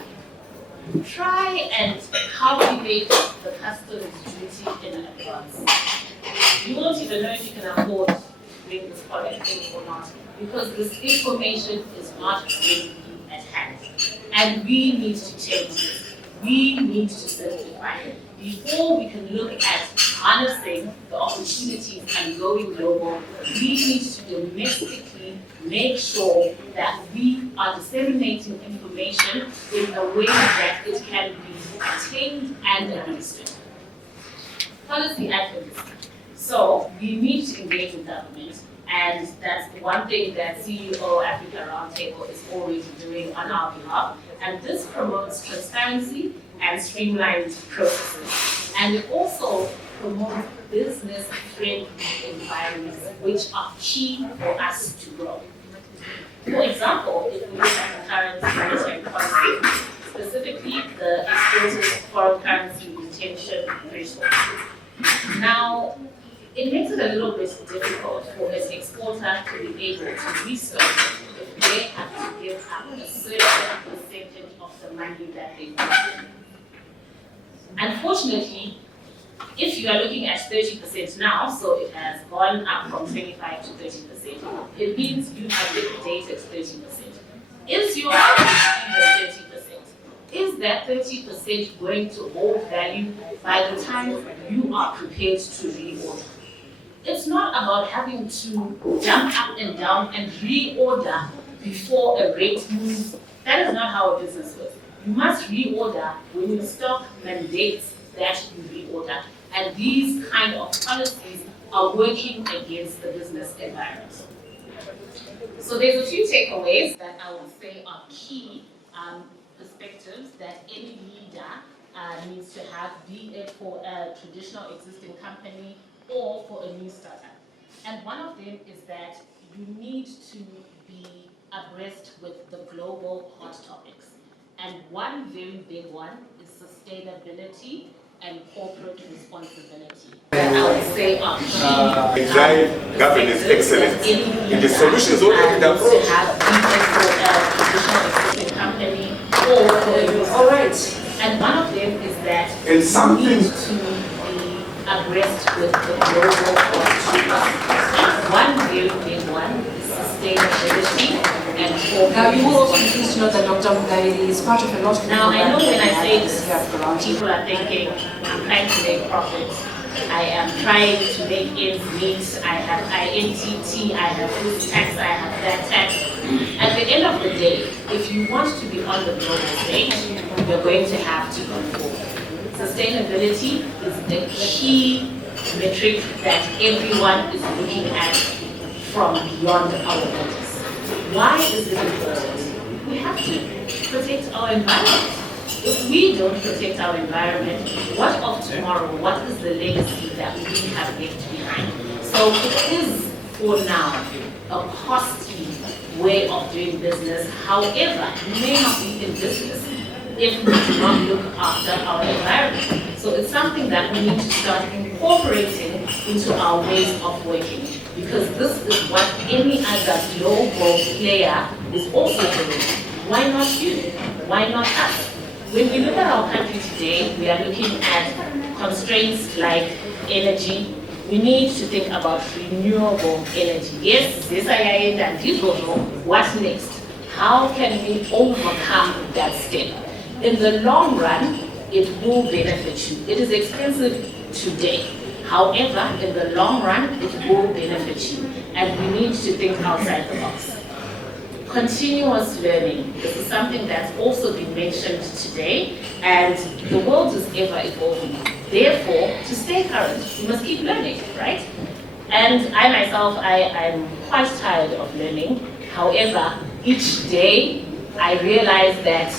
Try and calculate the customs duty in advance. You won't even know if you can afford to bring this product in or not, because this information is not readily at hand. And we need to change this. We need to simplify it. Before we can look at harnessing the opportunities and going global, we need to domestically make sure that we are disseminating information in a way that it can be attained and understood. Policy advocacy. So we need to engage with government, and that's the one thing that CEO Africa Roundtable is always doing on our behalf. And this promotes transparency and streamlined processes. And it also promotes business-friendly environments, which are key for us to grow. For example, if we look at the current monetary policy, specifically the exported foreign currency retention threshold. Now, it makes it a little bit difficult for an exporter to be able to restock if they have to give up a certain percentage of the money that they want. Unfortunately, if you are looking at 30% now, so it has gone up from 25 to 30%, it means you have liquidated 30%. Is your even 30%? Is that 30% going to hold value by the time you are prepared to reorder? It's not about having to jump up and down and reorder before a rate moves. That is not how a business works. You must reorder when your stock mandates that you reorder. And these kind of policies are working against the business environment. So there's a few takeaways that I would say are key perspectives that any leader needs to have, be it for a traditional existing company or for a new startup. And one of them is that you need to be abreast with the global hot topics. And one very big one is sustainability and corporate responsibility. I would say are key. Drive governance excellence. And the solution is already the approach. All right. And one of them is that and something you need to be abreast with the global topics. One very big one is sustainability and corporate. Now you will also please note that Dr. Mugaviri is part of a lot of Now I know when I say this, people are thinking, I'm trying to make profits. I am trying to make ends meet. I have INTT, I have this tax, I have that tax. At the end of the day, if you want to be on the global stage, you're going to have to conform. Sustainability is the key metric that everyone is looking at from beyond our borders. Why is it important? We have to protect our environment. If we don't protect our environment, what of tomorrow? What is the legacy that we have left behind? So it is, for now, a costly way of doing business. However, we may not be in business if we do not look after our environment. So it's something that we need to start incorporating into our ways of working. Because this is what any other global player is also doing. Why not you? Why not us? When we look at our country today, we are looking at constraints like energy. We need to think about renewable energy. Yes, this I did go wrong. What's next? How can we overcome that step? In the long run, it will benefit you. It is expensive today. However, in the long run, it will benefit you. And we need to think outside the box. Continuous learning. This is something that's also been mentioned today, and the world is ever evolving. Therefore, to stay current, you must keep learning, right? And I myself, I'm quite tired of learning. However, each day I realize that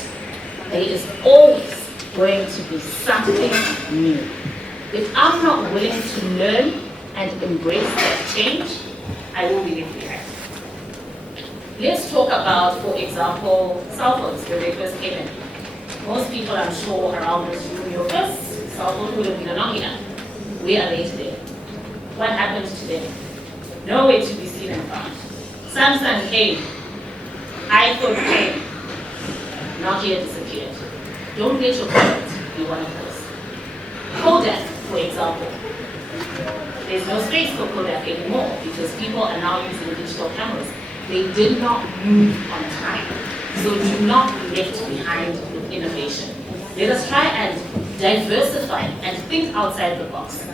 there is always going to be something new. If I'm not willing to learn and embrace that change, I will be left behind. Let's talk about, for example, cell phones when they first came in. Most people, I'm sure, around this room, your first cell phone would have been a Nokia. We are there today. What happened to them? Nowhere to be seen and found. Samsung came, iPhone came, Nokia disappeared. Don't let your product be one of those. Kodak, for example. There's no space for Kodak anymore because people are now using digital cameras. They did not move on time. So do not be left behind with innovation. Let us try and diversify and think outside the box.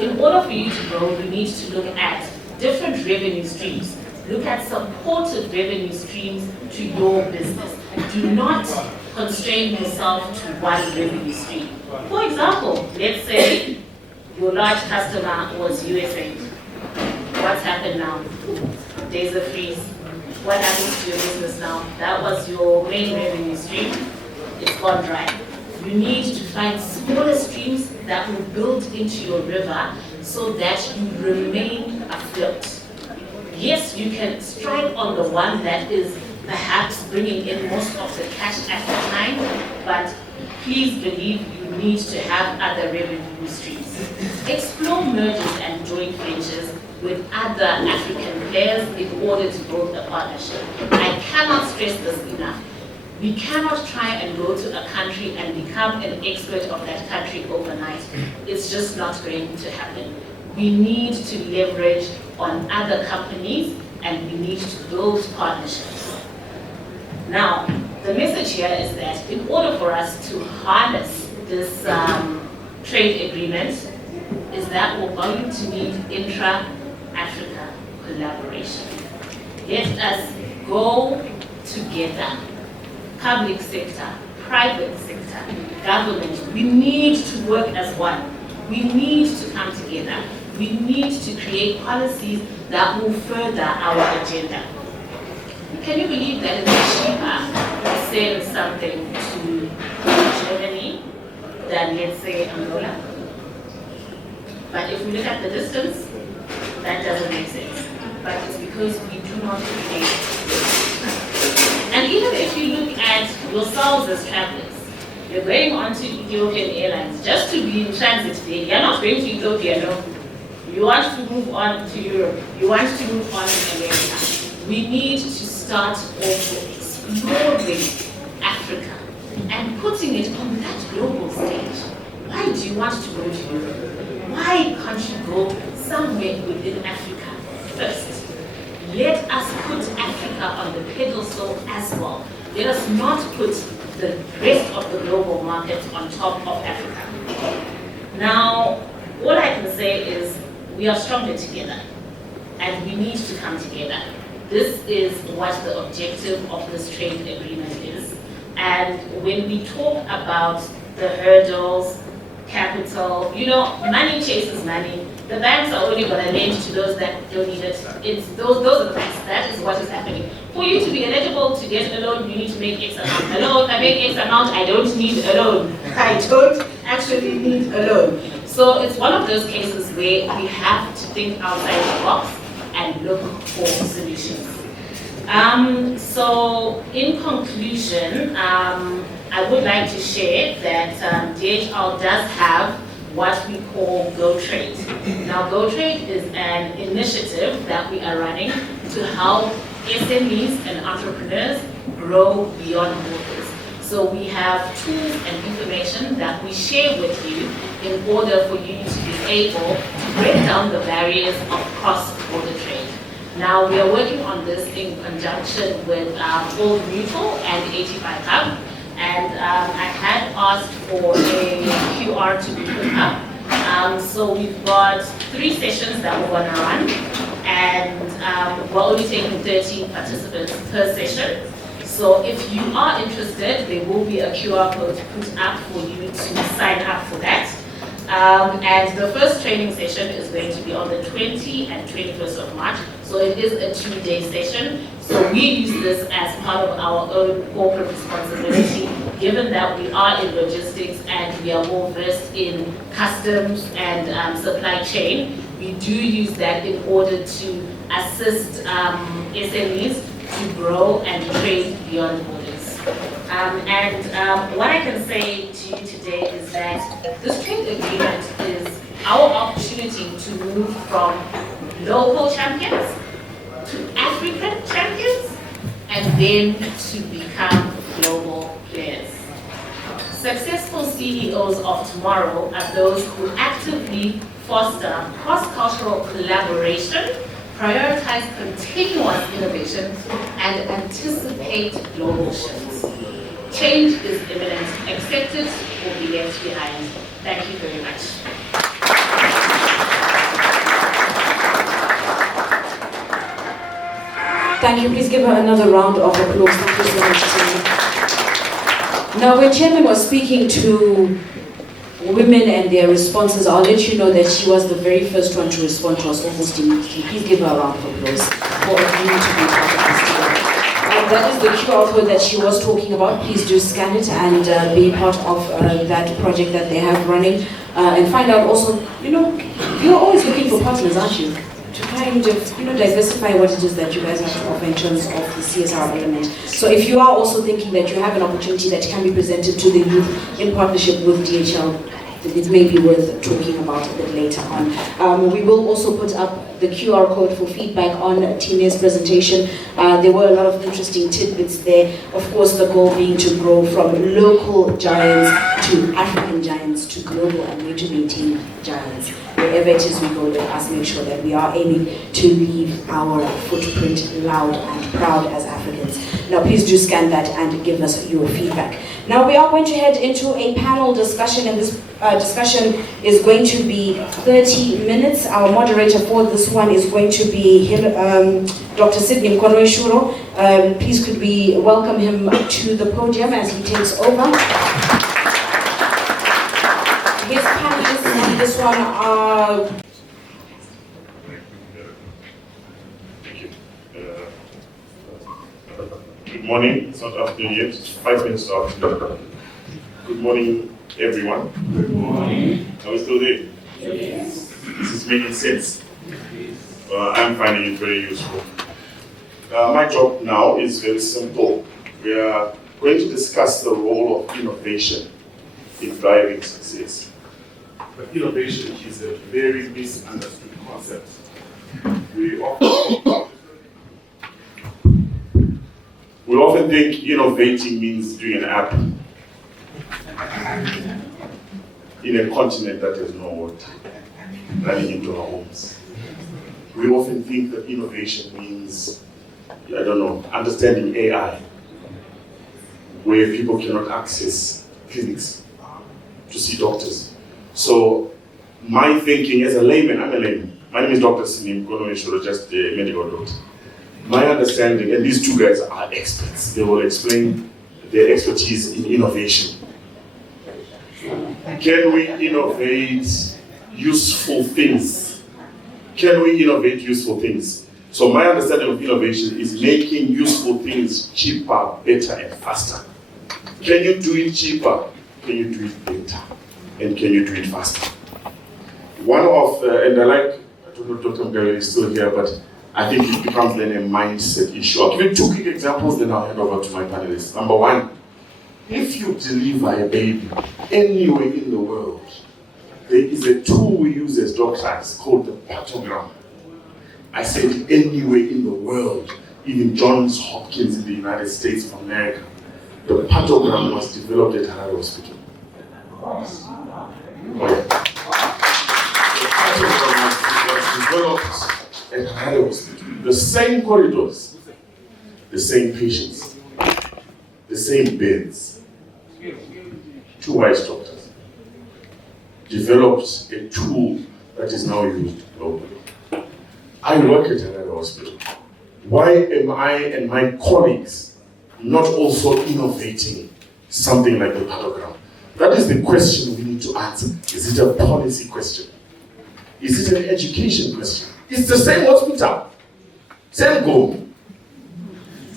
In order for you to grow, you need to look at different revenue streams. Look at supportive revenue streams to your business. Do not constrain yourself to one revenue stream. For example, let's say your large customer was USA. What's happened now? There's a freeze. What happens to your business now? That was your main revenue stream. It's gone dry. You need to find smaller streams that will build into your river so that you remain afloat. Yes, you can strike on the one that is perhaps bringing in most of the cash at the time, but please believe you need to have other revenue streams. Explore mergers and joint ventures with other African players in order to build a partnership. I cannot stress this enough. We cannot try and go to a country and become an expert of that country overnight. It's just not going to happen. We need to leverage on other companies and we need to build partnerships. Now, the message here is that in order for us to harness this trade agreement, is that we're going to need intra-Africa collaboration. Let us go together. Public sector, private sector, government, we need to work as one. We need to come together. We need to create policies that will further our agenda. Can you believe that it's cheaper to send something to Germany than, let's say, Angola? But if we look at the distance, that doesn't make sense. But it's because we do not create. And even if you look at yourselves as travelers, you're going on to Ethiopian Airlines just to be in transit today. You're not going to Ethiopia, no. You want to move on to Europe. You want to move on to America. We need to start also exploring Africa and putting it on that global stage. Why do you want to go to Europe? Why can't you go somewhere within Africa first? Let us put Africa on the pedestal as well. Let us not put the rest of the global market on top of Africa. Now, all I can say is we are stronger together and we need to come together. This is what the objective of this trade agreement is. And when we talk about the hurdles, capital, you know, money chases money. The banks are only going to lend to those that don't need it. It's those are the things. That is what is happening. For you to be eligible to get a loan, you need to make X amount. Hello, if I make X amount, I don't need a loan. I don't actually need a loan. So it's one of those cases where we have to think outside the box and look for solutions. So in conclusion, I would like to share that DHL does have what we call Go Trade. Now, Go Trade is an initiative that we are running to help SMEs and entrepreneurs grow beyond borders. So we have tools and information that we share with you in order for you to be able to break down the barriers of cross-border trade. Now, we are working on this in conjunction with Old Mutual and 85 Hub, and I had asked for a QR to be put up. So we've got 3 sessions that we're going to run, and we're only taking 30 participants per session. So if you are interested, there will be a QR code put up for you to sign up for that. And the first training session is going to be on the 20th and 21st of March. So it is a 2-day session. So we use this as part of our own corporate responsibility, given that we are in logistics and we are all versed in customs and supply chain. We do use that in order to assist SMEs to grow and trade beyond borders. What I can say to you today is that this trade agreement is our opportunity to move from local champions to African champions and then to become global players. Successful CEOs of tomorrow are those who actively foster cross-cultural collaboration, prioritize continuous innovation, and anticipate global shifts. Change is imminent. Acceptance will be left behind. Thank you very much. Thank you. Please give her another round of applause. Thank you so much. Now, when Chairman was speaking to women and their responses, I'll let you know that she was the very first one to respond to us almost immediately. Please give her a round of applause for agreeing to be part of this today. That is the QR code that she was talking about. Please do scan it and be part of that project that they have running. And find out also, you're always looking for partners, aren't you? To kind of, diversify what it is that you guys have to offer in terms of the CSR element. So if you are also thinking that you have an opportunity that can be presented to the youth in partnership with DHL, it may be worth talking about a bit later on. We will also put up the QR code for feedback on Tine's presentation. There were a lot of interesting tidbits there. Of course, the goal being to grow from local giants to African giants to global and maintain giants. Wherever it is we go, let us make sure that we are aiming to leave our footprint loud and proud as Africans. Now, please do scan that and give us your feedback. Now, we are going to head into a panel discussion, and this discussion is going to be 30 minutes. Our moderator for this one is going to be Dr. Sidney Mkono-Ishuro. Please could we welcome him to the podium as he takes over. His panelists on this one are... Good morning, it's not afternoon yet, it's 5 minutes to afternoon. Good morning, everyone. Good morning. Are we still there? Yes. This is making sense. I'm finding it very useful. My job now is very simple. We are going to discuss the role of innovation in driving success. But innovation is a very misunderstood concept. We often think innovating means doing an app in a continent that has no water, running into our homes. We often think that innovation means, understanding AI, where people cannot access clinics to see doctors. So my thinking as a layman, I'm a layman. My name is Dr. Sidney Mkono-Ishuro, just a medical doctor. My understanding, and these two guys are experts, they will explain their expertise in innovation. Can we innovate useful things? Can we innovate useful things? So my understanding of innovation is making useful things cheaper, better, and faster. Can you do it cheaper? Can you do it better? And can you do it faster? One of, and I don't know if Dr. Mugayi is still here, but I think it becomes then a mindset issue. I'll give you 2 quick examples, then I'll hand over to my panelists. Number 1, if you deliver a baby anywhere in the world, there is a tool we use as doctors called the patogram. I said anywhere in the world, even Johns Hopkins in the United States of America. the patogram was developed at Harare Hospital. Oh, yeah. The patogram was developed at Harare Hospital. The same corridors, the same patients, the same beds. 2 white doctors developed a tool that is now used globally. I work at Harare Hospital. Why am I and my colleagues not also innovating something like the patogram? That is the question we need to answer. Is it a policy question? Is it an education question? It's the same hospital, same goal.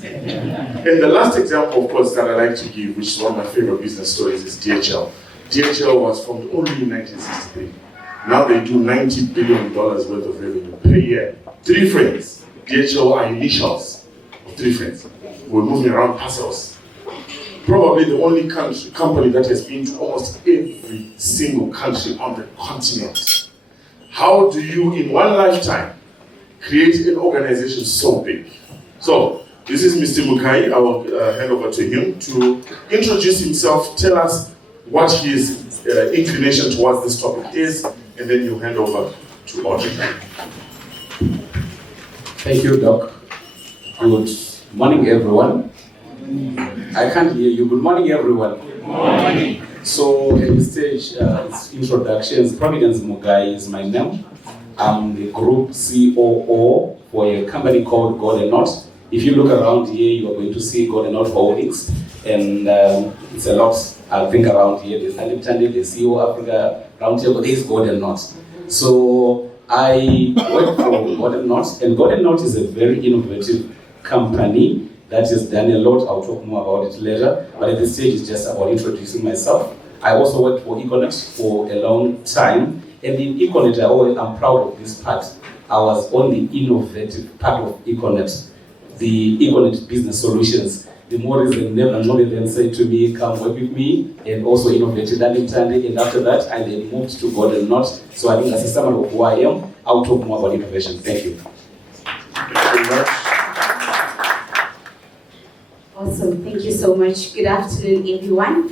And the last example, of course, that I like to give, which is one of my favorite business stories, is DHL. DHL was formed only in 1963. Now they do $90 billion worth of revenue per year. 3 friends. DHL are initials of 3 friends. We're moving around parcels. Probably the only company that has been to almost every single country on the continent. How do you, in one lifetime, create an organization so big? So, this is Mr. Mugayi. I will hand over to him to introduce himself, tell us what his inclination towards this topic is, and then you hand over to Audrey. Thank you, Doc. Good morning, everyone. I can't hear you. Good morning, everyone. Good morning. So, at this stage, it's introductions. Providence Mugayi is my name. I'm the group COO for a company called Golden Knot. If you look around here, you are going to see Golden Knot Holdings, and it's a lot, I think, around here. There's Aliptande, the CEO Africa, Roundtable, there's Golden Knot. So I work for Golden Knot, and Golden Knot is a very innovative company that has done a lot. I'll talk more about it later, but at this stage, it's just about introducing myself. I also worked for Econet for a long time, and in Econet, I'm proud of this part. I was on the innovative part of Econet. The Econet Business Solutions. The more reason Nyamuda then said to me, come work with me, and also innovated Aliptande, and after that, I then moved to Golden Knot. So I think that's a summary of who I am. I'll talk more about innovation. Thank you. Thank you very much. Awesome. Thank you so much. Good afternoon, everyone.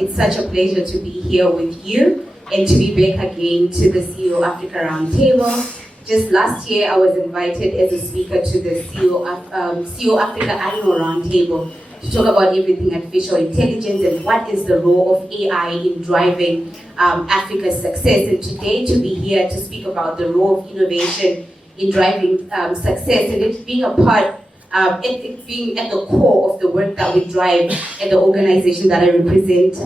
It's such a pleasure to be here with you and to be back again to the CEO Africa Roundtable. Just last year, I was invited as a speaker to the CEO Africa Annual Roundtable to talk about everything artificial intelligence and what is the role of AI in driving Africa's success. And today, to be here to speak about the role of innovation in driving success and it being a part, it being at the core of the work that we drive at the organization that I represent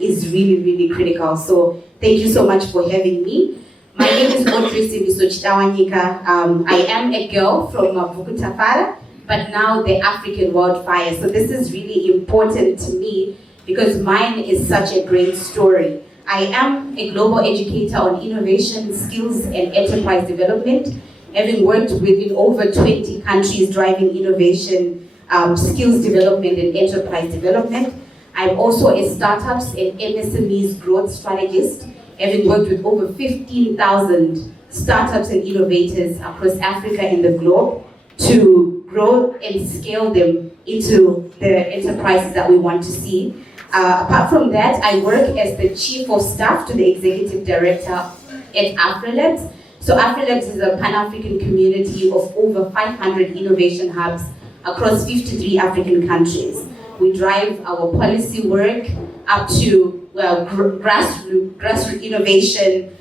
is really, really critical. So thank you so much for having me. My name is Audrey Simbiso Chidawanyika. I am a girl from Mutasa, but now the African wildfire. So this is really important to me because mine is such a great story. I am a global educator on innovation, skills, and enterprise development, having worked within over 20 countries driving innovation, skills development, and enterprise development. I'm also a startups and MSMEs growth strategist, having worked with over 15,000 startups and innovators across Africa and the globe to grow and scale them into the enterprises that we want to see. Apart from that, I work as the Chief of Staff to the Executive Director at AfriLabs. So AfriLabs is a Pan-African community of over 500 innovation hubs across 53 African countries. We drive our policy work up to grassroots innovation,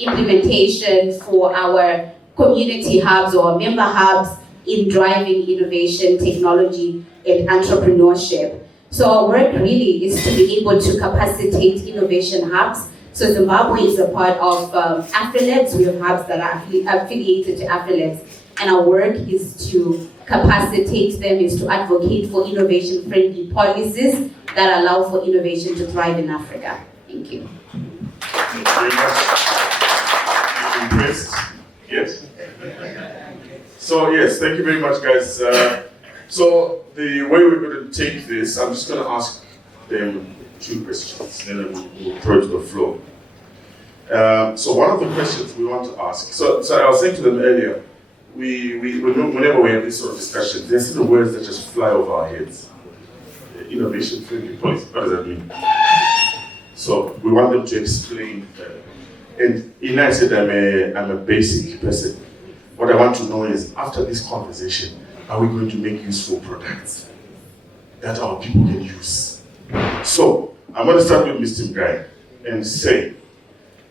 implementation for our community hubs or member hubs in driving innovation, technology, and entrepreneurship. So our work really is to be able to capacitate innovation hubs. So Zimbabwe is a part of AfriLabs. We have hubs that are affiliated to AfriLabs. And our work is to capacitate them, is to advocate for innovation-friendly policies that allow for innovation to thrive in Africa. Thank you. Thank you very much. Impressed? Yes? So yes, thank you very much, guys. So the way we're going to take this, I'm just going to ask them 2 questions, then we'll throw it to the floor. So one of the questions we want to ask, so I was saying to them earlier, whenever we have this sort of discussion, there's certain words that just fly over our heads. innovation-friendly policy. What does that mean? So we want them to explain. And Ina said I'm a basic person. What I want to know is, after this conversation, are we going to make useful products that our people can use? So I'm going to start with Mr. Mugayi and say,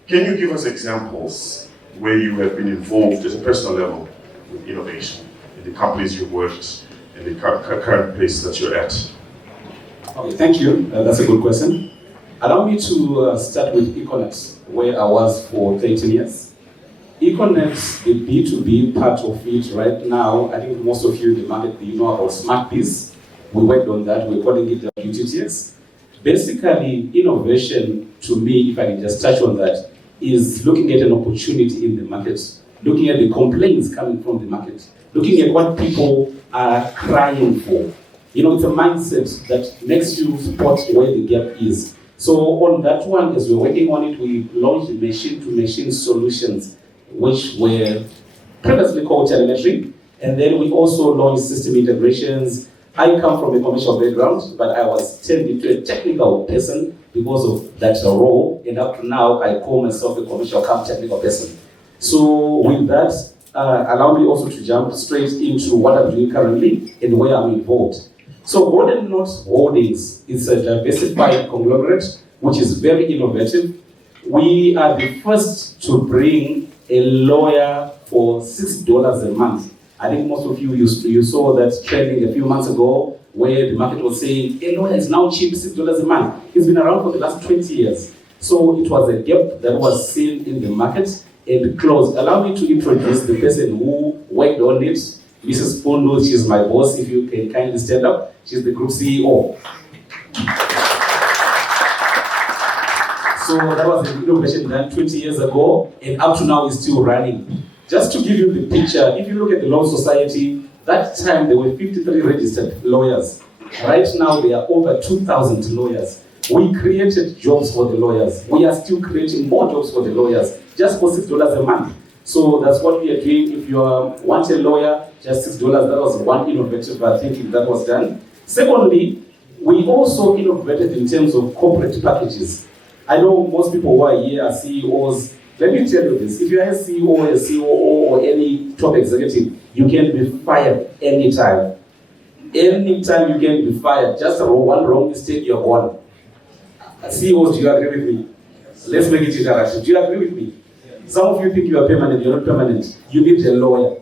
can you give us examples where you have been involved at a personal level with innovation in the companies you've worked and the current place that you're at? Okay, thank you. That's a good question. Allow me to start with Econet, where I was for 13 years. Econet, the B2B part of it right now, I think most of you in the market, you know about SmartBiz. We worked on that, we're calling it WTTX. Basically, innovation, to me, if I can just touch on that, is looking at an opportunity in the market, looking at the complaints coming from the market, looking at what people are crying for. You know, it's a mindset that makes you spot where the gap is. So on that one, as we're working on it, we launched machine-to-machine solutions, which were previously called telemetry, and then we also launched system integrations. I come from a commercial background, but I was turned into a technical person because of that role, and up to now, I call myself a commercial cum technical person. So with that, allow me also to jump straight into what I'm doing currently and where I'm involved. So Golden Knot Holdings is a diversified conglomerate which is very innovative. We are the first to bring a lawyer for $6 a month. I think most of you saw that trending a few months ago where the market was saying a lawyer is now cheap, $6 a month. It's been around for the last 20 years. So it was a gap that was seen in the market and closed. Allow me to introduce the person who worked on it. Mrs. Pondo, she's my boss, if you can kindly stand up. She's the group CEO. So that was an innovation done 20 years ago, and up to now is still running. Just to give you the picture, if you look at the Law Society, that time there were 53 registered lawyers. Right now there are over 2,000 lawyers. We created jobs for the lawyers. We are still creating more jobs for the lawyers, just for $6 a month. So that's what we are doing. If you want a lawyer, just $6, that was one innovative thinking that was done. Secondly, we also innovated in terms of corporate packages. I know most people who are here are CEOs. Let me tell you this, if you are a CEO, a COO, or any top executive, you can be fired anytime. Anytime you can be fired. Just one wrong mistake, you're gone. CEOs, do you agree with me? Let's make it interactive. Do you agree with me? Some of you think you are permanent, you're not permanent. You need a lawyer.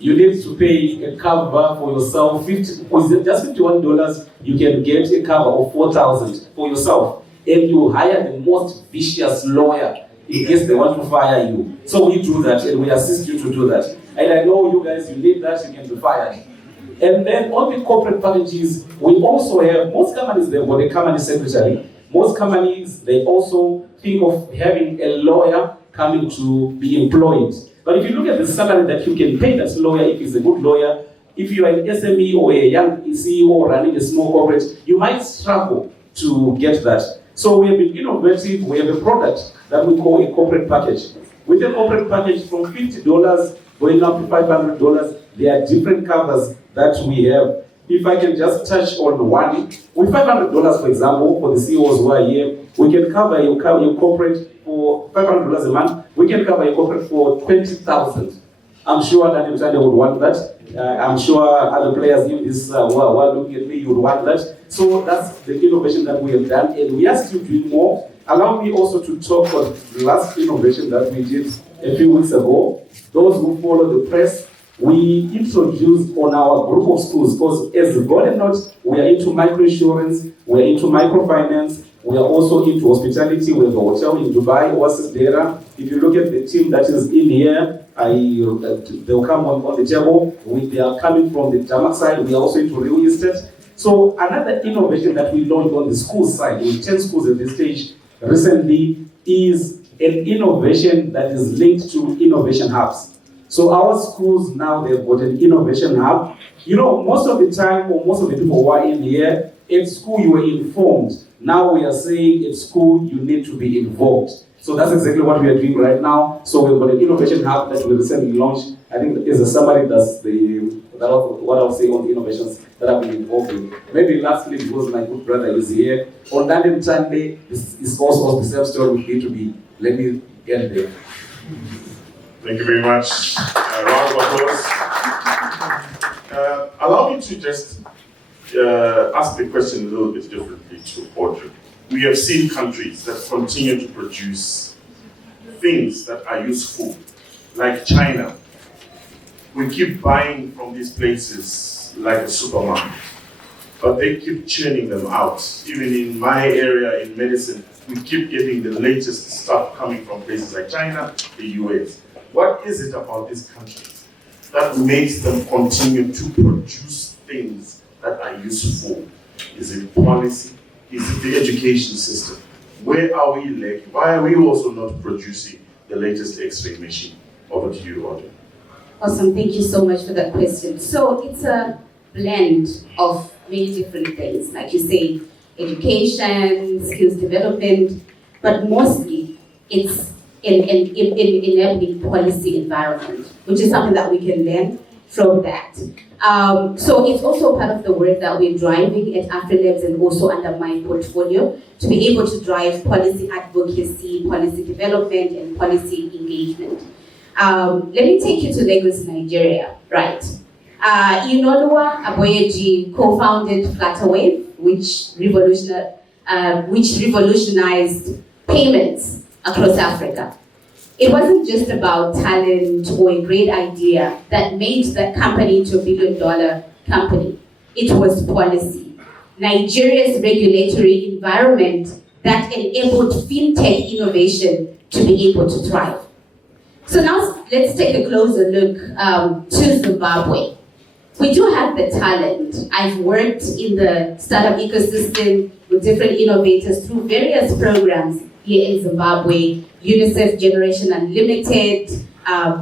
You need to pay a cover for yourself. Just $51, you can get a cover of $4,000 for yourself. And you hire the most vicious lawyer in case they want to fire you. So we do that and we assist you to do that. And I know you guys, you need that, you can be fired. And then on the corporate packages, we also have, most companies, they've got a company secretary. Most companies, they also think of having a lawyer coming to be employed. But if you look at the salary that you can pay that lawyer, if he's a good lawyer, if you are an SME or a young CEO running a small corporate, you might struggle to get that. So we have been innovative. We have a product that we call a corporate package. With a corporate package from $50 going up to $500, there are different covers that we have. If I can just touch on one, with $500, for example, for the CEOs who are here, we can cover your corporate for $500 a month. We can cover your corporate for $20,000. I'm sure that Uganda would want that. I'm sure other players in this who are looking at me would want that. So that's the innovation that we have done, and we are still doing more. Allow me also to talk about the last innovation that we did a few weeks ago. Those who follow the press, we introduced on our group of schools, because as the Golden Knot, we are into microinsurance, we are into microfinance, we are also into hospitality. We have a hotel in Dubai, Oasis Dera. If you look at the team that is in here, they'll come on the table. They are coming from the tarmac side. We are also into real estate. So another innovation that we launched on the school side, with 10 schools at this stage recently, is an innovation that is linked to innovation hubs. So our schools now, they've got an innovation hub. You know, most of the time, or most of the people who are in here, at school you were informed. Now we are saying at school you need to be involved. So that's exactly what we are doing right now. So we've got an innovation hub that we recently launched I think as somebody that's what I was saying on the innovations that I've been involved in. Maybe lastly, because my good brother is here, on London Sunday, is also the same story with B2B. Let me get there. Thank you very much. Round of applause. Allow me to just ask the question a little bit differently to Audrey. We have seen countries that continue to produce things that are useful, like China. We keep buying from these places like a supermarket, but they keep churning them out. Even in my area in medicine, we keep getting the latest stuff coming from places like China, the US. What is it about these countries that makes them continue to produce things that are useful? Is it policy? Is it the education system? Where are we lacking? Why are we also not producing the latest X-ray machine? Over to you, Audrey. Awesome, thank you so much for that question. So it's a blend of many different things, like you say, education, skills development, but mostly it's in enabling policy environment, which is something that we can learn from that. So it's also part of the work that we're driving at AfriLabs and also under my portfolio to be able to drive policy advocacy, policy development, and policy engagement. Let me take you to Lagos, Nigeria, right? Inoluwa Aboyeji co-founded Flutterwave, which revolutionized payments across Africa. It wasn't just about talent or a great idea that made that company into $1 billion company. It was policy. Nigeria's regulatory environment that enabled fintech innovation to be able to thrive. So now let's take a closer look to Zimbabwe. We do have the talent. I've worked in the startup ecosystem with different innovators through various programs here in Zimbabwe, UNICEF Generation Unlimited,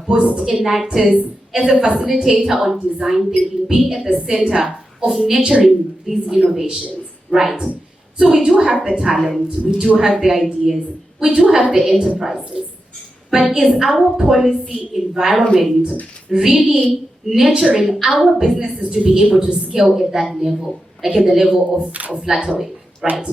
Boost Enactors, as a facilitator on design thinking, being at the center of nurturing these innovations, right? So we do have the talent, we do have the ideas, we do have the enterprises. But is our policy environment really nurturing our businesses to be able to scale at that level, like at the level of Flutterwave, right?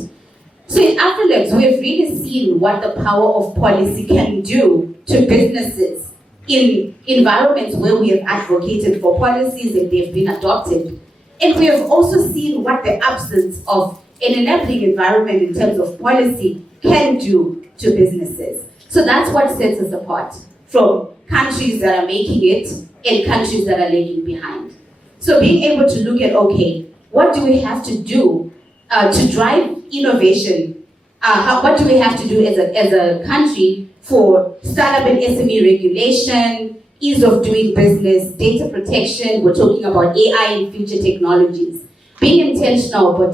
So in AfriLabs, we've really seen what the power of policy can do to businesses in environments where we have advocated for policies and they've been adopted. And we have also seen what the absence of an enabling environment in terms of policy can do to businesses. So that's what sets us apart from countries that are making it and countries that are lagging behind. So being able to look at, okay, what do we have to do to drive innovation? What do we have to do as a country for startup and SME regulation, ease of doing business, data protection? We're talking about AI and future technologies. Being intentional about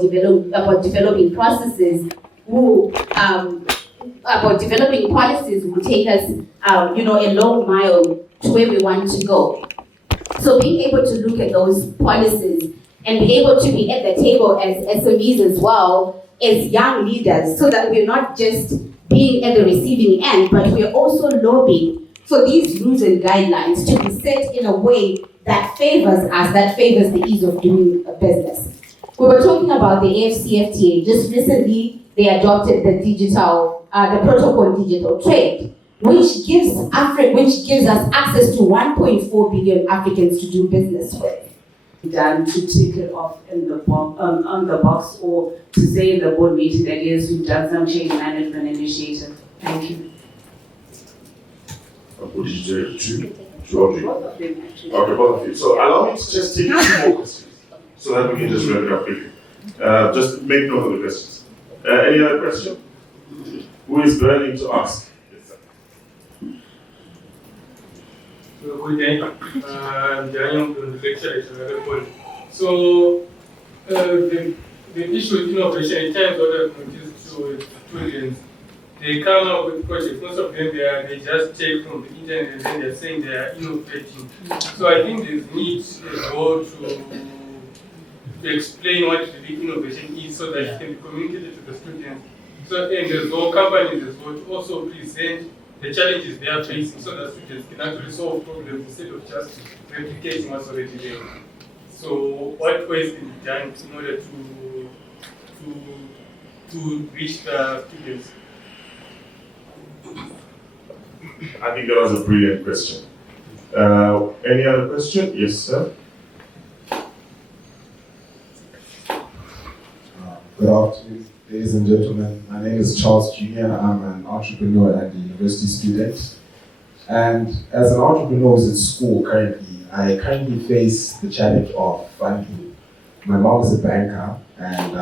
developing processes about developing policies will take us, a long mile to where we want to go. So being able to look at those policies and be able to be at the table as SMEs as well, as young leaders, so that we're not just being at the receiving end, but we're also lobbying for these rules and guidelines to be set in a way that favors us, that favors the ease of doing business. We were talking about the AfCFTA. Just recently, they adopted the protocol digital trade, which gives us access to 1.4 billion Africans to do business with. Done to tick it off in the on the box, or to say in the board meeting that yes, we've done some change management initiative. Thank you. What did you do? Two? Both of them actually. Okay, both of you. So allow me to just take 2 more questions so that we can just wrap it up quickly. Just make note of the questions. Any other question? Who is burning to ask? Good day. I'm Daniel from the lecture at Roundtable. So, the issue with innovation, at times what I've noticed with students, they come up with projects. Most of them, they just take from the internet and then they're saying they are innovating. So I think there's need as well to explain what really innovation is so that it can be communicated to the students. So, and as well, companies as well to also present the challenges they are facing so that students can actually solve problems instead of just replicating what's already there. So what ways can be done in order to reach the students? I think that was a brilliant question. Any other question? Yes, sir. Good afternoon, ladies and gentlemen. My name is Charles Jr. I'm an entrepreneur and a university student. And as an entrepreneur who's in school currently, I currently face the challenge of funding. My mom is a banker, and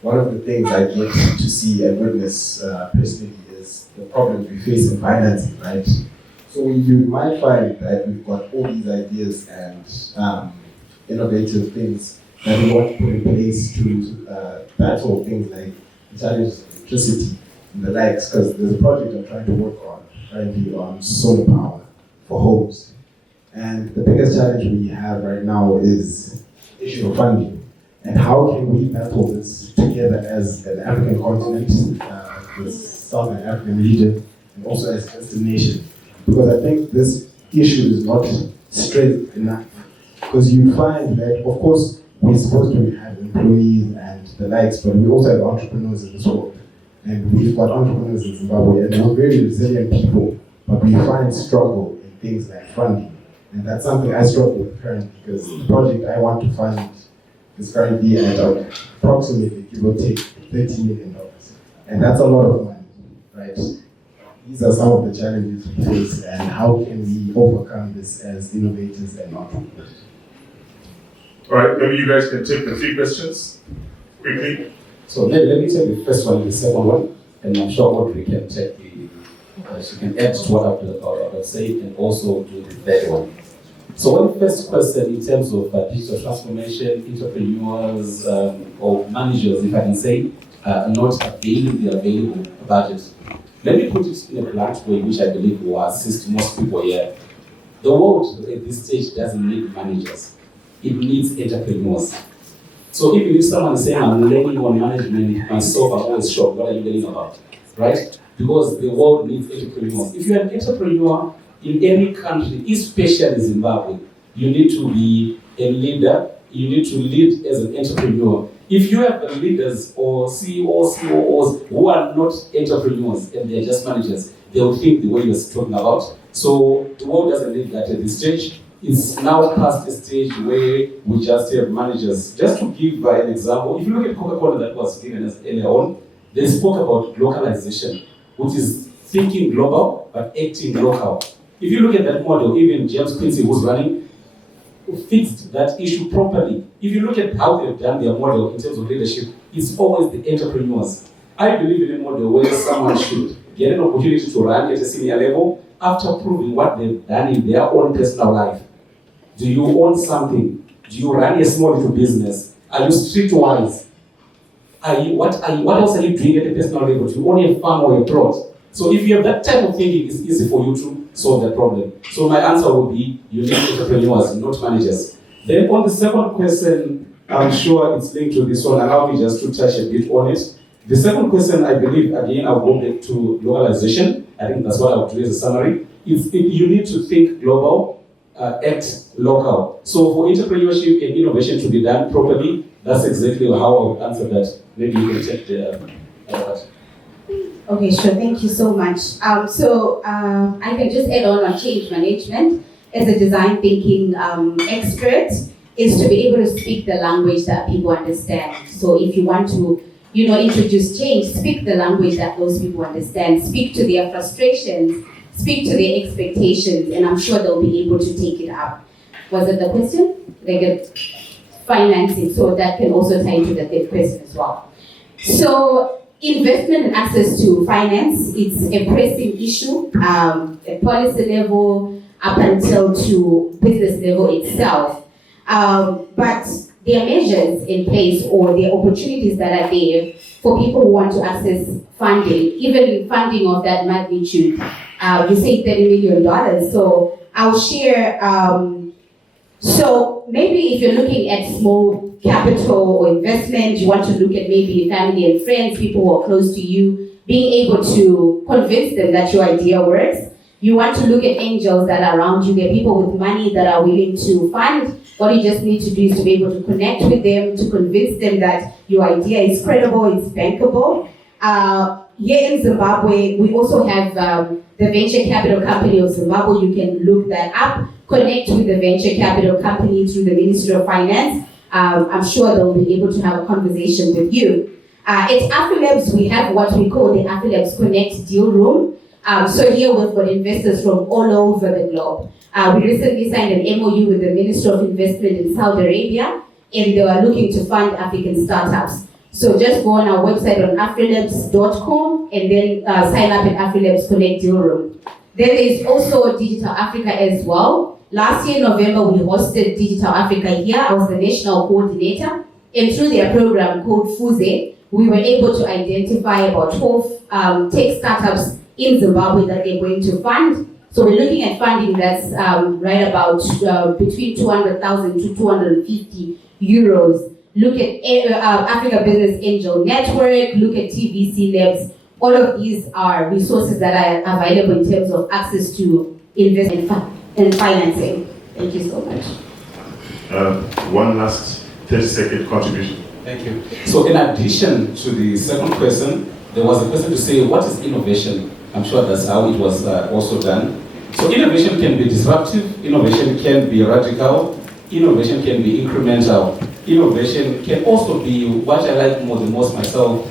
one of the things I get to see and witness personally is the problem we face in financing, right? So you might find that we've got all these ideas and innovative things that we want to put in place to battle things like the challenges of electricity and the likes, because there's a project I'm trying to work on currently on solar power for homes. And the biggest challenge we have right now is the issue of funding. And how can we battle this together as an African continent, the Southern African region, and also as just a nation? Because I think this issue is not straight enough. Because you find that, of course, we're supposed to have employees and the likes, but we also have entrepreneurs in this world. And we've got entrepreneurs in Zimbabwe, and we're very resilient people, but we find struggle in things like funding. And that's something I struggle with currently, because the project I want to fund is currently at approximately, give or take, $30 million. And that's a lot of money, right? These are some of the challenges we face, and how can we overcome this as innovators and entrepreneurs? All right, maybe you guys can take the 3 questions quickly. So let me take the first one, the second one, and I'm sure Audrey can take she can add to what I've said and also do the third one. So on the first question, in terms of digital transformation, entrepreneurs or managers, if I can say, not availing the available budget. Let me put it in a blunt way, which I believe will assist most people here. The world at this stage doesn't need managers. It needs entrepreneurs. So if someone is saying, I'm learning on management myself, I'm always shocked, what are you learning about, right? Because the world needs entrepreneurs. If you're an entrepreneur in any country, especially Zimbabwe, you need to be a leader, you need to lead as an entrepreneur. If you have leaders or CEOs, COOs who are not entrepreneurs and they're just managers, they will think the way you're talking about. So the world doesn't need that at this stage. It's now past the stage where we just have managers. Just to give an example, if you look at Coca-Cola that was given us earlier on, they spoke about localization, which is thinking global but acting local. If you look at that model, even James Quincy, who's running, fixed that issue properly. If you look at how they've done their model in terms of leadership, it's always the entrepreneurs. I believe in a model where someone should get an opportunity to run at a senior level after proving what they've done in their own personal life. Do you own something? Do you run a small little business? Are you streetwise? What else are you doing at a personal level? Do you own a farm or a plot? So if you have that type of thinking, it's easy for you to solve the problem. So my answer would be, you need entrepreneurs, not managers. Then on the second question, I'm sure it's linked to this one. Allow me just to touch a bit on it. The second question, I believe, again, I'll go back to globalization. I think that's what I'll do as a summary. You need to think global, act local. So for entrepreneurship and innovation to be done properly, that's exactly how I would answer that. Maybe you can take the Okay, sure. Thank you so much. I can just add on change management. As a design thinking expert, is to be able to speak the language that people understand. So if you want to, introduce change, speak the language that those people understand. Speak to their frustrations, speak to their expectations, and I'm sure they'll be able to take it up. Was it the question? Financing, so that can also tie into the third question as well. So investment and access to finance, it's a pressing issue at policy level up until to business level itself. But there are measures in place or there are opportunities that are there for people who want to access funding, even funding of that magnitude. You say $30 million, so I'll share. So maybe if you're looking at small capital or investment, you want to look at maybe family and friends, people who are close to you, being able to convince them that your idea works. You want to look at angels that are around you. There are people with money that are willing to fund. What you just need to do is to be able to connect with them, to convince them that your idea is credible, it's bankable. Here in Zimbabwe, we also have the Venture Capital Company of Zimbabwe. You can look that up. Connect with the Venture Capital Company through the Ministry of Finance. I'm sure they'll be able to have a conversation with you. At AfriLabs, we have what we call the AfriLabs Connect Deal Room. So here we've got investors from all over the globe. We recently signed an MOU with the Ministry of Investment in Saudi Arabia, and they are looking to fund African startups. So just go on our website on afrilabs.com and then sign up at AfriLabs Connect Deal Room. Then there is also Digital Africa as well. Last year in November, we hosted Digital Africa here. I was the national coordinator. And through their program called FUZE, we were able to identify about 12 tech startups in Zimbabwe that they're going to fund. So we're looking at funding that's right about between 200,000 to 250 euros. Look at Africa Business Angel Network, look at TVC Labs. All of these are resources that are available in terms of access to investment and financing. Thank you so much. One last 30-second contribution. Thank you. So in addition to the second question, there was a question to say, what is innovation? I'm sure that's how it was also done. So innovation can be disruptive, innovation can be radical, innovation can be incremental. Innovation can also be, what I like the most myself,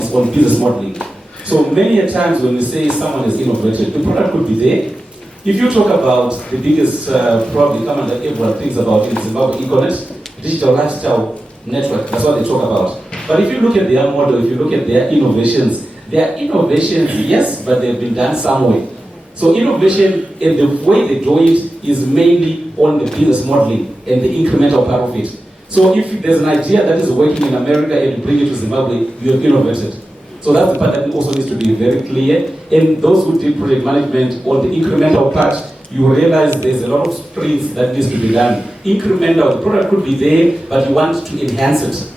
is on business modeling. So many a times when we say someone is innovative, the product could be there. If you talk about the biggest probably common that everyone thinks about in Zimbabwe, Econet, digital lifestyle network, that's what they talk about. But if you look at their model, if you look at their innovations, yes, but they've been done somewhere. So innovation and the way they do it is mainly on the business modeling and the incremental part of it. So if there's an idea that is working in America and you bring it to Zimbabwe, you have innovated. So that's the part that also needs to be very clear. And those who did project management on the incremental part, you realize there's a lot of sprints that needs to be done. Incremental, the product could be there, but you want to enhance it.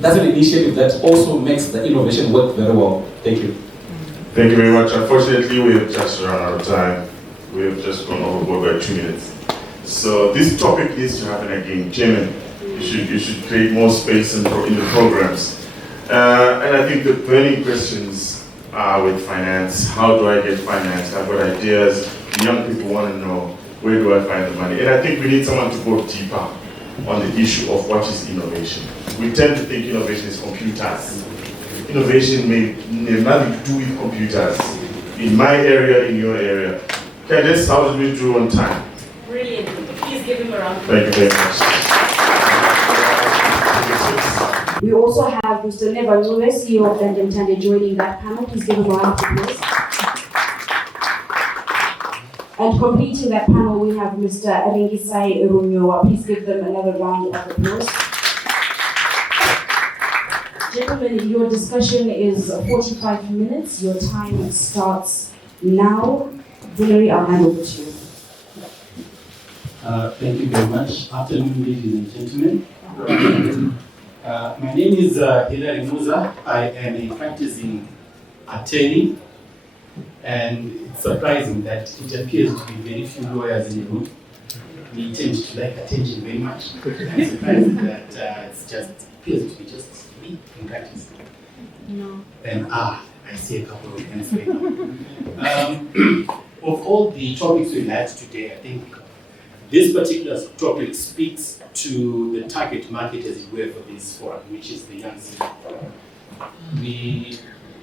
That's an initiative that also makes the innovation work very well. Thank you. Thank you very much. Unfortunately, we have just run out of time. We have just gone overboard by 2 minutes. So this topic needs to happen again. Chairman, you should create more space in the programs. And I think the burning questions are with finance. How do I get finance? I've got ideas. Young people want to know, where do I find the money? And I think we need someone to go deeper on the issue of what is innovation. We tend to think innovation is computers. Innovation may have nothing to do with computers. In my area, in your area. Cadets, how did we do on time? Brilliant. Please give him a round of Thank you very much. We also have Mr. Ncube, CEO of Ncube, joining that panel. Please give him a round of applause. And completing that panel, we have Mr. Ringisai Runyowa. Please give them another round of applause. Gentlemen, your discussion is 45 minutes. Your time starts now. Valerie, I'll hand over to you. Thank you very much. Afternoon, ladies and gentlemen. My name is Hilary Musa. I am a practicing attorney, and it's surprising that it appears to be very few lawyers in the room. We tend to like attention very much. I'm surprised that it appears to be just me in practice. No. And I see a couple of hands right now. Of all the topics we had today, I think this particular topic speaks to the target market, as it were, for this forum, which is the young citizen.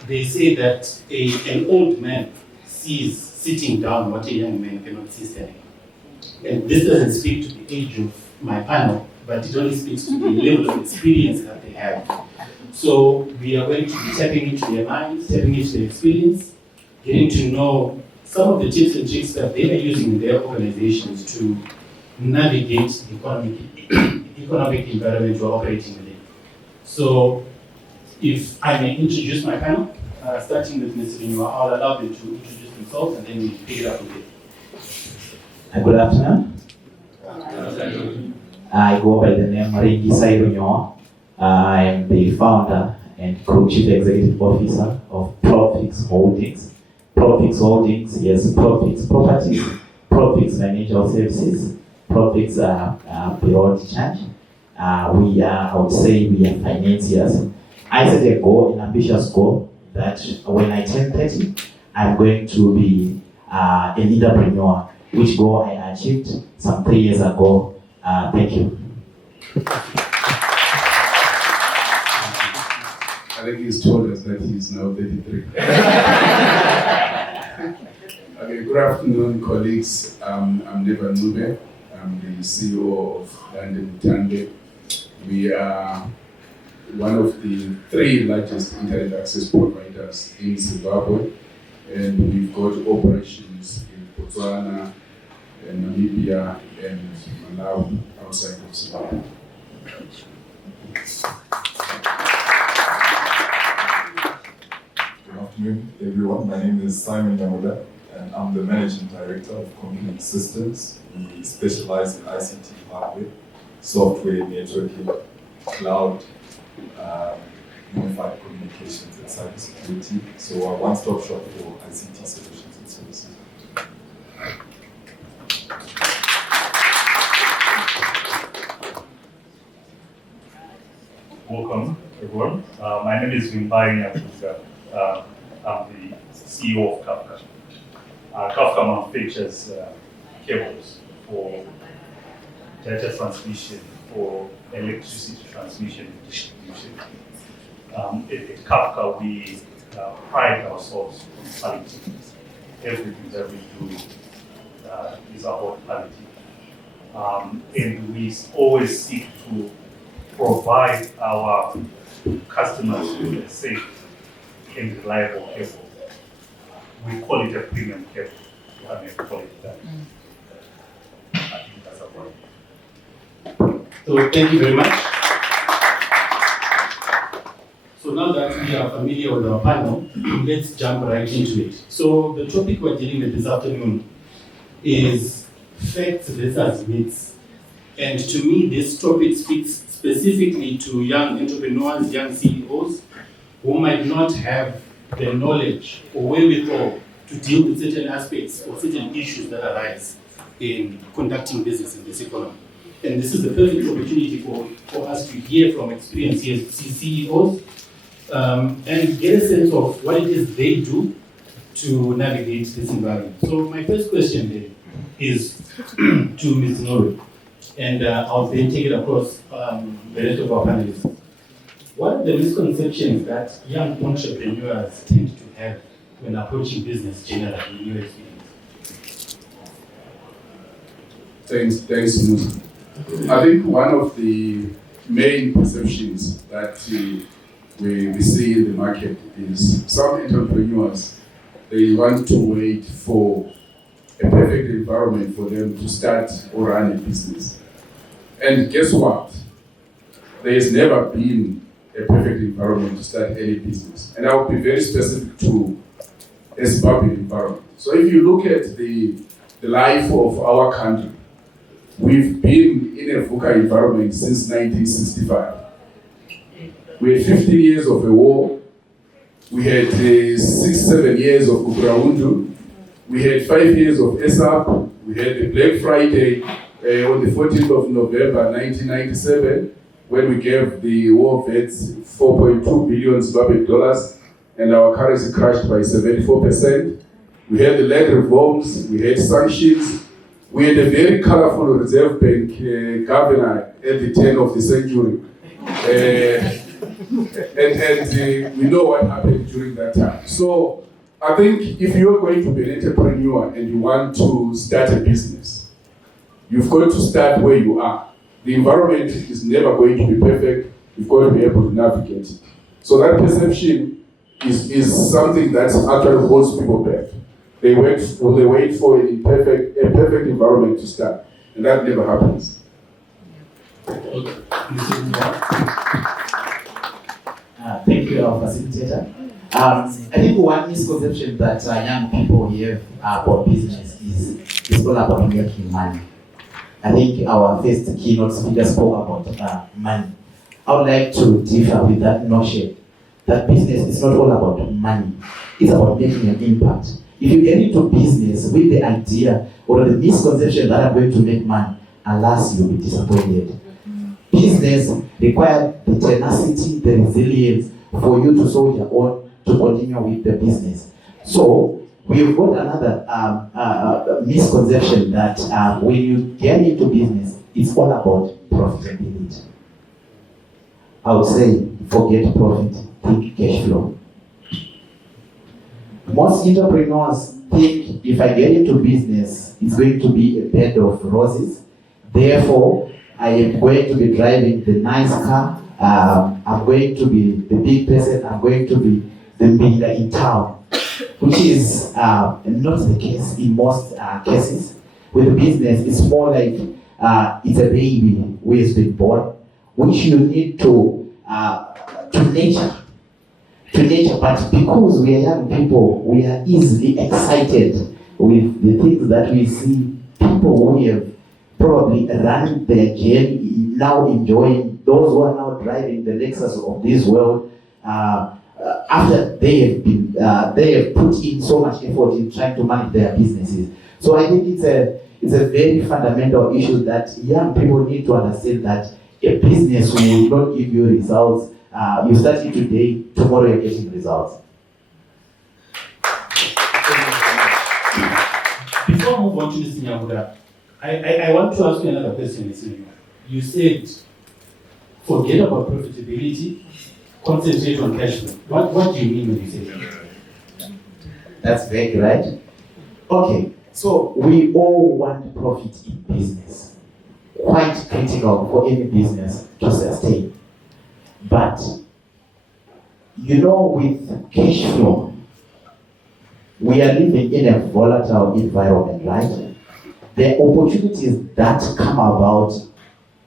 They say that an old man sees sitting down what a young man cannot see standing. And this doesn't speak to the age of my panel, but it only speaks to the level of experience that they have. So we are going to be tapping into their minds, tapping into their experience, getting to know some of the tips and tricks that they are using in their organizations to navigate the economic environment we're operating in. So if I may introduce my panel, starting with Mr. Nyakudya, I'll allow them to introduce themselves and then we'll pick it up with it. Good afternoon. I go by the name Ringisai. I'm the founder and Group Chief Executive Officer of Probfix Holdings. Probfix Holdings, yes, Probfix Properties, Probfix Financial Services, Probfix Broad Change. We are, I would say, we are financiers. I set a goal, an ambitious goal, that when I turn 30, I'm going to be an entrepreneur, which goal I achieved some 3 years ago. Thank you. I think he's told us that he's now 33. Okay, good afternoon, colleagues. I'm Ncube. I'm the CEO of Ncube. We are one of the 3 largest internet access providers in Zimbabwe, and we've got operations in Botswana, and Namibia, and Malawi outside of Zimbabwe. Good afternoon, everyone. My name is Simon Nyamuda, and I'm the Managing Director of Complete Systems. We specialize in ICT hardware, software, networking, cloud, unified communications, and cybersecurity. So we're a one-stop shop for ICT solutions and services. Welcome, everyone. My name is Vimbayi Nyakudya. I'm the CEO of CAFCA. CAFCA manufactures cables for data transmission, for electricity transmission and distribution. At CAFCA, we pride ourselves on quality. Everything that we do is about quality. And we always seek to provide our customers with a safe and reliable cable. We call it a premium cable. We haven't called it that. I think that's about it. So thank you very much. So now that we are familiar with our panel, let's jump right into it. So the topic we're dealing with this afternoon is facts versus myths. And to me, this topic speaks specifically to young entrepreneurs, young CEOs, who might not have the knowledge or wherewithal to deal with certain aspects or certain issues that arise in conducting business in this economy. And this is the perfect opportunity for us to hear from experienced CEOs and get a sense of what it is they do to navigate this environment. So my first question then is to Ms. Noro, and I'll then take it across the rest of our panelists. What are the misconceptions that young entrepreneurs tend to have when approaching business generally in your experience? Thanks, Musa. I think one of the main perceptions that we see in the market is some entrepreneurs, they want to wait for a perfect environment for them to start or run a business. And guess what? There has never been a perfect environment to start any business. And I will be very specific to a Zimbabwean environment. So if you look at the life of our country, we've been in a VUCA environment since 1965. We had 15 years of a war. We had 6-7 years of Kubraundu. We had 5 years of ESAP. We had the Black Friday on the 14th of November 1997, when we gave the war vets $4.2 billion Zimbabwean dollars, and our currency crashed by 74%. We had the land reforms. We had sanctions. We had a very colorful Reserve Bank governor at the turn of the century. And we know what happened during that time. So I think if you're going to be an entrepreneur and you want to start a business, you've got to start where you are. The environment is never going to be perfect. You've got to be able to navigate it. So that perception is something that actually holds people back. They wait for a perfect environment to start, and that never happens. Thank you, our facilitator. I think one misconception that young people have about business is it's all about making money. I think our first keynote speaker spoke about money. I would like to differ with that notion. that business is not all about money. It's about making an impact. If you get into business with the idea or the misconception that I'm going to make money, alas, you'll be disappointed. Business requires the tenacity, the resilience for you to soldier on to continue with the business. So we've got another misconception that when you get into business, it's all about profitability. I would say, forget profit, think cash flow. Most entrepreneurs think if I get into business, it's going to be a bed of roses. Therefore, I am going to be driving the nice car. I'm going to be the big person. I'm going to be the leader in town, which is not the case in most cases. With business, it's more like it's a baby who has been born, which you need to nature. But because we are young people, we are easily excited with the things that we see. People who have probably run their journey now enjoying, those who are now driving the Lexus of this world, after they have put in so much effort in trying to manage their businesses. So I think it's a very fundamental issue that young people need to understand that a business will not give you results. You start it today, tomorrow you're getting results. Before I move on to Mr. Nyamuda, I want to ask you another question. You said, forget about profitability, concentrate on cash flow. What do you mean when you say that? That's very right. Okay, so we all want profit in business. Quite critical for any business to sustain. But, with cash flow, we are living in a volatile environment, right? There are opportunities that come about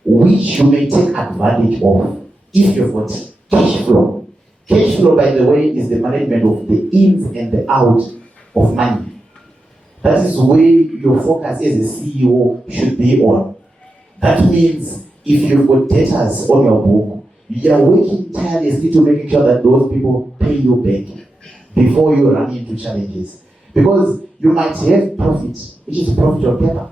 which you may take advantage of if you've got cash flow. Cash flow, by the way, is the management of the ins and the outs of money. That is where your focus as a CEO should be on. That means if you've got debtors on your book, you are working tirelessly to make sure that those people pay you back before you run into challenges. Because you might have profit, which is profit on paper.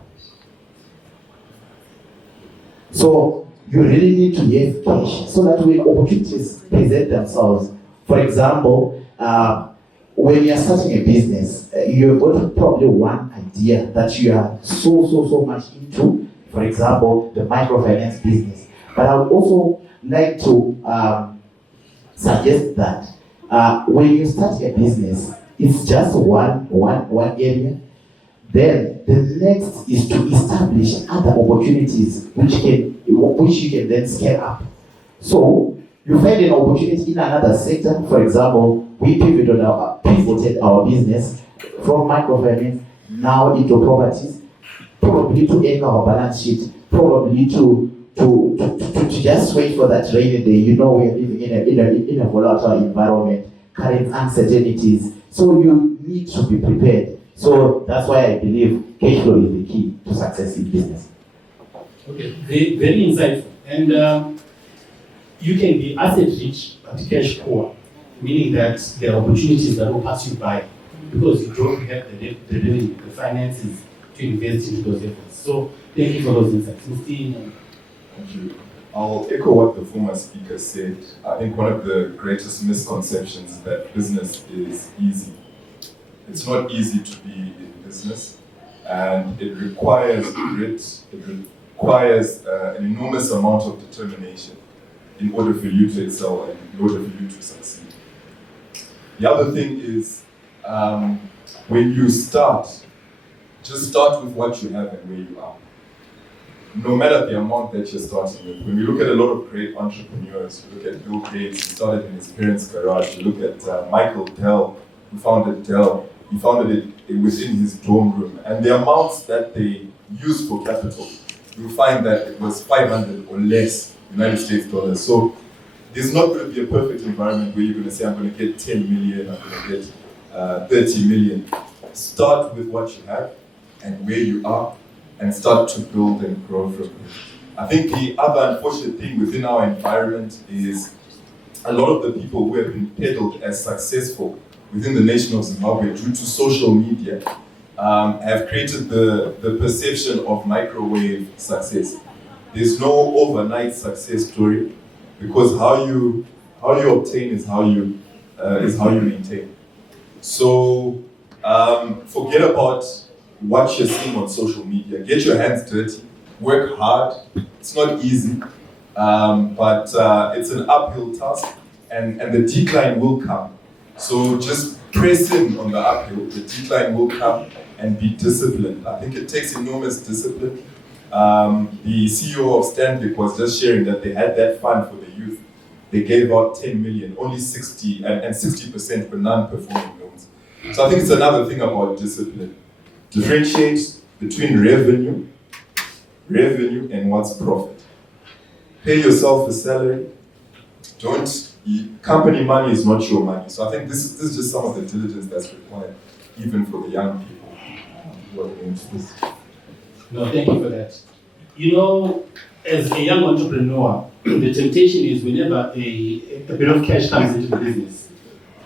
So you really need to have cash so that when opportunities present themselves, for example, when you are starting a business, you've got probably one idea that you are so much into, for example, the microfinance business. But I would also like to suggest that when you start a business, it's just one area. Then the next is to establish other opportunities which you can then scale up. So you find an opportunity in another sector. For example, we pivoted our business from microfinance now into properties, probably to end our balance sheet, probably to just wait for that rainy day. We are living in a volatile environment, current uncertainties. So you need to be prepared. So that's why I believe cash flow is the key to success in business. Okay, very insightful. And you can be asset rich but cash poor, meaning that there are opportunities that will pass you by because you don't have the revenue, the finances to invest into those efforts. So thank you for those insights. Thank you. I'll echo what the former speaker said. I think one of the greatest misconceptions is that business is easy. It's not easy to be in business, and it requires grit, it requires an enormous amount of determination in order for you to excel and in order for you to succeed. The other thing is, when you start, just start with what you have and where you are. No matter the amount that you're starting with. When we look at a lot of great entrepreneurs, we look at Bill Gates, he started in his parents' garage. You look at Michael Dell, who founded Dell. He founded it within his dorm room. And the amounts that they used for capital, you'll find that it was 500 or less United States dollars. So there's not going to be a perfect environment where you're going to say, I'm going to get 10 million, I'm going to get 30 million. Start with what you have and where you are, and start to build and grow from it. I think the other unfortunate thing within our environment is a lot of the people who have been peddled as successful within the nation of Zimbabwe due to social media have created the perception of microwave success. There's no overnight success story, because how you obtain is how you maintain. So forget about what you're seeing on social media. Get your hands dirty, work hard. It's not easy, but it's an uphill task, and the decline will come. So just press in on the uphill, the decline will come, and be disciplined. I think it takes enormous discipline. The CEO of Stanbic was just sharing that they had that fund for the youth. They gave out 10 million, only 60, and 60% were non-performing loans. So I think it's another thing about discipline. Differentiate between revenue and what's profit. Pay yourself a salary. Company money is not your money. So I think this is just some of the diligence that's required, even for the young people who are going to this. No, thank you for that. You know, as a young entrepreneur, the temptation is whenever a bit of cash comes into the business,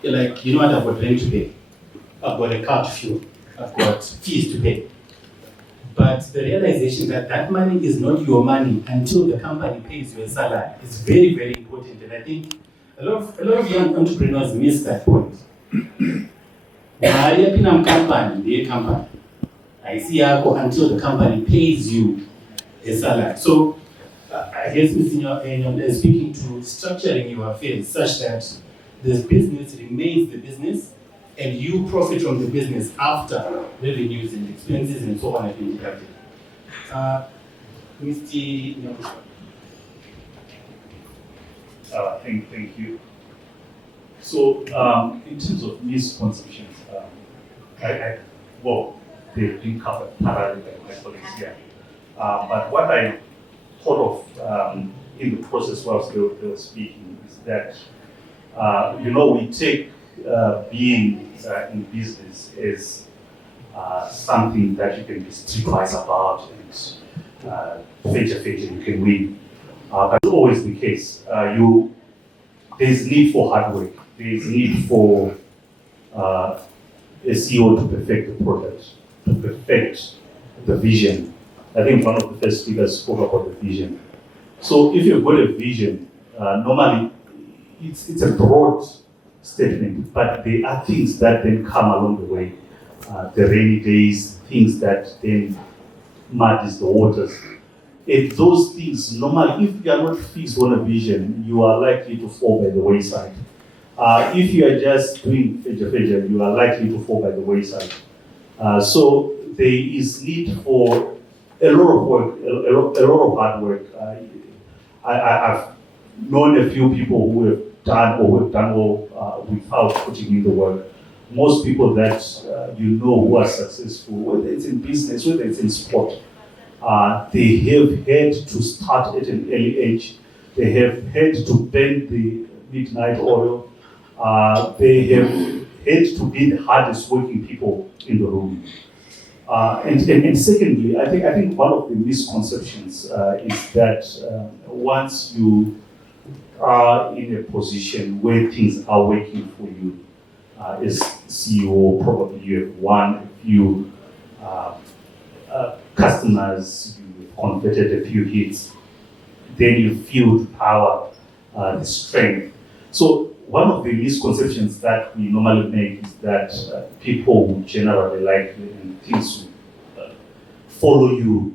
you're like, you know what, I've got rent to pay, I've got a car to fuel, I've got fees to pay. But the realization that that money is not your money until the company pays you a salary is very, very important. And I think a lot of young entrepreneurs miss that point. Company. I see until the company pays you a salary. So I guess Mr. Nyanhongo is speaking to structuring your affairs such that the business remains the business and you profit from the business after revenues and expenses and so on have been deducted. Mr. Nyanhongo. Thank you. So, in terms of misconceptions, they've been covered parallel by my colleagues here. But what I thought of in the process whilst they were speaking is that, we take being in business as something that you can be streetwise about and fetch you can win. But it's always the case. There's need for hard work. There's need for a CEO to perfect the product, to perfect the vision. I think one of the first speakers spoke about the vision. So if you've got a vision, normally it's a broad statement, but there are things that then come along the way. The rainy days, things that then muddies the waters. And those things, normally, if you are not fixed on a vision, you are likely to fall by the wayside. If you are just doing feja, you are likely to fall by the wayside. So there is need for a lot of work, a lot of hard work. I've known a few people who have done well without putting in the work. Most people that who are successful, whether it's in business, whether it's in sport, they have had to start at an early age. They have had to burn the midnight oil. They have had to be the hardest working people in the room. And secondly, I think one of the misconceptions is that once you are in a position where things are working for you, as CEO, probably you have won a few customers, you've converted a few hits, then you feel the power, the strength. So one of the misconceptions that we normally make is that people who generally like things follow you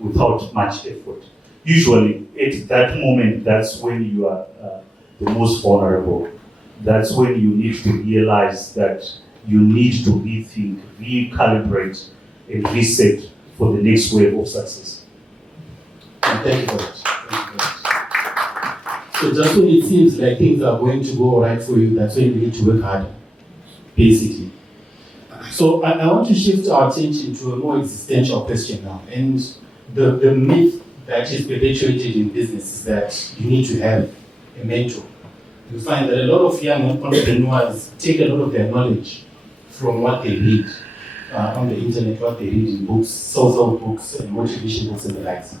without much effort. Usually, at that moment, that's when you are the most vulnerable. That's when you need to realize that you need to rethink, recalibrate, and reset for the next wave of success. And thank you for that. So just when it seems like things are going to go right for you, that's when you need to work harder, basically. So I want to shift our attention to a more existential question now. And the myth that is perpetuated in business is that you need to have a mentor. You find that a lot of young entrepreneurs take a lot of their knowledge from what they read on the internet, what they read in books, self-help books, and motivation books and the likes.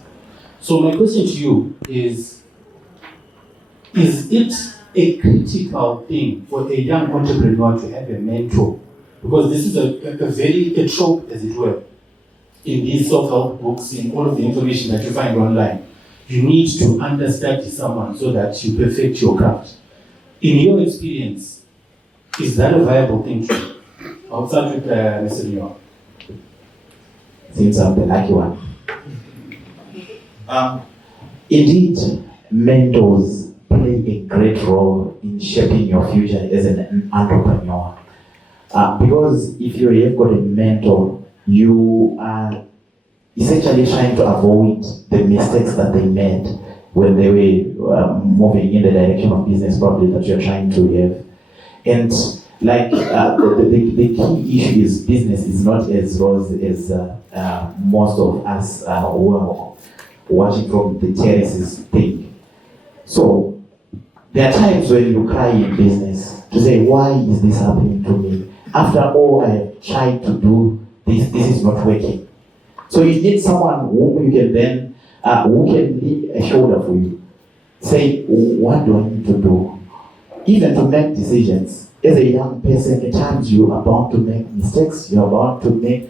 So my question to you is it a critical thing for a young entrepreneur to have a mentor? Because this is a trope, as it were, in these self-help books, in all of the information that you find online. You need to understudy someone so that you perfect your craft. In your experience, is that a viable thing to do? I'll start with Mr. Runyowa. Seems I'm the lucky one. Indeed, mentors play a great role in shaping your future as an entrepreneur. Because if you have got a mentor, you are essentially trying to avoid the mistakes that they made when they were moving in the direction of business probably that you're trying to have. And like the key issue is business is not as rosy as most of us who are watching from the terraces think. So there are times when you cry in business to say, why is this happening to me? After all I have tried to do, this is not working. So you need someone whom you can then, who can lean a shoulder for you. Say, what do I need to do? Even to make decisions. As a young person, at times you are bound to make mistakes, you are bound to make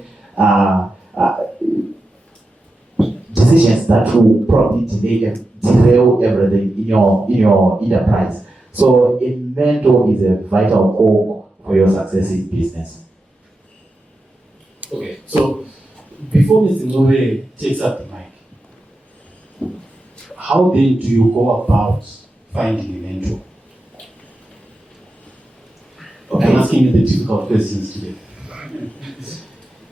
decisions that will probably derail everything in your enterprise. So a mentor is a vital core for your success in business. Okay, so before Mr. Ncube takes up the mic, how then do you go about finding a mentor? Okay. I'm asking you the difficult questions today.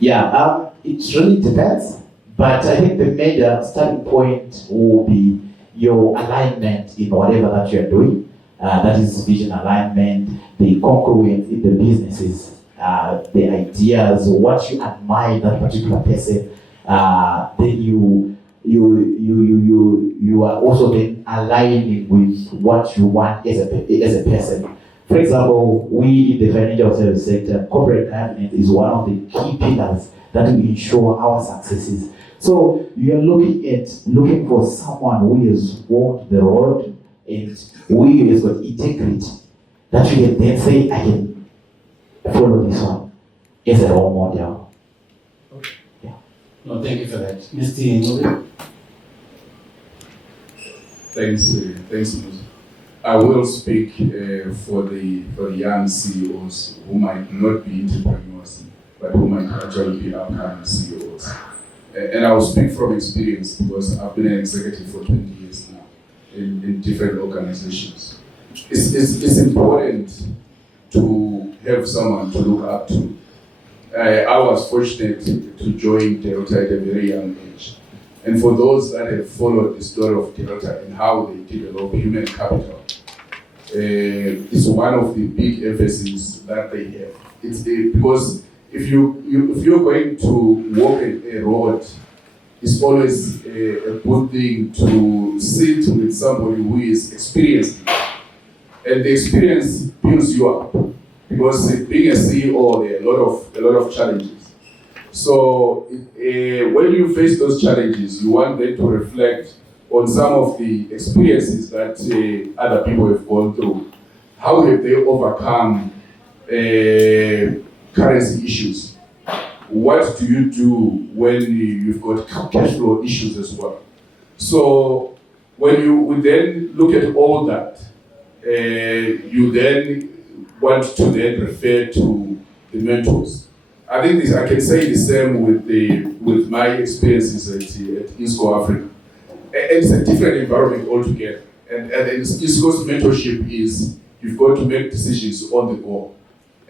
Yeah, it really depends. But I think the major starting point will be your alignment in whatever that you're doing. That is vision alignment, the congruence in the businesses, the ideas, what you admire that particular person. Then you are also then aligning with what you want as a person. For example, we in the financial service sector, corporate governance is one of the key pillars that will ensure our successes. So you are looking for someone who has walked the road and who has got integrity, that you can then say, I can follow this one as a role model. Okay. Yeah. No, thank you for that. Mr. Ncube. Thanks, Mr. I will speak for the young CEOs who might not be entrepreneurs, but who might actually be upcoming CEOs. And I will speak from experience because I've been an executive for 20 years now in different organizations. It's important to have someone to look up to. I was fortunate to join Delta at a very young age. And for those that have followed the story of Delta and how they develop human capital, it's one of the big emphases that they have. It's because if you're going to walk a road, it's always a good thing to sit with somebody who is experienced. And the experience builds you up. Because being a CEO, there are a lot of challenges. So when you face those challenges, you want them to reflect on some of the experiences that other people have gone through. How have they overcome currency issues? What do you do when you've got cash flow issues as well? So when you then look at all that, you then want to then refer to the mentors. I think I can say the same with my experiences at ISCO Africa. It's a different environment altogether. And ISCO's mentorship is you've got to make decisions on the go.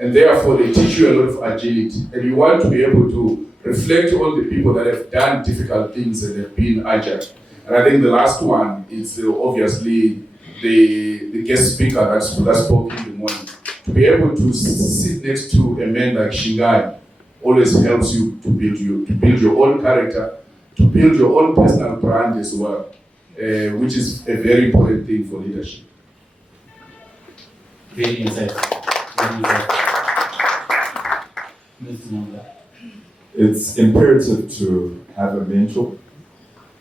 And therefore they teach you a lot of agility. And you want to be able to reflect on the people that have done difficult things and have been agile. And I think the last one is obviously the guest speaker that spoke in the morning. To be able to sit next to a man like Shingai always helps you to build your own character, to build your own personal brand as well, which is a very important thing for leadership. Very insightful. It's imperative to have a mentor,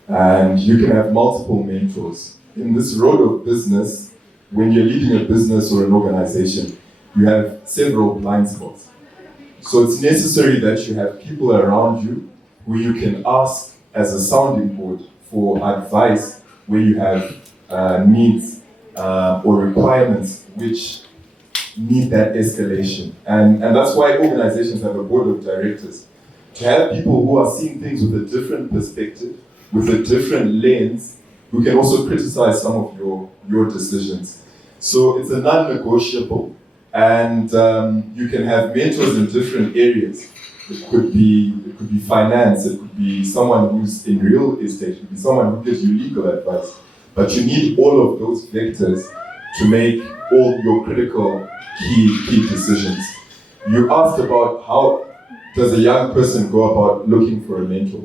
And you can have multiple mentors. In this road of business, when you're leading a business or an organization, you have several blind spots. So it's necessary that you have people around you who you can ask as a sounding board for advice where you have needs or requirements which need that escalation. And that's why organizations have a board of directors. To have people who are seeing things with a different perspective, with a different lens, who can also criticize some of your decisions. So it's a non-negotiable, and you can have mentors in different areas. It could be finance, it could be someone who's in real estate, it could be someone who gives you legal advice. But you need all of those vectors to make all your critical key decisions. You asked about how does a young person go about looking for a mentor.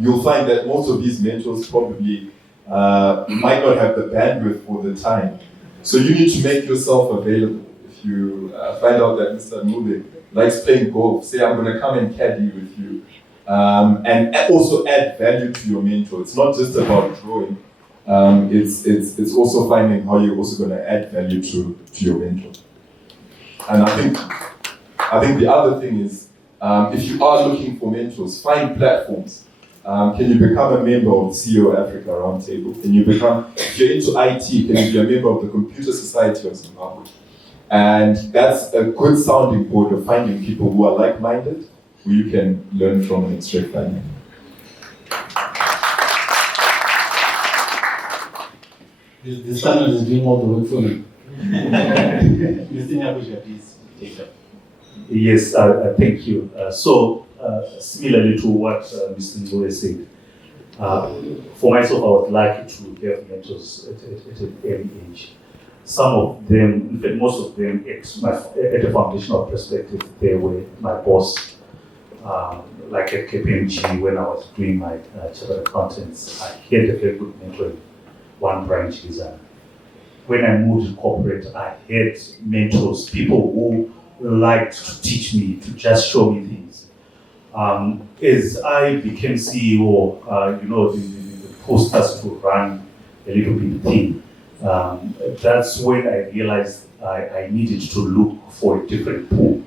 You'll find that most of these mentors probably might not have the bandwidth for the time. So you need to make yourself available. If you find out that Mr. Ncube likes playing golf, say, I'm going to come and caddy with you. And also add value to your mentor. It's not just about drawing. It's also finding how you're also going to add value to your mentor. And I think the other thing is, if you are looking for mentors, find platforms. Can you become a member of the CEO Africa Roundtable? Can you become, if you're into IT, can you be a member of the Computer Society of Zimbabwe? And that's a good sounding board of finding people who are like-minded, who you can learn from and extract value. This panel is doing all the work for me. Mr. Nyakudya, please take it. Yes, thank you. Similarly to what Mr. Ncube said, for myself, I was lucky to have mentors at an early age. Some of them, in fact, most of them, at a foundational perspective, they were my boss. Like at KPMG, when I was doing my chartered accountants, I had a very good mentor in one branch design. When I moved to corporate, I had mentors, people who liked to teach me, to just show me things. As I became CEO, the posters to run a little bit thin. That's when I realized I needed to look for a different pool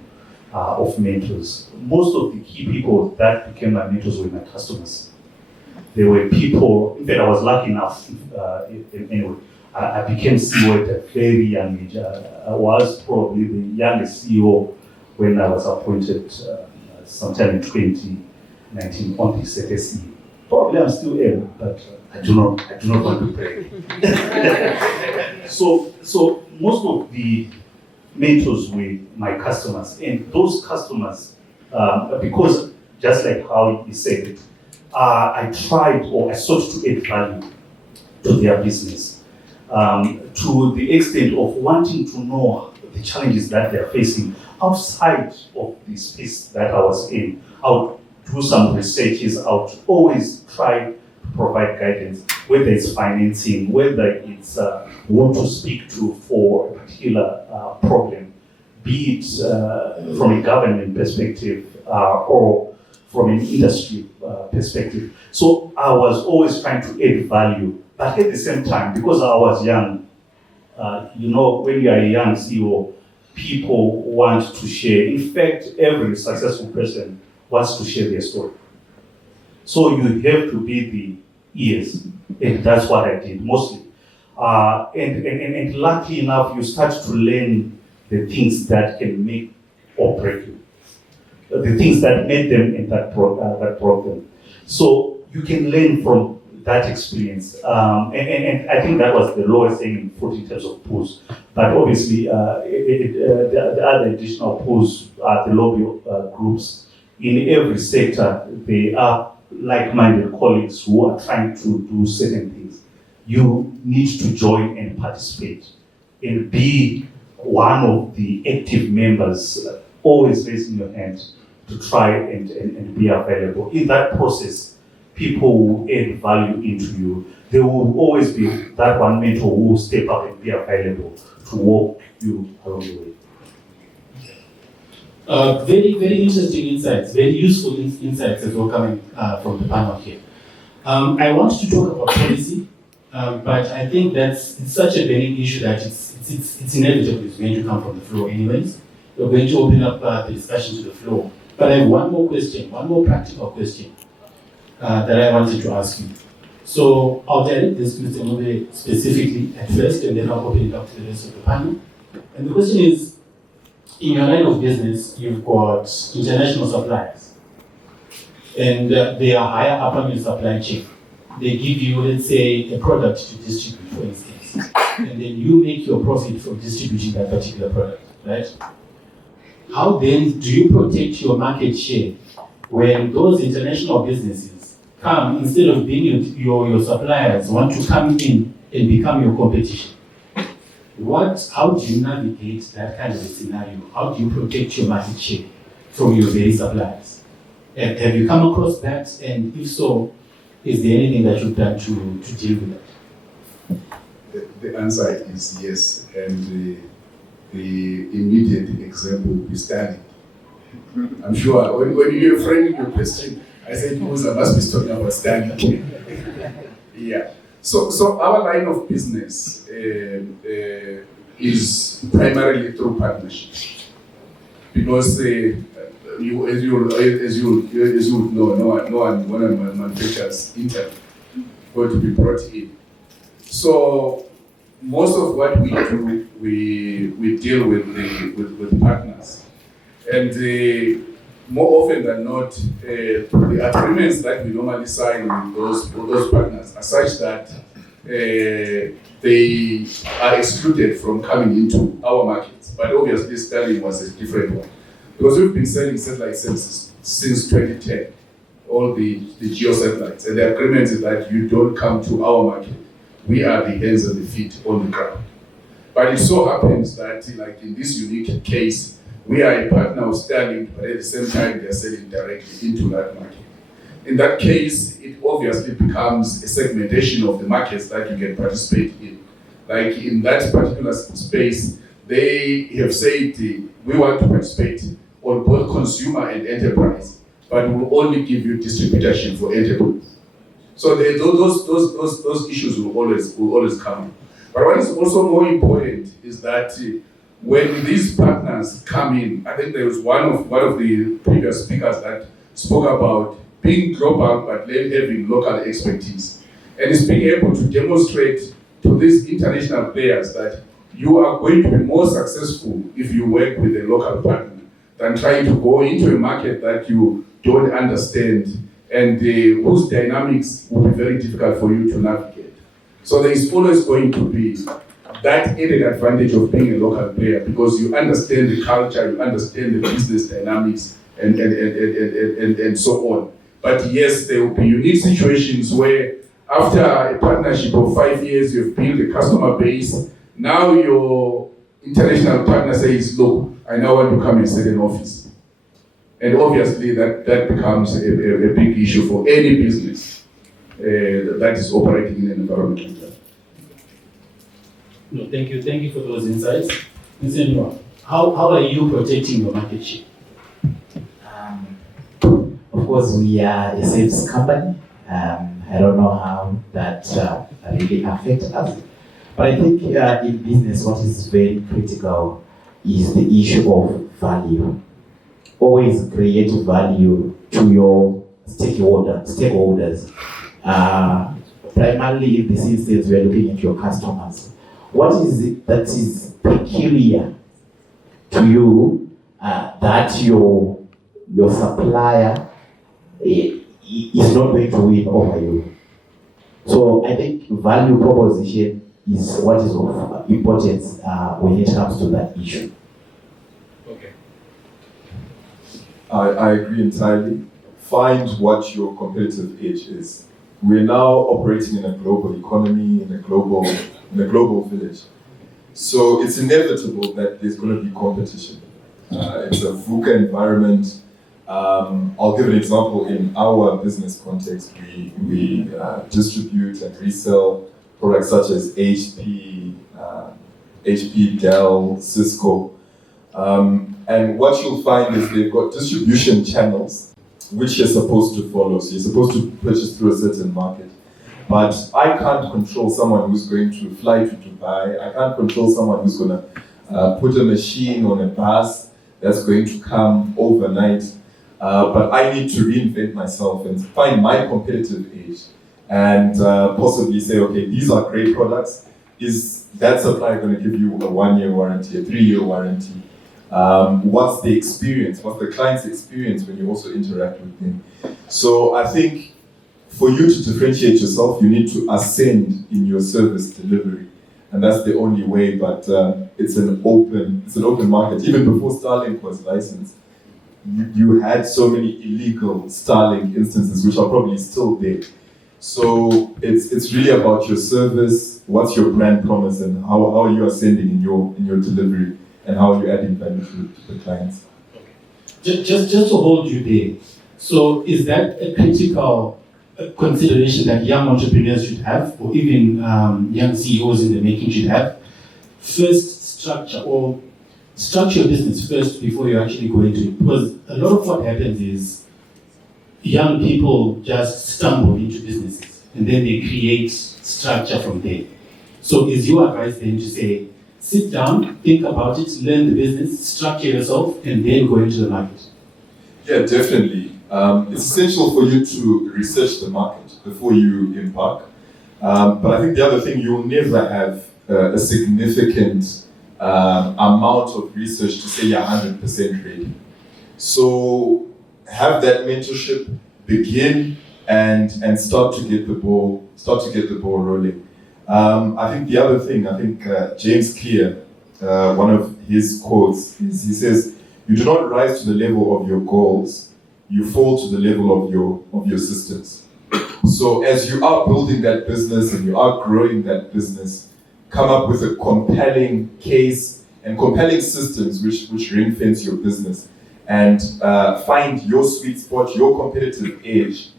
of mentors. Most of the key people that became my mentors were my customers. They were people, in fact, I was lucky enough, anyway, I became CEO at a very young age. I was probably the youngest CEO when I was appointed sometime in 2019 on the ZSE. Probably I'm still able, but I do not want to brag. So most of the mentors were my customers, and those customers, because just like how he said it, I tried or I sought to add value to their business, to the extent of wanting to know the challenges that they're facing outside of the space that I was in. I would do some researches, I would always try to provide guidance, whether it's financing, whether it's who to speak to for a particular problem, be it from a government perspective or from an industry perspective. So I was always trying to add value, but at the same time, because I was young, when you are a young CEO, people want to share. In fact, every successful person wants to share their story. So you have to be the ears, and that's what I did mostly. And luckily enough, you start to learn the things that can make or break you, the things that made them in that problem. So you can learn from that experience. And I think that was the lowest hanging fruit in terms of pools. But obviously, the other additional pools are the lobby groups. In every sector, there are like-minded colleagues who are trying to do certain things. You need to join and participate and be one of the active members, always raising your hand to try and be available. In that process, people will add value into you. There will always be that one mentor who will step up and be available to walk you along the way. Very, very interesting insights, very useful insights as well coming from the panel here. I want to talk about policy, but I think it's such a burning issue that it's inevitable it's going to come from the floor anyways. We're going to open up the discussion to the floor. But I have one more question, one more practical question that I wanted to ask you. So I'll direct this to Mr. Ngube specifically at first, and then I'll open it up to the rest of the panel. And the question is, in your line of business, you've got international suppliers. And they are higher up on your supply chain. They give you, let's say, a product to distribute, for instance. And then you make your profit from distributing that particular product, right? How then do you protect your market share when those international businesses come, instead of being your suppliers, want to come in and become your competition? How do you navigate that kind of a scenario? How do you protect your market share from your very suppliers? Have you come across that? And if so, is there anything that you've done to deal with that? The answer is yes. And the immediate example will be Stanley. I'm sure when you framed your question, I said, because I must be talking about Stanley. Yeah. So our line of business is primarily through partnership, because as you know, no one manufactures intern going to be brought in. So most of what we do, we deal with partners, and more often than not, the agreements that we normally sign with those partners are such that they are excluded from coming into our markets. But obviously, Sterling was a different one, because we've been selling satellite services since 2010, all the geo satellites, and the agreement is that you don't come to our market. We are the hands and the feet on the ground. But it so happens that, like in this unique case, we are a partner of Sterling, but at the same time, they are selling directly into that market. In that case, it obviously becomes a segmentation of the markets that you can participate in. Like in that particular space, they have said, we want to participate on both consumer and enterprise, but we will only give you distributorship for enterprise. So those issues will always come. But what is also more important is that when these partners come in, I think there was one of the previous speakers that spoke about being global but having local expertise. And it's being able to demonstrate to these international players that you are going to be more successful if you work with a local partner than trying to go into a market that you don't understand and whose dynamics will be very difficult for you to navigate. So there is always going to be that added advantage of being a local player, because you understand the culture, you understand the business dynamics, and so on. But yes, there will be unique situations where after a partnership of 5 years, you've built a customer base. Now your international partner says, look, I now want to come and set an office. And obviously that becomes a big issue for any business that is operating in an environment like that. No, thank you for those insights. Mr. Nyakudya, how are you protecting your market share? Of course, we are a sales company. I don't know how that really affects us. But I think in business, what is very critical is the issue of value. Always create value to your stakeholders. Primarily, in this instance, we are looking at your customers. What is it that is peculiar to you that your supplier is not going to win over you? So I think value proposition is what is of importance when it comes to that issue. Okay. I agree entirely. Find what your competitive edge is. We're now operating in a global economy, in a global village. So it's inevitable that there's going to be competition. It's a VUCA environment. I'll give an example. In our business context, we distribute and resell products such as HP, Dell, Cisco. And what you'll find is they've got distribution channels which you're supposed to follow. So you're supposed to purchase through a certain market. But I can't control someone who's going to fly to Dubai. I can't control someone who's going to put a machine on a bus that's going to come overnight. But I need to reinvent myself and find my competitive edge and possibly say, okay, these are great products. Is that supplier going to give you a 1-year warranty, a 3-year warranty? What's the experience? What's the client's experience when you also interact with them? So I think for you to differentiate yourself, you need to ascend in your service delivery. And that's the only way, but it's an open market. Even before Starlink was licensed, you had so many illegal Starlink instances, which are probably still there. So it's really about your service, what's your brand promise, and how are you ascending in your delivery, and how are you adding value to the clients. Just to hold you there. So is that a critical consideration that young entrepreneurs should have, or even young CEOs in the making should have? First, structure your business first before you actually go into it. Because a lot of what happens is young people just stumble into businesses and then they create structure from there. So is your advice then to say, sit down, think about it, learn the business, structure yourself, and then go into the market? Yeah, definitely. It's essential for you to research the market before you embark. But I think the other thing, you'll never have a significant amount of research to say you're 100% ready. So have that mentorship, begin and start to get the ball rolling. I think the other thing, James Clear, one of his quotes is, he says, "You do not rise to the level of your goals, you fall to the level of your systems." So as you are building that business and you are growing that business, come up with a compelling case and compelling systems which ring fence your business, and find your sweet spot, your competitive edge.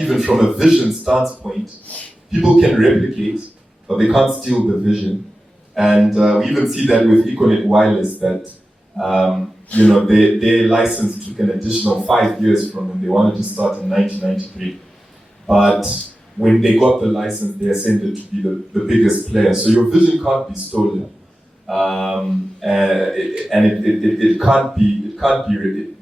Even from a vision standpoint, people can replicate, but they can't steal the vision. And we even see that with Econet Wireless, that their license took an additional 5 years from when they wanted to start in 1993. But when they got the license, they ascended to be the biggest player. So your vision can't be stolen. And it can't be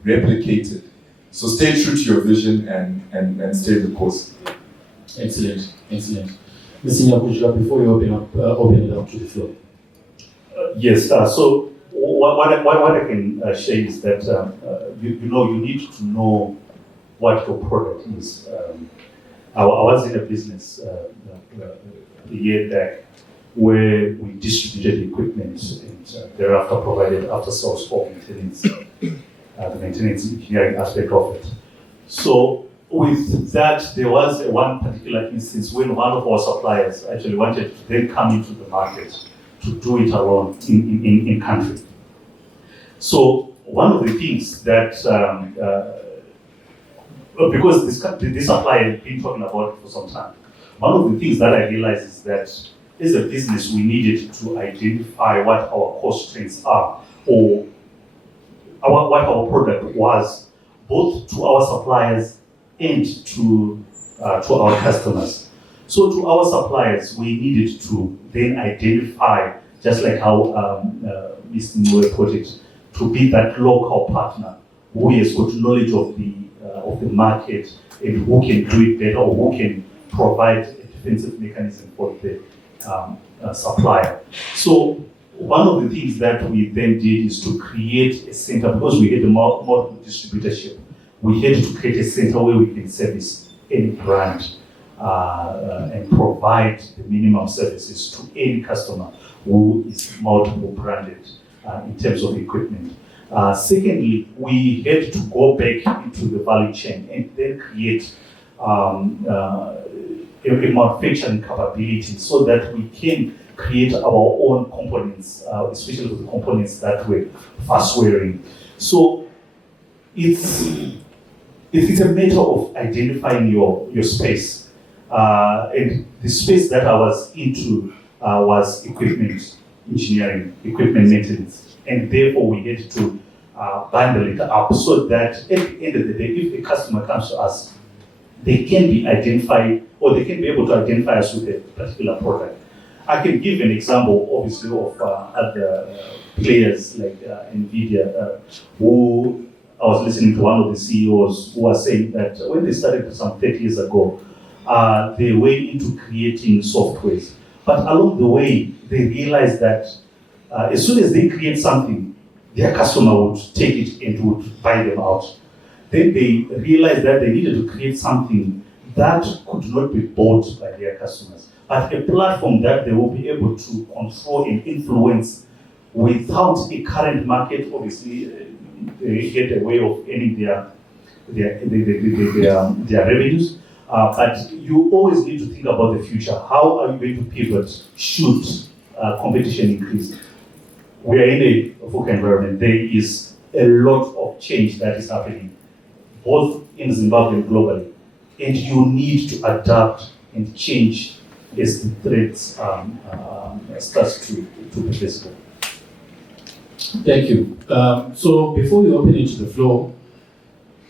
replicated. So stay true to your vision and stay the course. Excellent. Mr. Nyakudya, before you open it up to the floor. Yes. So what I can share is that you need to know what your product is. I was in a business a year back where we distributed equipment and thereafter provided after-sales for maintenance, the maintenance engineering aspect of it. So with that, there was one particular instance when one of our suppliers actually wanted to then come into the market to do it alone in country. So one of the things that, because this supplier had been talking about it for some time, one of the things that I realized is that as a business, we needed to identify what our core strengths are, or what our product was, both to our suppliers and to our customers. So to our suppliers, we needed to then identify, just like how Mr. Noe put it, to be that local partner who has got knowledge of the market and who can do it better, or who can provide a defensive mechanism for the supplier. So one of the things that we then did is to create a center, because we had a multiple distributorship. We had to create a center where we can service any brand and provide the minimum services to any customer who is multiple branded in terms of equipment. Secondly, we had to go back into the value chain and then create a manufacturing capability so that we can create our own components, especially the components that were fast wearing. So it's a matter of identifying your space. And the space that I was into was equipment engineering, equipment maintenance. And therefore we had to bundle it up so that at the end of the day, if a customer comes to us, they can be identified, or they can be able to identify us with a particular product. I can give an example, obviously, of other players like NVIDIA, who I was listening to one of the CEOs who was saying that when they started some 30 years ago, they went into creating softwares. But along the way, they realized that as soon as they create something, their customer would take it and would buy them out. Then they realized that they needed to create something that could not be bought by their customers, but a platform that they will be able to control and influence without a current market. Obviously, they get a way of earning their revenues. But you always need to think about the future. How are you going to pivot should competition increase? We are in a VUCA environment. There is a lot of change that is happening, both in Zimbabwe and globally. And you need to adapt and change as the threats starts to be visible. Thank you. So before we open it to the floor,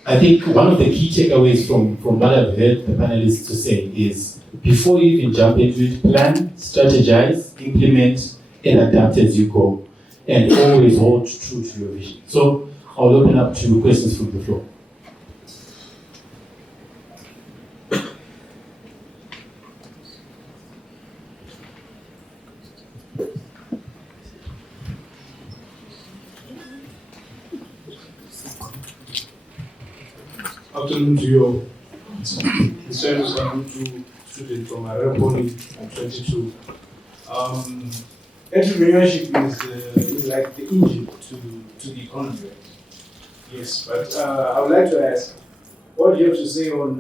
I think one of the key takeaways from what I've heard the panelists to say is, before you even jump into it, plan, strategize, implement, and adapt as you go, and always hold true to your vision. So I'll open up to questions from the floor. Afternoon to you all. This time is coming to student from Arab Poly. I'm 22. Entrepreneurship is like the engine to the economy, right? Yes, but I would like to ask, what do you have to say on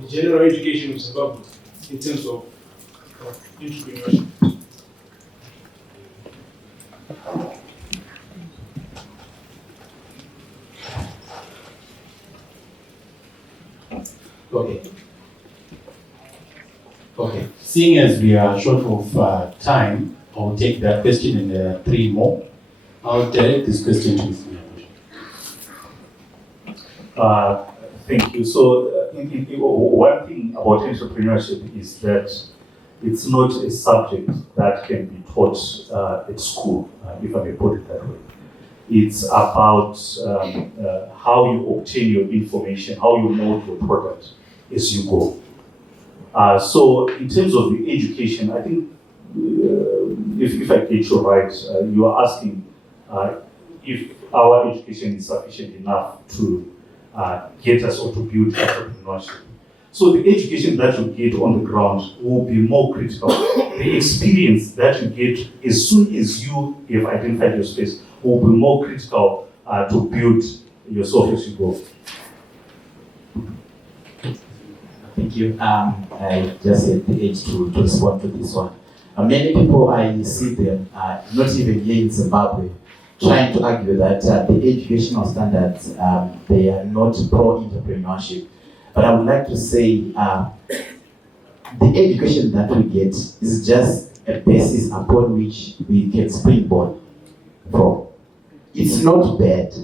the general education of Zimbabwe in terms of entrepreneurship? Okay. Seeing as we are short of time, I'll take that question and 3 more. I'll direct this question to Mr. Thank you. So, one thing about entrepreneurship is that it's not a subject that can be taught at school, if I may put it that way. It's about how you obtain your information, how you mold your product as you go. So in terms of the education, I think if I get you right, you are asking if our education is sufficient enough to get us or to build entrepreneurship. So the education that you get on the ground will be more critical. The experience that you get as soon as you have identified your space will be more critical to build yourself as you go. Thank you. I just had the age to respond to this one. Many people, I see them, not even here in Zimbabwe, trying to argue that the educational standards, they are not pro-entrepreneurship. But I would like to say the education that we get is just a basis upon which we can springboard from. It's not bad.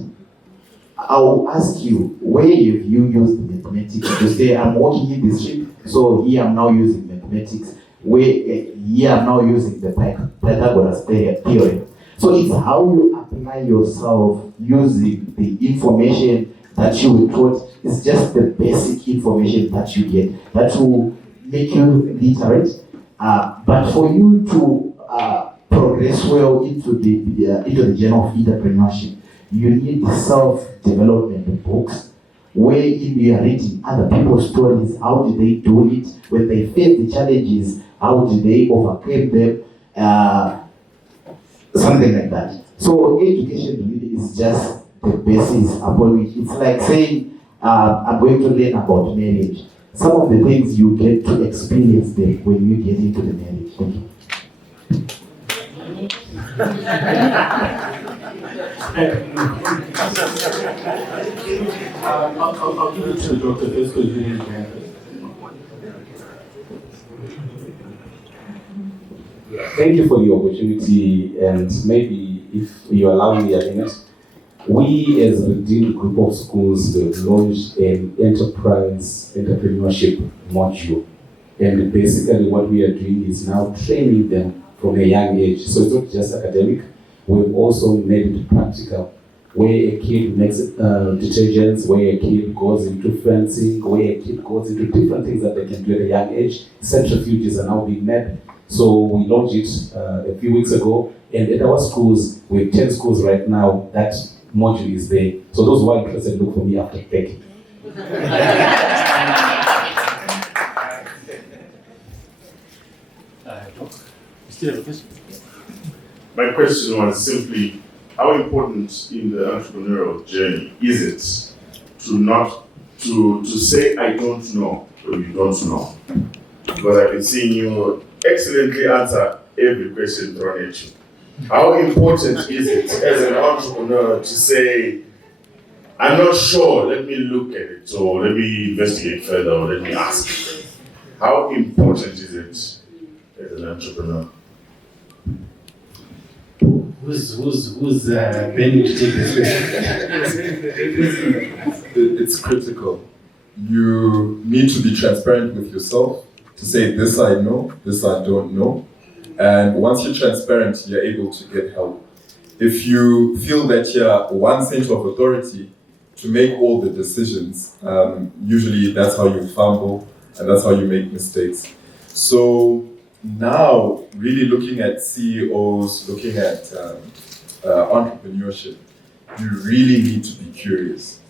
I will ask you, where have you used mathematics? You say, I'm working in this ship, so here I'm now using mathematics. Here I'm now using the Pythagoras theorem. So it's how you apply yourself using the information that you were taught. It's just the basic information that you get that will make you literate. But for you to progress well into the genre of entrepreneurship, you need self-development books wherein you are reading other people's stories. How did they do it? When they face the challenges, how did they overcome them? Something like that. So education really is just the basis upon which it's like saying, I'm going to learn about marriage. Some of the things you get to experience them when you get into the marriage. Thank you. I'll give it to Dr. first because you didn't hear. Thank you for the opportunity, and maybe if you allow me, I think We, as a redeemed group of schools, have launched an entrepreneurship module. And basically what we are doing is now training them from a young age. So it's not just academic, we've also made it practical, where a kid makes detergents, where a kid goes into fencing, where a kid goes into different things that they can do at a young age. Centrifuges are now being made. So we launched it a few weeks ago, and at our schools, we have 10 schools right now, that module is there. So those who are interested, look for me after break. My question was simply, how important in the entrepreneurial journey is it to not to say I don't know when you don't know? Because I've been seeing you excellently answer every question thrown at you. How important is it as an entrepreneur to say, I'm not sure, let me look at it, or let me investigate further, or let me ask? How important is it as an entrepreneur? Who's planning to take this question? It's critical. You need to be transparent with yourself to say, this I know, this I don't know. And once you're transparent, you're able to get help. If you feel that you're one center of authority to make all the decisions, usually that's how you fumble and that's how you make mistakes. So now, really looking at CEOs, looking at entrepreneurship, you really need to be curious.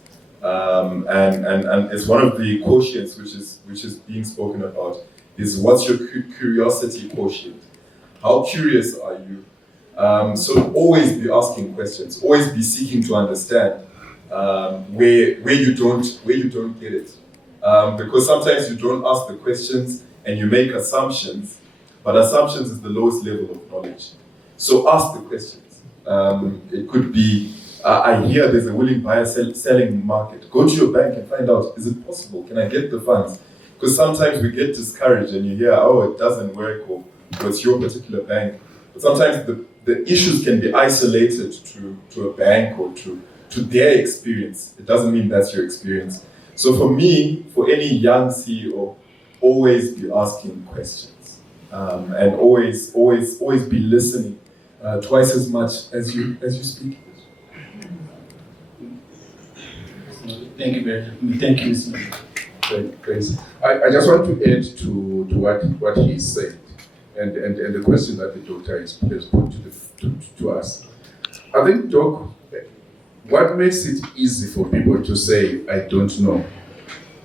And it's one of the quotients which is being spoken about, is what's your curiosity quotient? How curious are you? So always be asking questions, always be seeking to understand where you don't get it. Because sometimes you don't ask the questions and you make assumptions, but assumptions is the lowest level of knowledge. So ask the questions. It could be, I hear there's a willing buyer selling market. Go to your bank and find out, is it possible? Can I get the funds? Because sometimes we get discouraged and you hear, oh, it doesn't work, or it's your particular bank. But sometimes the issues can be isolated to a bank or to their experience. It doesn't mean that's your experience. So for me, for any young CEO, always be asking questions. And always be listening twice as much as you speak. Thank you very much. Thank you, Mr. I just want to add to what he said and the question that the doctor has put to us. I think, Doc, what makes it easy for people to say, I don't know,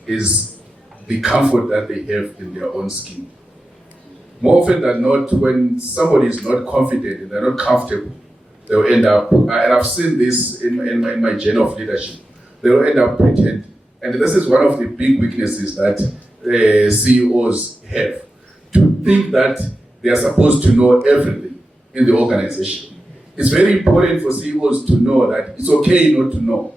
is the comfort that they have in their own skin. More often than not, when somebody is not confident and they're not comfortable, they'll end up, and I've seen this in my journey of leadership, they'll end up pretending. And this is one of the big weaknesses that CEOs have, to think that they are supposed to know everything in the organization. It's very important for CEOs to know that it's okay not to know.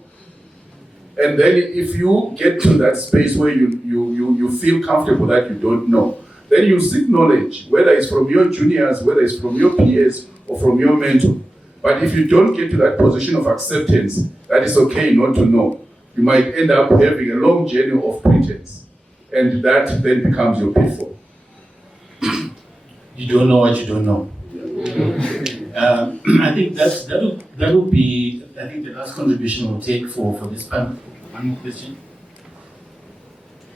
And then if you get to that space where you feel comfortable that you don't know, then you seek knowledge, whether it's from your juniors, whether it's from your peers, or from your mentor. But if you don't get to that position of acceptance, that it's okay not to know, you might end up having a long journey of pretense. And that then becomes your pitfall. You don't know what you don't know. I think that will be, I think, the last contribution we'll take for this panel. One more question.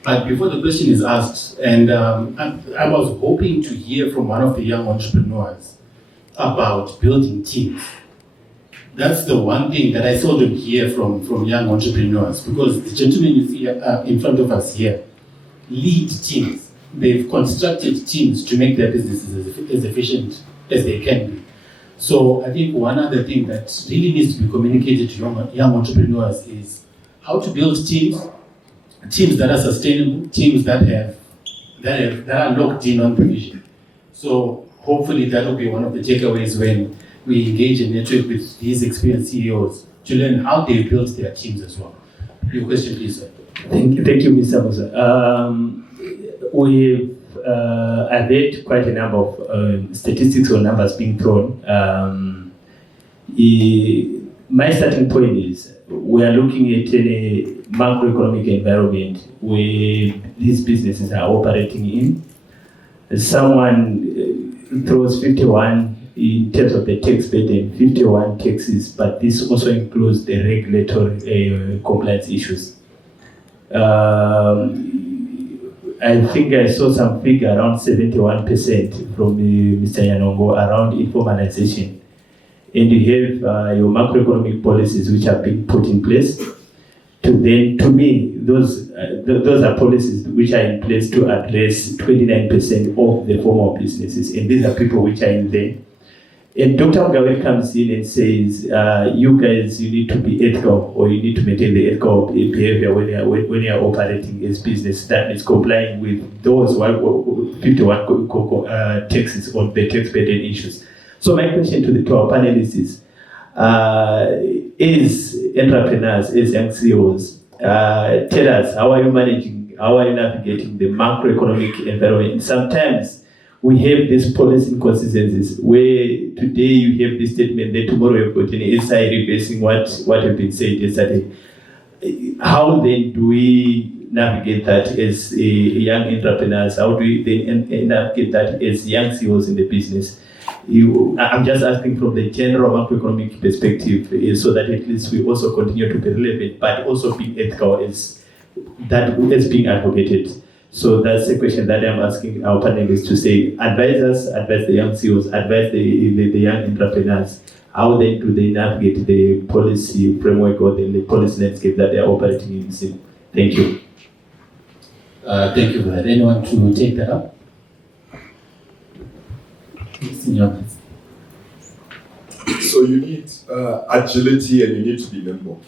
But before the question is asked, and I was hoping to hear from one of the young entrepreneurs about building teams. That's the one thing that I seldom hear from young entrepreneurs, because the gentlemen you see in front of us here lead teams. They've constructed teams to make their businesses as efficient as they can be. So I think one other thing that really needs to be communicated to young entrepreneurs is how to build teams that are sustainable, teams that are locked in on the vision. So hopefully that will be one of the takeaways when we engage and network with these experienced CEOs to learn how they build their teams as well. Your question, please, sir. Thank you, Mr. Musa. We've had quite a number of statistics or numbers being thrown. my starting point is we are looking at a macroeconomic environment where these businesses are operating in. Someone throws 51 in terms of the tax burden, 51 taxes, but this also includes the regulatory compliance issues. I think I saw some figure around 71% from Mr. Nyanhongo around informalization. And you have your macroeconomic policies which have been put in place. To me, those are policies which are in place to address 29% of the formal businesses, and these are people which are in there. And Dr. Mugayi comes in and says, you guys, you need to be ethical, or you need to maintain the ethical behavior when you're operating as business that is complying with those 51 taxes or the tax burden issues. So my question to our panelists is entrepreneurs, as young CEOs, tell us, how are you navigating the macroeconomic environment? Sometimes we have these policy inconsistencies where today you have this statement, then tomorrow you've got an SI reversing what had been said yesterday. How then do we navigate that as young entrepreneurs? How do we then navigate that as young CEOs in the business? I'm just asking from the general macroeconomic perspective, so that at least we also continue to be relevant, but also being ethical as being advocated. So that's the question that I'm asking our panelists to say, advise us, advise the young CEOs, advise the young entrepreneurs. How then do they navigate the policy framework or the policy landscape that they're operating in? Thank you. Thank you for that. Anyone to take that up? So you need agility and you need to be nimble.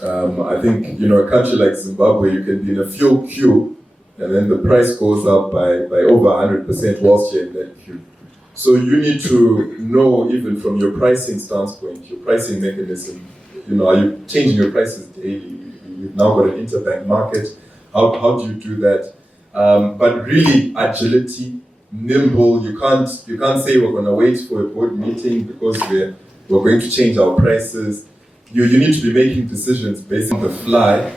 I think, a country like Zimbabwe, you can be in a fuel queue and then the price goes up by over 100% whilst you're in that queue. So you need to know, even from your pricing standpoint, your pricing mechanism, are you changing your prices daily? You've now got an interbank market. How do you do that? But really, agility, nimble. You can't say we're going to wait for a board meeting because we're going to change our prices. You need to be making decisions based on the fly,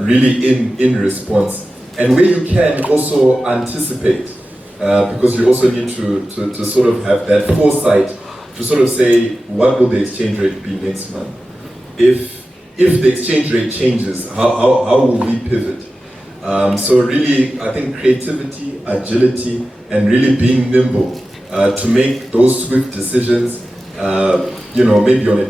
really in response. And where you can also anticipate, because you also need to sort of have that foresight to sort of say, what will the exchange rate be next month? If the exchange rate changes, how will we pivot? So really, I think creativity, agility, and really being nimble to make those swift decisions, maybe on a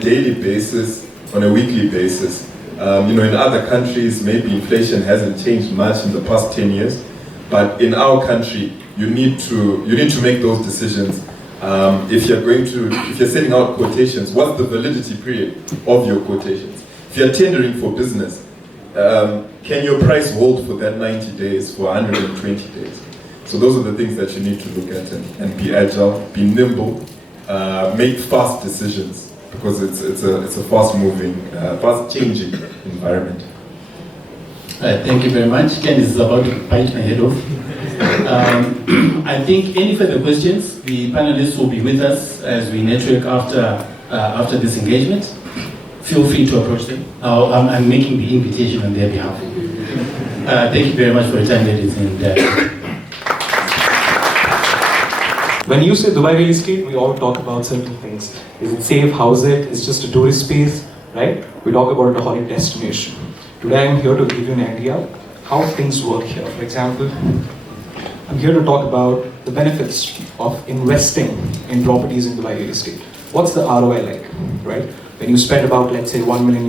daily basis, on a weekly basis. In other countries, maybe inflation hasn't changed much in the past 10 years, but in our country, you need to make those decisions. If you're setting out quotations, what's the validity period of your quotations? If you're tendering for business, can your price hold for that 90 days, for 120 days? So those are the things that you need to look at and be agile, be nimble, make fast decisions, because it's a fast-moving, fast-changing environment. Thank you very much. Ken is about to bite my head off. I think any further questions, the panelists will be with us as we network after this engagement. Feel free to approach them. I'm making the invitation on their behalf. Thank you very much for your time, ladies and gentlemen. When you say Dubai real estate, we all talk about certain things. Is it safe? How is it? It's just a tourist space, right? We talk about the holiday destination. Today I'm here to give you an idea how things work here. For example, I'm here to talk about the benefits of investing in properties in Dubai real estate. What's the ROI like, right? When you spend about, let's say, $1 million,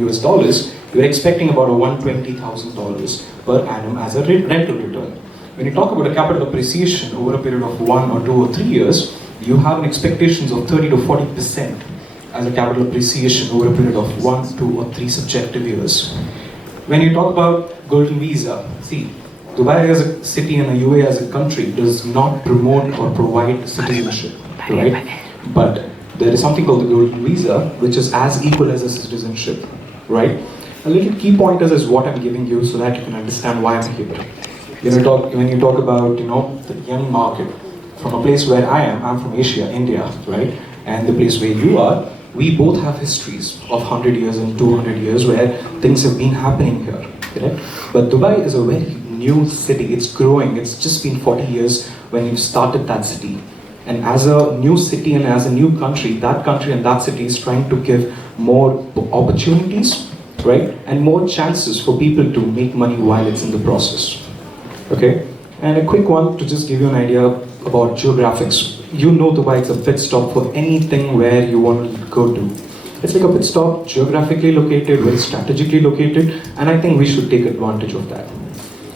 you're expecting about a $120,000 per annum as a rental return. When you talk about a capital appreciation over a period of 1 or 2 or 3 years, you have expectations of 30 to 40% as a capital appreciation over a period of 1, 2 or 3 subjective years. When you talk about golden visa, see, Dubai as a city and the UAE as a country does not promote or provide citizenship, right? But there is something called the golden visa, which is as equal as a citizenship, right? A little key pointers is what I'm giving you so that you can understand why I'm here. When you talk about, the young market, from a place where I'm from Asia, India, right? And the place where you are, we both have histories of 100 years and 200 years where things have been happening here. Right? But Dubai is a very new city. It's growing. It's just been 40 years when you've started that city. And as a new city and as a new country and that city is trying to give more opportunities, right? And more chances for people to make money while it's in the process. Okay? And a quick one to just give you an idea about geographics. You know Dubai is a pit stop for anything where you want to go to. It's like a pit stop, geographically located, very strategically located, and I think we should take advantage of that.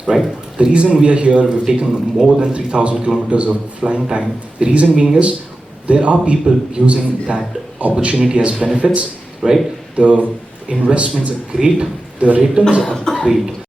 Right? The reason we are here, we've taken more than 3,000 kilometers of flying time. The reason being is, there are people using that opportunity as benefits, right? The investments are great, the returns are great.